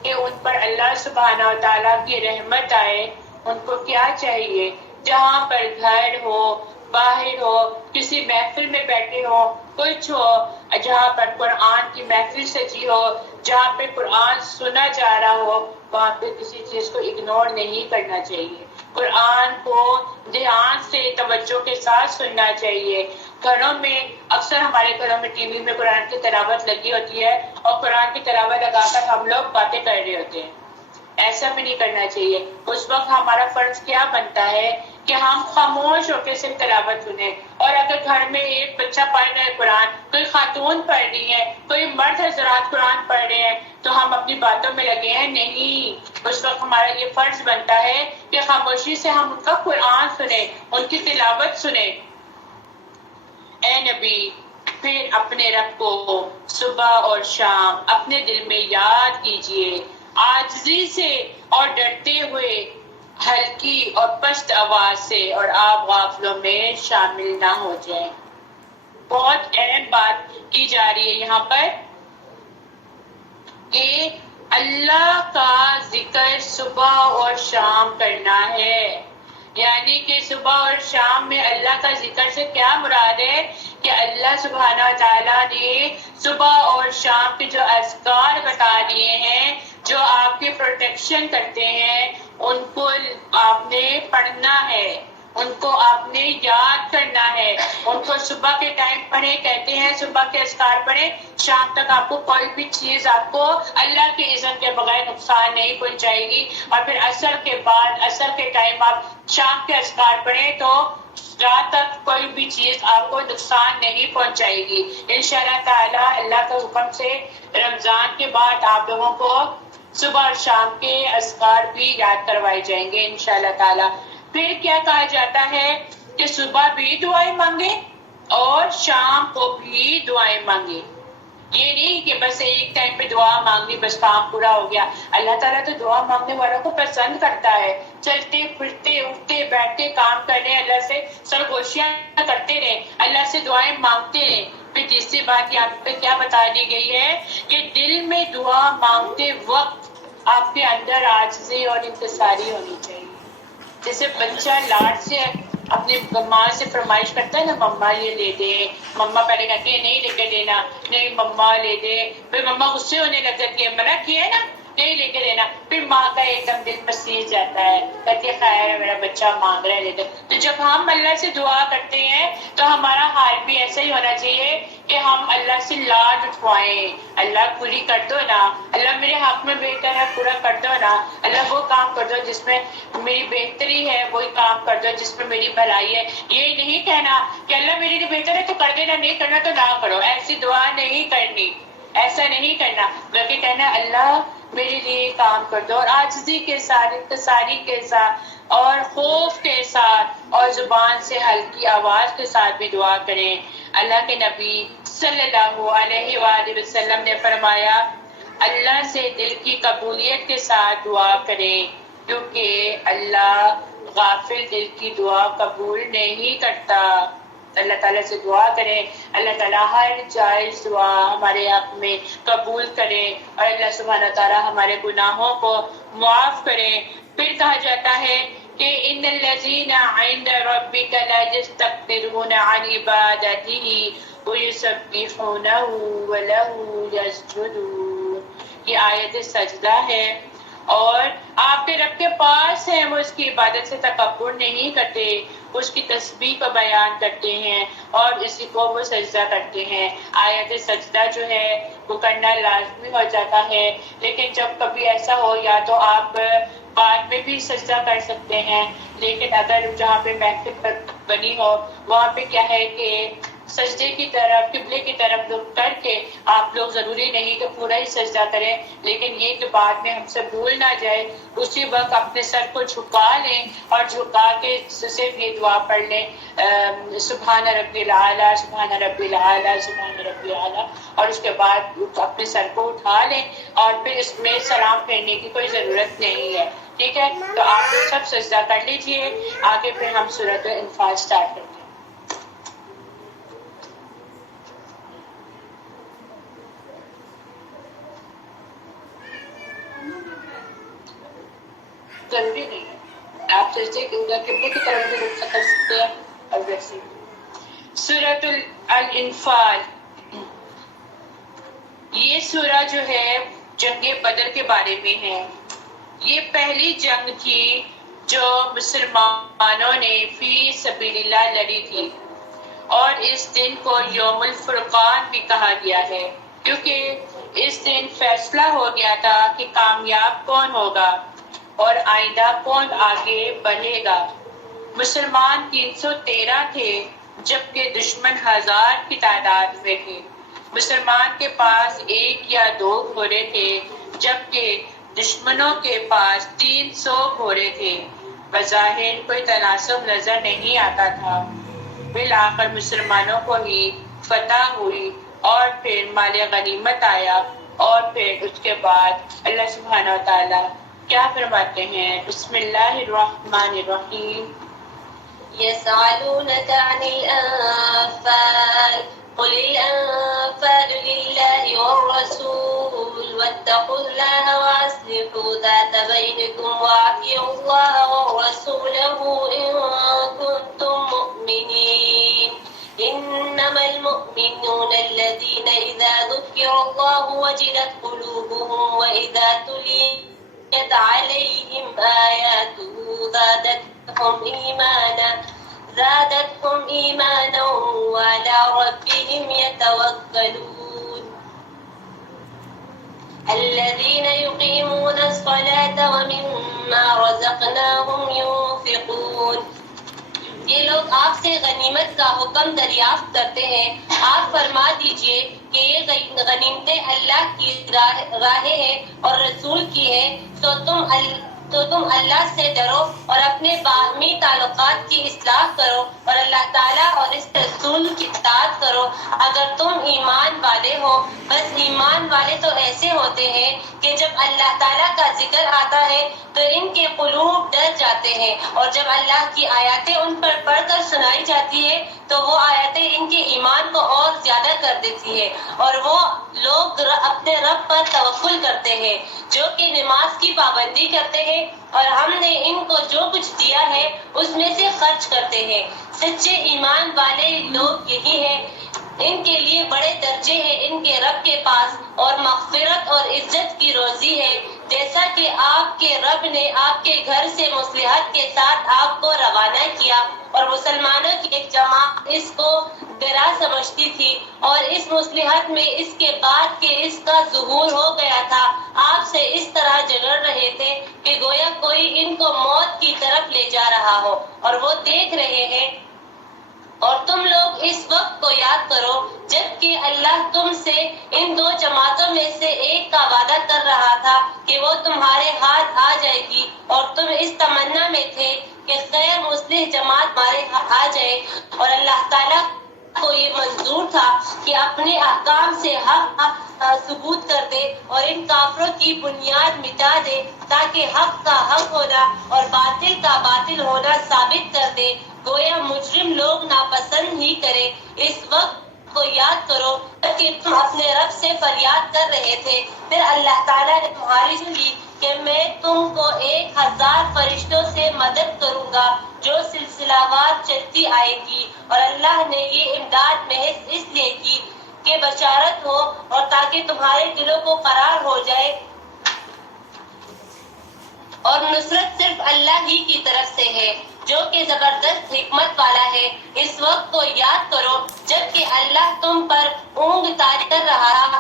کہ ان پر اللہ سبحانہ و تعالیٰ کی رحمت آئے ان کو کیا چاہیے؟ جہاں پر گھر ہو، باہر ہو، کسی محفل میں بیٹھے ہو، کچھ ہو، جہاں پر قرآن کی محفل سجی ہو، جہاں پہ قرآن سنا جا رہا ہو، وہاں پہ کسی چیز کو اگنور نہیں کرنا چاہیے۔ قرآن کو دھیان سے توجہ کے ساتھ سننا چاہیے۔ گھروں میں اکثر ہمارے گھروں میں ٹی وی میں قرآن کی تلاوت لگی ہوتی ہے اور قرآن کی تلاوت لگا کر ہم لوگ باتیں کر رہے ہوتے ہیں۔ ایسا بھی نہیں کرنا چاہیے۔ اس وقت ہمارا فرض کیا بنتا ہے کہ ہم خاموش ہو کے صرف تلاوت سنیں۔ اور اگر گھر میں ایک بچہ پڑھ رہا ہے قرآن، کوئی خاتون پڑھ رہی ہے، کوئی مرد حضرات قرآن پڑھ رہے ہیں تو ہم اپنی باتوں میں لگے ہیں؟ نہیں، اس وقت ہمارا یہ فرض بنتا ہے کہ خاموشی سے ہم ان کا قرآن سنیں، ان کی تلاوت سنیں۔ اے نبی، پھر اپنے رب کو صبح اور شام اپنے دل میں یاد کیجیے، عاجزی سے اور ڈرتے ہوئے، ہلکی اور پست آواز سے، اور آپ غافلوں میں شامل نہ ہو جائیں۔ بہت اہم بات کی جا رہی ہے یہاں پر کہ اللہ کا ذکر صبح اور شام کرنا ہے۔ یعنی کہ صبح اور شام میں اللہ کا ذکر سے کیا مراد ہے کہ اللہ سبحانہ تعالیٰ نے صبح اور شام کے جو اذکار بتا دیے ہیں، جو آپ کی پروٹیکشن کرتے ہیں، ان کو آپ نے پڑھنا ہے، ان کو آپ نے یاد کرنا ہے۔ ان کو صبح کے ٹائم پڑھیں، کہتے ہیں صبح کے اذکار پڑھیں، شام تک آپ کو کوئی بھی چیز آپ کو اللہ کے اذن کے بغیر نقصان نہیں پہنچائے گی۔ اور پھر عصر کے بعد، عصر کے ٹائم آپ شام کے اذکار پڑھیں تو رات تک کوئی بھی چیز آپ کو نقصان نہیں پہنچائے گی۔ انشاءاللہ تعالیٰ اللہ کے حکم سے رمضان کے بعد آپ لوگوں کو صبح اور شام کے اذکار بھی یاد کروائے جائیں گے انشاءاللہ تعالیٰ۔ پھر کیا کہا جاتا ہے کہ صبح بھی دعائیں مانگیں اور شام کو بھی دعائیں مانگیں۔ یہ نہیں کہ بس ایک ٹائم پہ دعا مانگی بس کام پورا ہو گیا۔ اللہ تعالیٰ تو دعا مانگنے والوں کو پسند کرتا ہے۔ چلتے پھرتے اٹھتے بیٹھتے کام کرنے، اللہ سے سرگوشیاں کرتے رہیں، اللہ سے دعائیں مانگتے رہیں۔ پھر تیسری بات یہاں پہ کیا بتا دی گئی ہے کہ دل میں دعا مانگتے وقت آپ کے اندر عاجزی اور انکساری ہونی چاہیے۔ جیسے بچہ لاڈ سے اپنی ماں سے فرمائش کرتا ہے نا، مما یہ لے دے، مما پہلے کہتی ہے نہیں لے کے دینا، نہیں مما لے دے، پھر مما غصے ہونے لگ جاتی ہے، منع کیا ہے نا نہیں لے کے دینا، پھر ماں کا ایک دم دل مسیح جاتا ہے، کہتی ہے خیر ہے میرا بچہ مانگ رہا ہے لے دے۔ تو جب ہم اللہ سے دعا کرتے ہیں تو ہمارا حال بھی ایسا ہی ہونا چاہیے کہ ہم اللہ سے لاڈ اٹھوائیں، اللہ پوری کر دو نا، اللہ میرے حق میں بہتر ہے پورا کر دو نا، اللہ وہ کام کر دو جس میں میری بہتری ہے، وہی کام کر دو جس میں میری بھلائی ہے۔ یہ نہیں کہنا کہ اللہ میرے لیے بہتر ہے تو کر دینا، نہیں کرنا تو نہ کرو، ایسی دعا نہیں کرنی، ایسا نہیں کرنا، بلکہ کہنا اللہ میرے لیے کام کر دو، اور عاجزی کے ساتھ، انکساری کے ساتھ، اور خوف کے ساتھ، اور زبان سے ہلکی آواز کے ساتھ بھی دعا کریں۔ اللہ کے نبی صلی اللہ علیہ وآلہ وسلم نے فرمایا اللہ سے دل کی قبولیت کے ساتھ دعا کریں، کیونکہ اللہ غافل دل کی دعا قبول نہیں کرتا۔ اللہ تعالیٰ سے دعا کریں، اللہ تعالیٰ ہر جائز دعا ہمارے حق میں قبول کریں، اور اللہ سبحانہ تعالیٰ ہمارے گناہوں کو معاف کریں۔ پھر کہا جاتا ہے کہ ان الذین عند ربک لا یستکبرون عن عبادتہ ویسبحونہ ولہ یسجدون۔ یہ آیت سجدہ ہے، اور آپ کے رب کے پاس ہیں، وہ اس کی عبادت سے تکبر نہیں کرتے، اس کی تسبیح کو بیان کرتے ہیں اور اسی کو وہ سجدہ کرتے ہیں۔ آیت سجدہ جو ہے وہ کرنا لازمی ہو جاتا ہے، لیکن جب کبھی ایسا ہو یا تو آپ بعد میں بھی سجدہ کر سکتے ہیں، لیکن اگر جہاں پہ محفل بنی ہو وہاں پہ کیا ہے کہ سجدے کی طرف، قبلے کی طرف رخ کر کے آپ آپ لوگ ضروری نہیں کہ پورا ہی سجدہ کریں، لیکن یہ کہ بعد میں ہم سے بھول نہ جائے، اسی وقت اپنے سر کو جھکا لیں اور جھکا کے صرف یہ دعا پڑھ لیں سبحان ربی الاعلیٰ سبحان ربی الاعلیٰ سبحان ربی الاعلیٰ، اور اس کے بعد اپنے سر کو اٹھا لیں اور پھر اس میں سلام پھیرنے کی کوئی ضرورت نہیں ہے، ٹھیک ہے؟ تو آپ لوگ سب سجدہ کر لیجئے، آگے پھر ہم سورۃ الانفال سٹارٹ کرتے ہیں۔ ضروری نہیں ہے، آپ سجدے کے ادھر قبلے کی طرف بھی رخ کر سکتے ہیں اور ویسے سورۃ الانفال، یہ سورہ جو ہے جنگ بدر کے بارے میں ہے۔ یہ پہلی جنگ تھی جو مسلمانوں نے فی سبیل اللہ لڑی تھی، اور اس دن کو یوم الفرقان بھی کہا گیا ہے، کیونکہ اس دن فیصلہ ہو گیا تھا کہ کامیاب کون ہوگا اور آئندہ کون آگے بڑھے گا۔ مسلمان 313 تھے جبکہ دشمن 1000 کی تعداد میں تھے۔ مسلمان کے پاس 1 یا 2 گھوڑے تھے جبکہ دشمنوں کے پاس 300 گھوڑے تھے۔ بظاہر کوئی تناسب نظر نہیں آتا تھا۔ بالآخر مسلمانوں کو ہی فتح ہوئی اور پھر مال غنیمت آیا، اور پھر اس کے بعد اللہ سبحانہ و تعالی کیا فرماتے ہیں؟ بسم اللہ الرحمن الرحیم۔ يسألونك عن الأنفال قل الأنفال لله والرسول واتقوا الله وأصلحوا ذات بينكم وأطيعوا الله ورسوله إن كنتم مؤمنين إنما المؤمنون الذين إذا ذكر الله وجلت قلوبهم وإذا تليت عليهم آياته زادتهم إيمانا وعلى ربهم يتوكلون الذين يقيمون الصلاة ومما رزقناهم ينفقون۔ یہ لوگ آپ سے غنیمت کا حکم دریافت کرتے ہیں، آپ فرما دیجئے کہ یہ غنیمتیں اللہ کی راہیں ہیں اور رسول کی ہیں، تو تم اللہ سے ڈرو اور اپنے باہمی تعلقات کی اصلاح کرو اور اللہ تعالیٰ اور اس رسول کی اطاعت کرو اگر تم ایمان والے ہو۔ بس ایمان والے تو ایسے ہوتے ہیں کہ جب اللہ تعالیٰ کا ذکر آتا ہے تو ان کے قلوب ڈر جاتے ہیں، اور جب اللہ کی آیاتیں ان پر پڑھ کر سنائی جاتی ہے تو وہ آیاتیں ان کے ایمان کو اور زیادہ کر دیتی ہے، اور وہ لوگ اپنے رب پر توکل کرتے ہیں جو کہ نماز کی پابندی کرتے ہیں، اور ہم نے ان کو جو کچھ دیا ہے اس میں سے خرچ کرتے ہیں۔ سچے ایمان والے لوگ یہی ہیں، ان کے لیے بڑے درجے ہیں ان کے رب کے پاس، اور مغفرت اور عزت کی روزی ہے، جیسا کہ آپ کے رب نے آپ کے گھر سے مصلحت کے ساتھ آپ کو روانہ کیا، اور مسلمانوں کی ایک جماعت اس کو گرا سمجھتی تھی، اور اس مصلحت میں اس کے بعد کہ اس کا ظہور ہو گیا تھا آپ سے اس طرح جھگڑ رہے تھے کہ گویا کوئی ان کو موت کی طرف لے جا رہا ہو، اور وہ دیکھ رہے ہیں۔ اور تم لوگ اس وقت کو یاد کرو جبکہ اللہ تم سے ان 2 جماعتوں میں سے ایک کا وعدہ کر رہا تھا کہ وہ تمہارے ہاتھ آ جائے گی، اور تم اس تمنا میں تھے کہ خیر مصلح جماعت ہمارے ہاتھ آ جائے، اور اللہ تعالیٰ کو یہ منظور تھا کہ اپنے احکام سے حق ثبوت کر دے اور ان کافروں کی بنیاد مٹا دے، تاکہ حق کا حق ہونا اور باطل کا باطل ہونا ثابت کر دے، گویا مجرم لوگ ناپسند ہی کرے۔ اس وقت کو یاد کرو کہ تم اپنے رب سے فریاد کر رہے تھے، پھر اللہ تعالیٰ نے تمہاری سنی کہ میں تم کو 1000 فرشتوں سے مدد کروں گا جو سلسلہ وار چلتی آئے گی، اور اللہ نے یہ امداد محض اس لیے کی کہ بشارت ہو اور تاکہ تمہارے دلوں کو قرار ہو جائے، اور نصرت صرف اللہ ہی کی طرف سے ہے جو کہ زبردست حکمت والا ہے۔ اس وقت کو یاد کرو جبکہ اللہ تم پر اونگ طاری کر رہا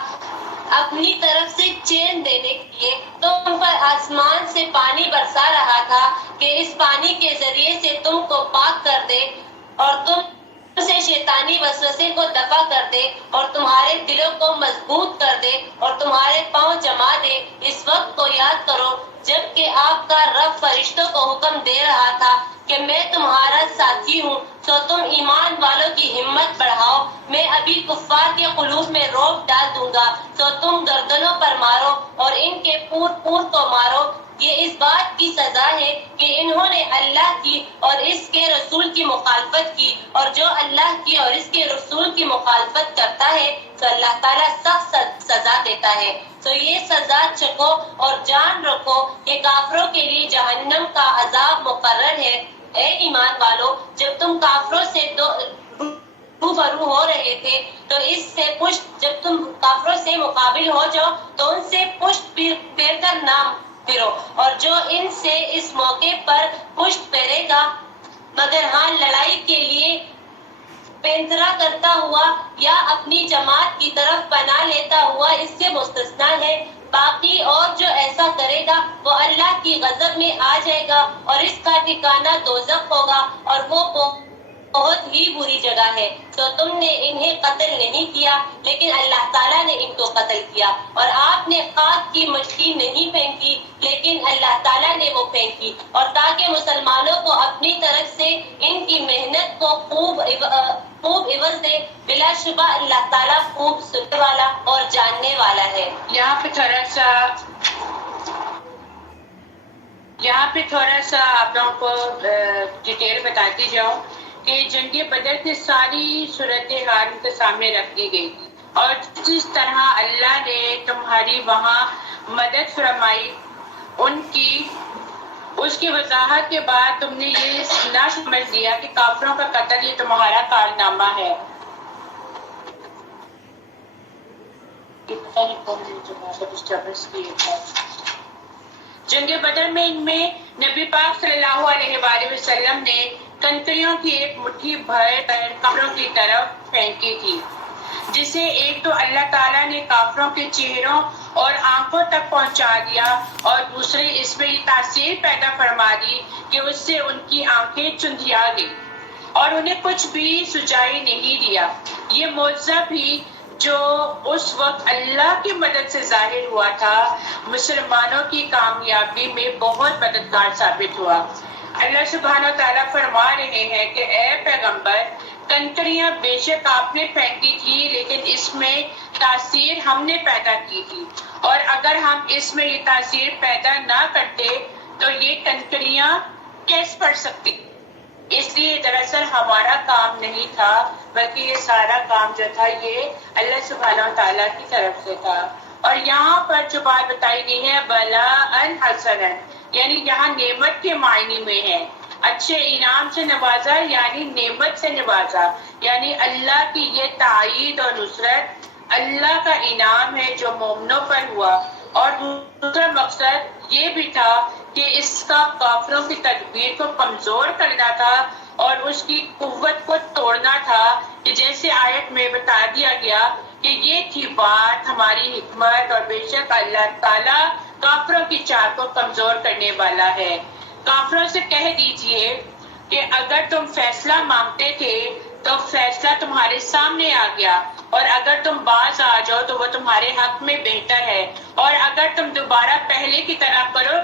اپنی طرف سے چین دینے کے لیے، تم پر آسمان سے پانی برسا رہا تھا کہ اس پانی کے ذریعے سے تم کو پاک کر دے، اور تم سے شیطانی وسوسے کو دفع کر دے اور تمہارے دلوں کو مضبوط کر دے اور تمہارے پاؤں جما دے۔ اس وقت کو یاد کرو جب کہ آپ کا رب فرشتوں کو حکم دے رہا تھا کہ میں تمہارا ساتھی ہوں، تو تم ایمان والوں کی ہمت بڑھاؤ، میں ابھی کفار کے قلوب میں رعب ڈال دوں گا، تو تم گردنوں پر مارو اور ان کے پور کو مارو۔ یہ اس بات کی سزا ہے کہ انہوں نے اللہ کی اور اس کے رسول کی مخالفت کی، اور جو اللہ کی اور اس کے رسول کی مخالفت کرتا ہے تو اللہ تعالیٰ سخت سزا دیتا ہے۔ تو یہ سزا چکھو اور جان رکھو کہ کافروں کے لیے جہنم کا عذاب مقرر ہے۔ اے ایمان والو، جب تم کافروں سے روبرو ہو رہے تھے تو جب تم کافروں سے مقابل ہو جاؤ تو ان سے پشت پھیر کر نہ پھرو، اور جو ان سے اس موقع پر پشت پھیرے گا مگر ہاں لڑائی کے لیے پینترا کرتا ہوا یا اپنی جماعت کی طرف پناہ لیتا ہوا اس سے مستثنا ہے۔ باقی اور جو ایسا کرے گا وہ اللہ کی غضب میں آ جائے گا اور اس کا ٹھکانہ دوزخ ہوگا، اور وہ بہت ہی بری جگہ ہے۔ تو تم نے انہیں قتل نہیں کیا لیکن اللہ تعالیٰ نے ان کو قتل کیا، اور آپ نے خاک کی مٹی نہیں پھینکی لیکن اللہ تعالیٰ نے وہ پھینکی، اور تاکہ مسلمانوں کو اپنی طرف سے ان کی محنت کو خوب عوض دے۔ بلا شبہ اللہ تعالیٰ خوب سننے والا اور جاننے والا ہے۔ یہاں پہ تھوڑا سا آپ لوگوں کو ڈیٹیل بتاتی جاؤں کہ جنگ بدر کی ساری صورتحال ان کے سامنے رکھ دی گئی تھی، اور جس طرح اللہ نے تمہاری وہاں مدد فرمائی اس کی وضاحت کے بعد تم نے یہ نہ سمجھ لیا کہ کافروں کا قتل یہ تمہارا کارنامہ ہے۔ جنگ بدر میں ان میں نبی پاک صلی اللہ علیہ وآلہ وسلم نے کنکریوں کی ایک مٹھی بھر کر کافروں کی طرف پھینکی تھی، جسے ایک تو اللہ تعالیٰ نے کافروں کے چہروں اور آنکھوں تک پہنچا دیا، اور دوسرے اس میں یہ تاثیر پیدا فرما دی کہ اس سے ان کی آنکھیں چندھیا گئی اور انہیں کچھ بھی سجائی نہیں دیا۔ یہ معجزہ بھی جو اس وقت اللہ کی مدد سے ظاہر ہوا تھا، مسلمانوں کی کامیابی میں بہت مددگار ثابت ہوا۔ اللہ سبحانہ و تعالیٰ فرما رہے ہیں کہ اے پیغمبر، کنکریاں بے شک آپ نے پھینکی تھی لیکن اس میں تاثیر ہم نے پیدا کی تھی، اور اگر ہم اس میں یہ تاثیر پیدا نہ کرتے تو یہ کنکریاں کیسے پڑ سکتی؟ اس لیے دراصل ہمارا کام نہیں تھا، بلکہ یہ سارا کام جو تھا یہ اللہ سبحانہ و تعالیٰ کی طرف سے تھا۔ اور یہاں پر جو بات بتائی گئی ہے بلاءً حسنًا، یعنی یہاں نعمت کے معنی میں ہے، اچھے انعام سے نوازا یعنی نعمت سے نوازا، یعنی اللہ کی یہ تائید اور نصرت اللہ کا انعام ہے جو مومنوں پر ہوا۔ اور دوسرا مقصد یہ بھی تھا کہ اس کا کافروں کی تدبیر کو کمزور کرنا تھا اور اس کی قوت کو توڑنا تھا، کہ جیسے آیت میں بتا دیا گیا کہ یہ تھی بات ہماری حکمت، اور بے شک اللہ تعالیٰ کافروں کی چال کو کمزور کرنے والا ہے۔ کافروں سے کہہ دیجئے کہ اگر تم فیصلہ مانگتے تھے تو فیصلہ تمہارے سامنے آ گیا، اور اگر تم باز آ جاؤ تو وہ تمہارے حق میں بہتر ہے، اور اگر تم دوبارہ پہلے کی طرح کرو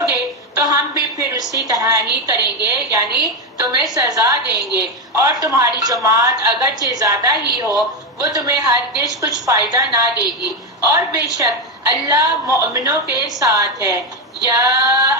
گے تو ہم بھی پھر اسی طرح ہی کریں گے، یعنی تمہیں سزا دیں گے، اور تمہاری جماعت اگرچہ زیادہ ہی ہو وہ تمہیں ہرگز کچھ فائدہ نہ دے گی، اور بے شک اللہ مومنوں کے ساتھ ہے۔ یا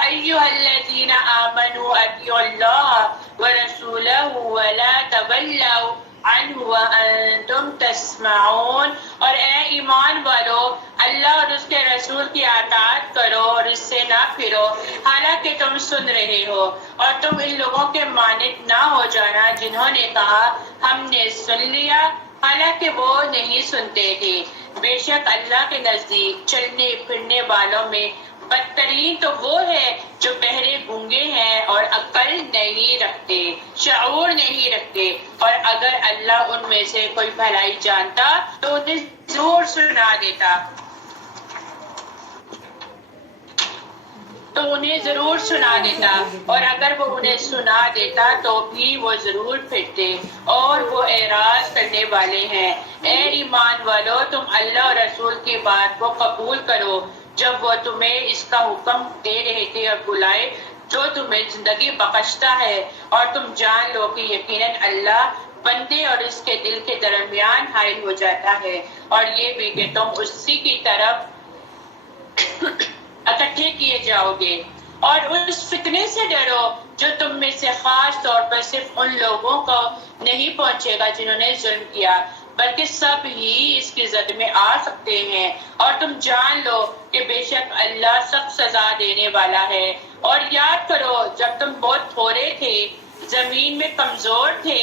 ایھا الذین آمنوا اطیعوا اللہ ورسولہ ولا تولوا عنہ وانتم تسمعون، اور اے ایمان والو اللہ اور اس کے رسول کی اطاعت کرو اور اس سے نہ پھرو حالانکہ تم سن رہے ہو، اور تم ان لوگوں کے مانند نہ ہو جانا جنہوں نے کہا ہم نے سن لیا حالانکہ وہ نہیں سنتے تھے۔ بے شک اللہ کے نزدیک چلنے پھرنے والوں میں بدترین تو وہ ہے جو بہرے گونگے ہیں اور عقل نہیں رکھتے، شعور نہیں رکھتے، اور اگر اللہ ان میں سے کوئی بھلائی جانتا تو انہیں ضرور سنا دیتا۔ تو انہیں ضرور سنا دیتا، اور اگر وہ انہیں سنا دیتا تو بھی وہ ضرور پھرتے، اور وہ اعراض کرنے والے ہیں۔ اے ایمان والو، تم اللہ اور رسول کی بات کو قبول کرو جب وہ تمہیں اس کا حکم دے رہے تھے اور بلائے جو تمہیں زندگی بخشتا ہے، اور تم جان لو کہ یقیناً اللہ بندے اور اس کے دل کے درمیان حائل ہو جاتا ہے، اور یہ بھی کہ تم اسی کی طرف اکٹھے کیے جاؤ گے، اور اس فتنے سے ڈرو جو تم میں سے خاص طور پر صرف ان لوگوں کو نہیں پہنچے گا جنہوں نے ظلم کیا، بلکہ سب ہی اس کی زد میں آ سکتے ہیں، اور تم جان لو کہ بے شک اللہ سخت سزا دینے والا ہے۔ اور یاد کرو جب تم بہت تھوڑے تھے، زمین میں کمزور تھے،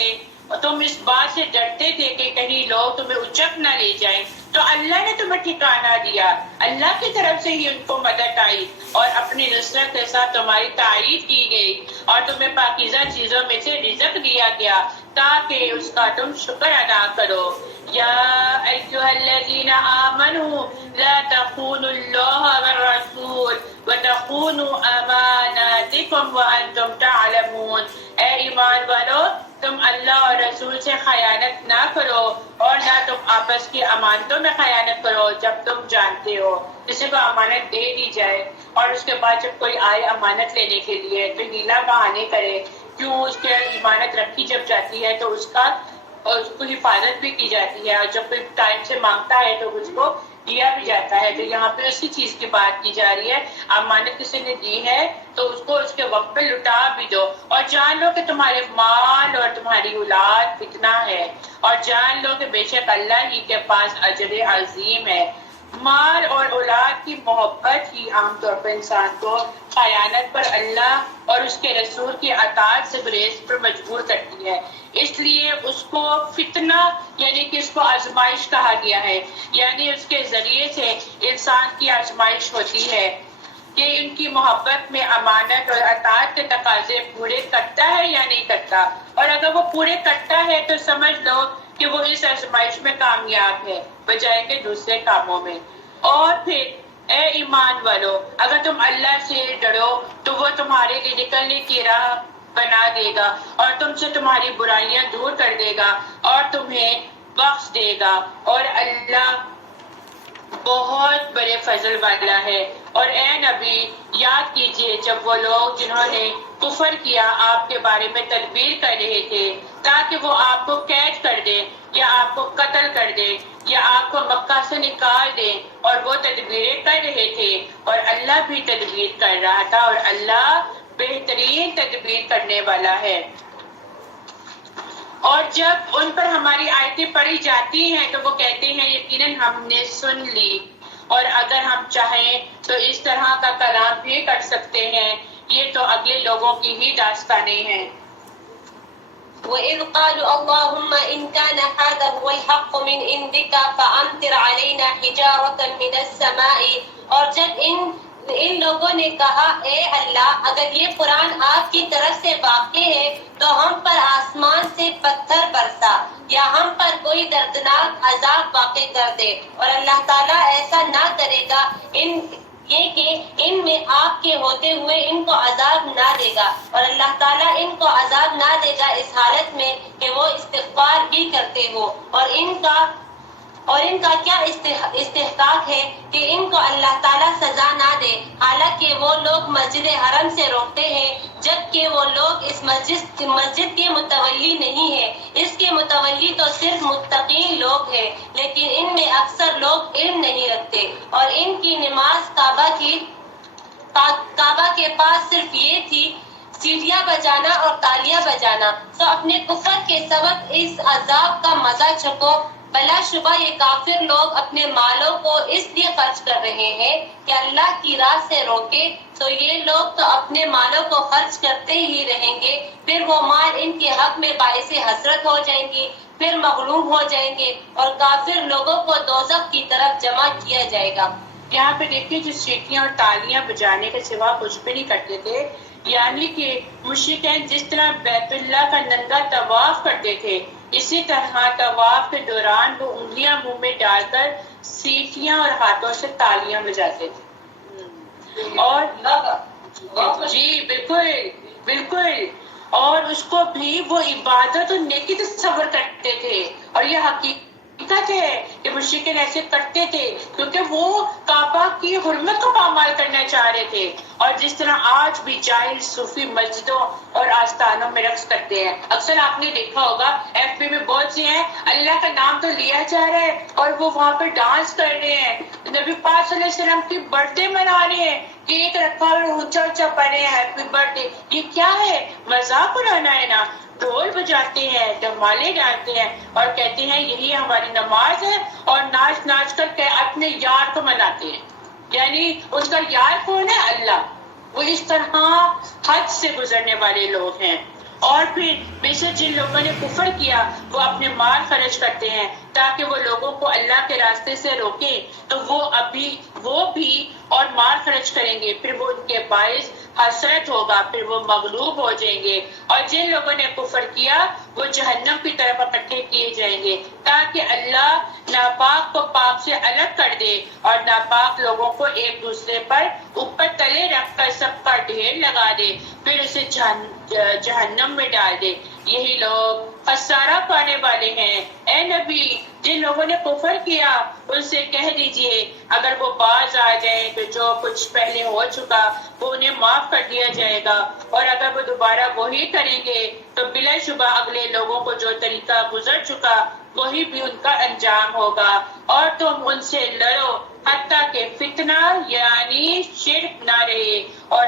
تم اس بات سے ڈرتے تھے کہ کہیں لوگ تمہیں اچک نہ لے جائیں، تو اللہ نے تمہیں ٹھکانہ دیا، اللہ کی طرف سے ہی ان کو مدد آئی، اور اپنی نصرت کے ساتھ تمہاری تائید کی گئی، اور تمہیں پاکیزہ چیزوں میں سے رزق دیا گیا تاکہ اس کا تم شکر ادا کرو۔ یا ایھا الذین آمنوا لا تخونوا اللہ والرسول وتخونوا اماناتکم وانتم تعلمون۔ اے ایمان والو، تم اللہ اور رسول سے خیانت نہ کرو، اور نہ تم آپس کی امانتوں میں خیانت کرو جب تم جانتے ہو۔ کسی کو امانت دے دی جائے اور اس کے بعد جب کوئی آئے امانت لینے کے لیے تو ہیلا بہانے کرے، کیوں اس کے امانت رکھی جب جاتی ہے تو اس کو حفاظت بھی کی جاتی ہے، اور جب کوئی ٹائم سے مانگتا ہے تو اس کو دیا بھی جاتا ہے۔ تو یہاں پہ اسی چیز کی بات کی جا رہی ہے، امانت کسی نے دی ہے تو اس کو اس کے وقت پہ لٹا بھی دو، اور جان لو کہ تمہارے مال اور تمہاری اولاد فتنہ ہے، اور جان لو کہ بے شک اللہ ہی کے پاس اجر عظیم ہے۔ مال اور اولاد کی محبت ہی عام طور پر انسان کو خیانت پر اللہ اور اس کے رسول کی اطاعت سے گریز پر مجبور کرتی ہے، اس لیے اس کو فتنہ یعنی کہ اس کو آزمائش کہا گیا ہے، یعنی اس کے ذریعے سے انسان کی آزمائش ہوتی ہے کہ ان کی محبت میں امانت اور اطاعت کے تقاضے پورے کرتا ہے یا نہیں کرتا، اور اگر وہ پورے کرتا ہے تو سمجھ لو کہ وہ اس آزمائش میں کامیاب ہے بجائے کہ دوسرے کاموں میں۔ اور پھر اے ایمان والو، اگر تم اللہ سے ڈرو تو وہ تمہارے لیے نکلنے کی راہ بنا دے گا، اور تم سے تمہاری برائیاں دور کر دے گا، اور تمہیں بخش دے گا، اور اللہ بہت بڑے فضل والا ہے۔ اور اے نبی، یاد کیجئے جب وہ لوگ جنہوں نے کفر کیا آپ کے بارے میں تدبیر کر رہے تھے تاکہ وہ آپ کو قید کر دے یا آپ کو قتل کر دے یا آپ کو مکہ سے نکال دے، اور وہ تدبیریں کر رہے تھے، اور اللہ بھی تدبیر کر رہا تھا، اور اللہ بہترین تدبیر کرنے والا ہے۔ اور جب ان پر ہماری آیتیں پڑھی جاتی ہیں تو وہ کہتے ہیں یقیناً ہم نے سن لی، اور اگر ہم چاہیں تو اس طرح کا کلام بھی کر سکتے ہیں، یہ تو اگلے لوگوں کی ہی داستانیں ہیں۔ وَإِذْ قَالُوا اللَّهُمَّ إِنْ كَانَ هَذَا هُوَ الْحَقُّ مِنْ عِنْدِكَ فَأَمْطِرْ عَلَيْنَا حِجَارَةً مِنَ السَّمَاءِ۔ اور جب ان لوگوں نے کہا اے اللہ، اگر یہ قرآن آپ کی طرف سے واقع ہے تو ہم پر آسمان سے پتھر برسا یا ہم پر کوئی دردناک عذاب واقع کر دے، اور اللہ تعالیٰ ایسا نہ کرے گا یہ کہ ان میں آپ کے ہوتے ہوئے ان کو عذاب نہ دے گا، اور اللہ تعالیٰ ان کو عذاب نہ دے گا اس حالت میں کہ وہ استغفار بھی کرتے ہو، اور ان کا کیا استحقاق ہے کہ ان کو اللہ تعالیٰ سزا نہ دے، حالانکہ وہ لوگ مسجد حرم سے روکتے ہیں جبکہ وہ لوگ اس مسجد کے متولی نہیں ہیں، اس کے متولی تو صرف متقین لوگ ہیں، لیکن ان میں اکثر لوگ علم نہیں رکھتے، اور ان کی نماز کعبہ کے پاس صرف یہ تھی سیٹیاں بجانا اور تالیاں بجانا، تو اپنے کفر کے سبب اس عذاب کا مزہ چکھو۔ بلا شبہ یہ کافر لوگ اپنے مالوں کو اس لیے خرچ کر رہے ہیں کہ اللہ کی راہ سے روکے، تو یہ لوگ تو اپنے مالوں کو خرچ کرتے ہی رہیں گے، پھر وہ مال ان کے حق میں باعث حسرت ہو جائیں گی، پھر مغلوب ہو جائیں گے، اور کافر لوگوں کو دوزخ کی طرف جمع کیا جائے گا۔ یہاں پہ دیکھیے جو سیٹیاں اور تالیاں بجانے کے سوا کچھ بھی نہیں کرتے تھے، یعنی کہ مشرکین جس طرح بیت اللہ کا ننگا طواف کرتے تھے، اسی طرح طواف کے دوران وہ انگلیاں منہ میں ڈال کر سیٹیاں اور ہاتھوں سے تالیاں بجاتے تھے، اور جی بالکل بالکل، اور اس کو بھی وہ عبادت اور نیکی تصور کرتے تھے، اور یہ حقیقت ہے کہ مشرکین ایسے کرتے تھے کیونکہ وہ کعبہ کی حرمت کو پامال کرنا چاہ رہے تھے، اور جس طرح آج بھی جاہل صوفی مسجدوں اور آستانوں میں رقص کرتے ہیں۔ اکثر آپ نے دیکھا ہوگا ایف بی میں بہت سے ہیں، اللہ کا نام تو لیا جا رہا ہے اور وہ وہاں پہ ڈانس کر رہے ہیں، نبی پاک صلی اللہ علیہ وسلم کی برتھ ڈے منا رہے ہیں، کیک رکھا اور اونچا اونچا پڑے ہیں ہیپی برتھ ڈے۔ یہ کیا ہے؟ مذاق اڑانا ہے نا۔ ڈھول بجاتے ہیں، ڈمالے ڈالتے ہیں اور کہتے ہیں یہی ہماری نماز ہے، اور ناچ ناچ کر کے اپنے یار کو مناتے ہیں، یعنی ان کا یار کون ہے؟ اللہ۔ وہ اس طرح حد سے گزرنے والے لوگ ہیں۔ اور پھر بے شک جن لوگوں نے کفر کیا وہ اپنے مال خرچ کرتے ہیں تاکہ وہ لوگوں کو اللہ کے راستے سے روکیں، تو وہ بھی اور مال خرچ کریں گے، پھر وہ ان کے باعث حسرت ہوگا، پھر وہ مغلوب ہو جائیں گے، اور جن لوگوں نے کفر کیا وہ جہنم کی طرف اکٹھے کیے جائیں گے تاکہ اللہ ناپاک کو پاک سے الگ کر دے اور ناپاک لوگوں کو ایک دوسرے پر اوپر تلے رکھ کر سب کا ڈھیر لگا دے، پھر اسے جہنم میں ڈال دے۔ یہی لوگ خسارہ پانے والے ہیں۔ اے نبی، جن لوگوں نے کفر کیا ان سے کہہ دیجئے اگر وہ باز آ جائیں تو جو کچھ پہلے ہو چکا وہ انہیں معاف کر دیا جائے گا، اور اگر وہ دوبارہ وہی کریں گے تو بلا شبہ اگلے لوگوں کو جو طریقہ گزر چکا وہی بھی ان کا انجام ہوگا، اور تم ان سے لڑو حتیٰ کہ فتنہ یعنی شرک نہ رہے اور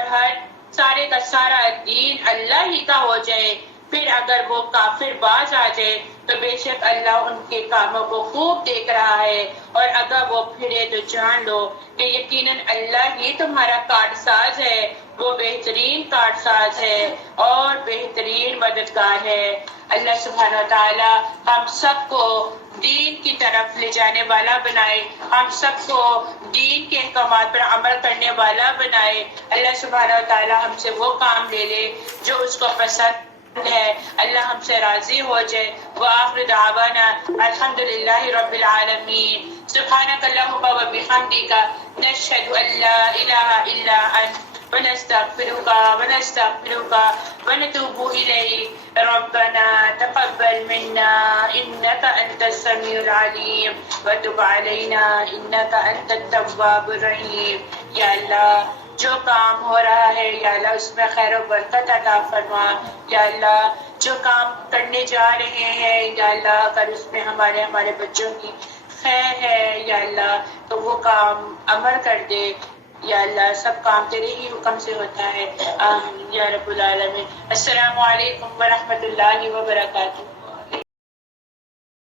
سارے کا سارا دین اللہ ہی کا ہو جائے۔ پھر اگر وہ کافر باز آ جائے تو بے شک اللہ ان کے کاموں کو خوب دیکھ رہا ہے، اور اگر وہ پھرے تو جان لو کہ یقیناً اللہ ہی تمہارا کارساز ہے، وہ بہترین کارساز ہے اور بہترین مددگار ہے۔ اللہ سبحانہ وتعالی ہم سب کو دین کی طرف لے جانے والا بنائے، ہم سب کو دین کے احکامات پر عمل کرنے والا بنائے۔ اللہ سبحانہ وتعالی ہم سے وہ کام لے لے جو اس کو پسند ہے، اللہ ہم سے راضی ہو جائے۔ وآخر دعوانا الحمدللہ رب العالمین۔ سبحانک اللہم و بحمدک، نشہد ان لا الہ الا انت، ونستغفرک ونتوب الیک۔ ربنا تقبل منا انک انت السمیع العلیم وتب علینا انک انت التواب الرحیم۔ یا اللہ جو کام ہو رہا ہے یا اللہ اس میں خیر و برکت عطا فرما، یا اللہ جو کام کرنے جا رہے ہیں یا اللہ اگر اس میں ہمارے بچوں کی خیر ہے یا اللہ تو وہ کام عمل کر دے، یا اللہ سب کام تیرے ہی حکم سے ہوتا ہے، آمین یا رب العالمین۔ السلام علیکم ورحمۃ اللہ وبرکاتہ۔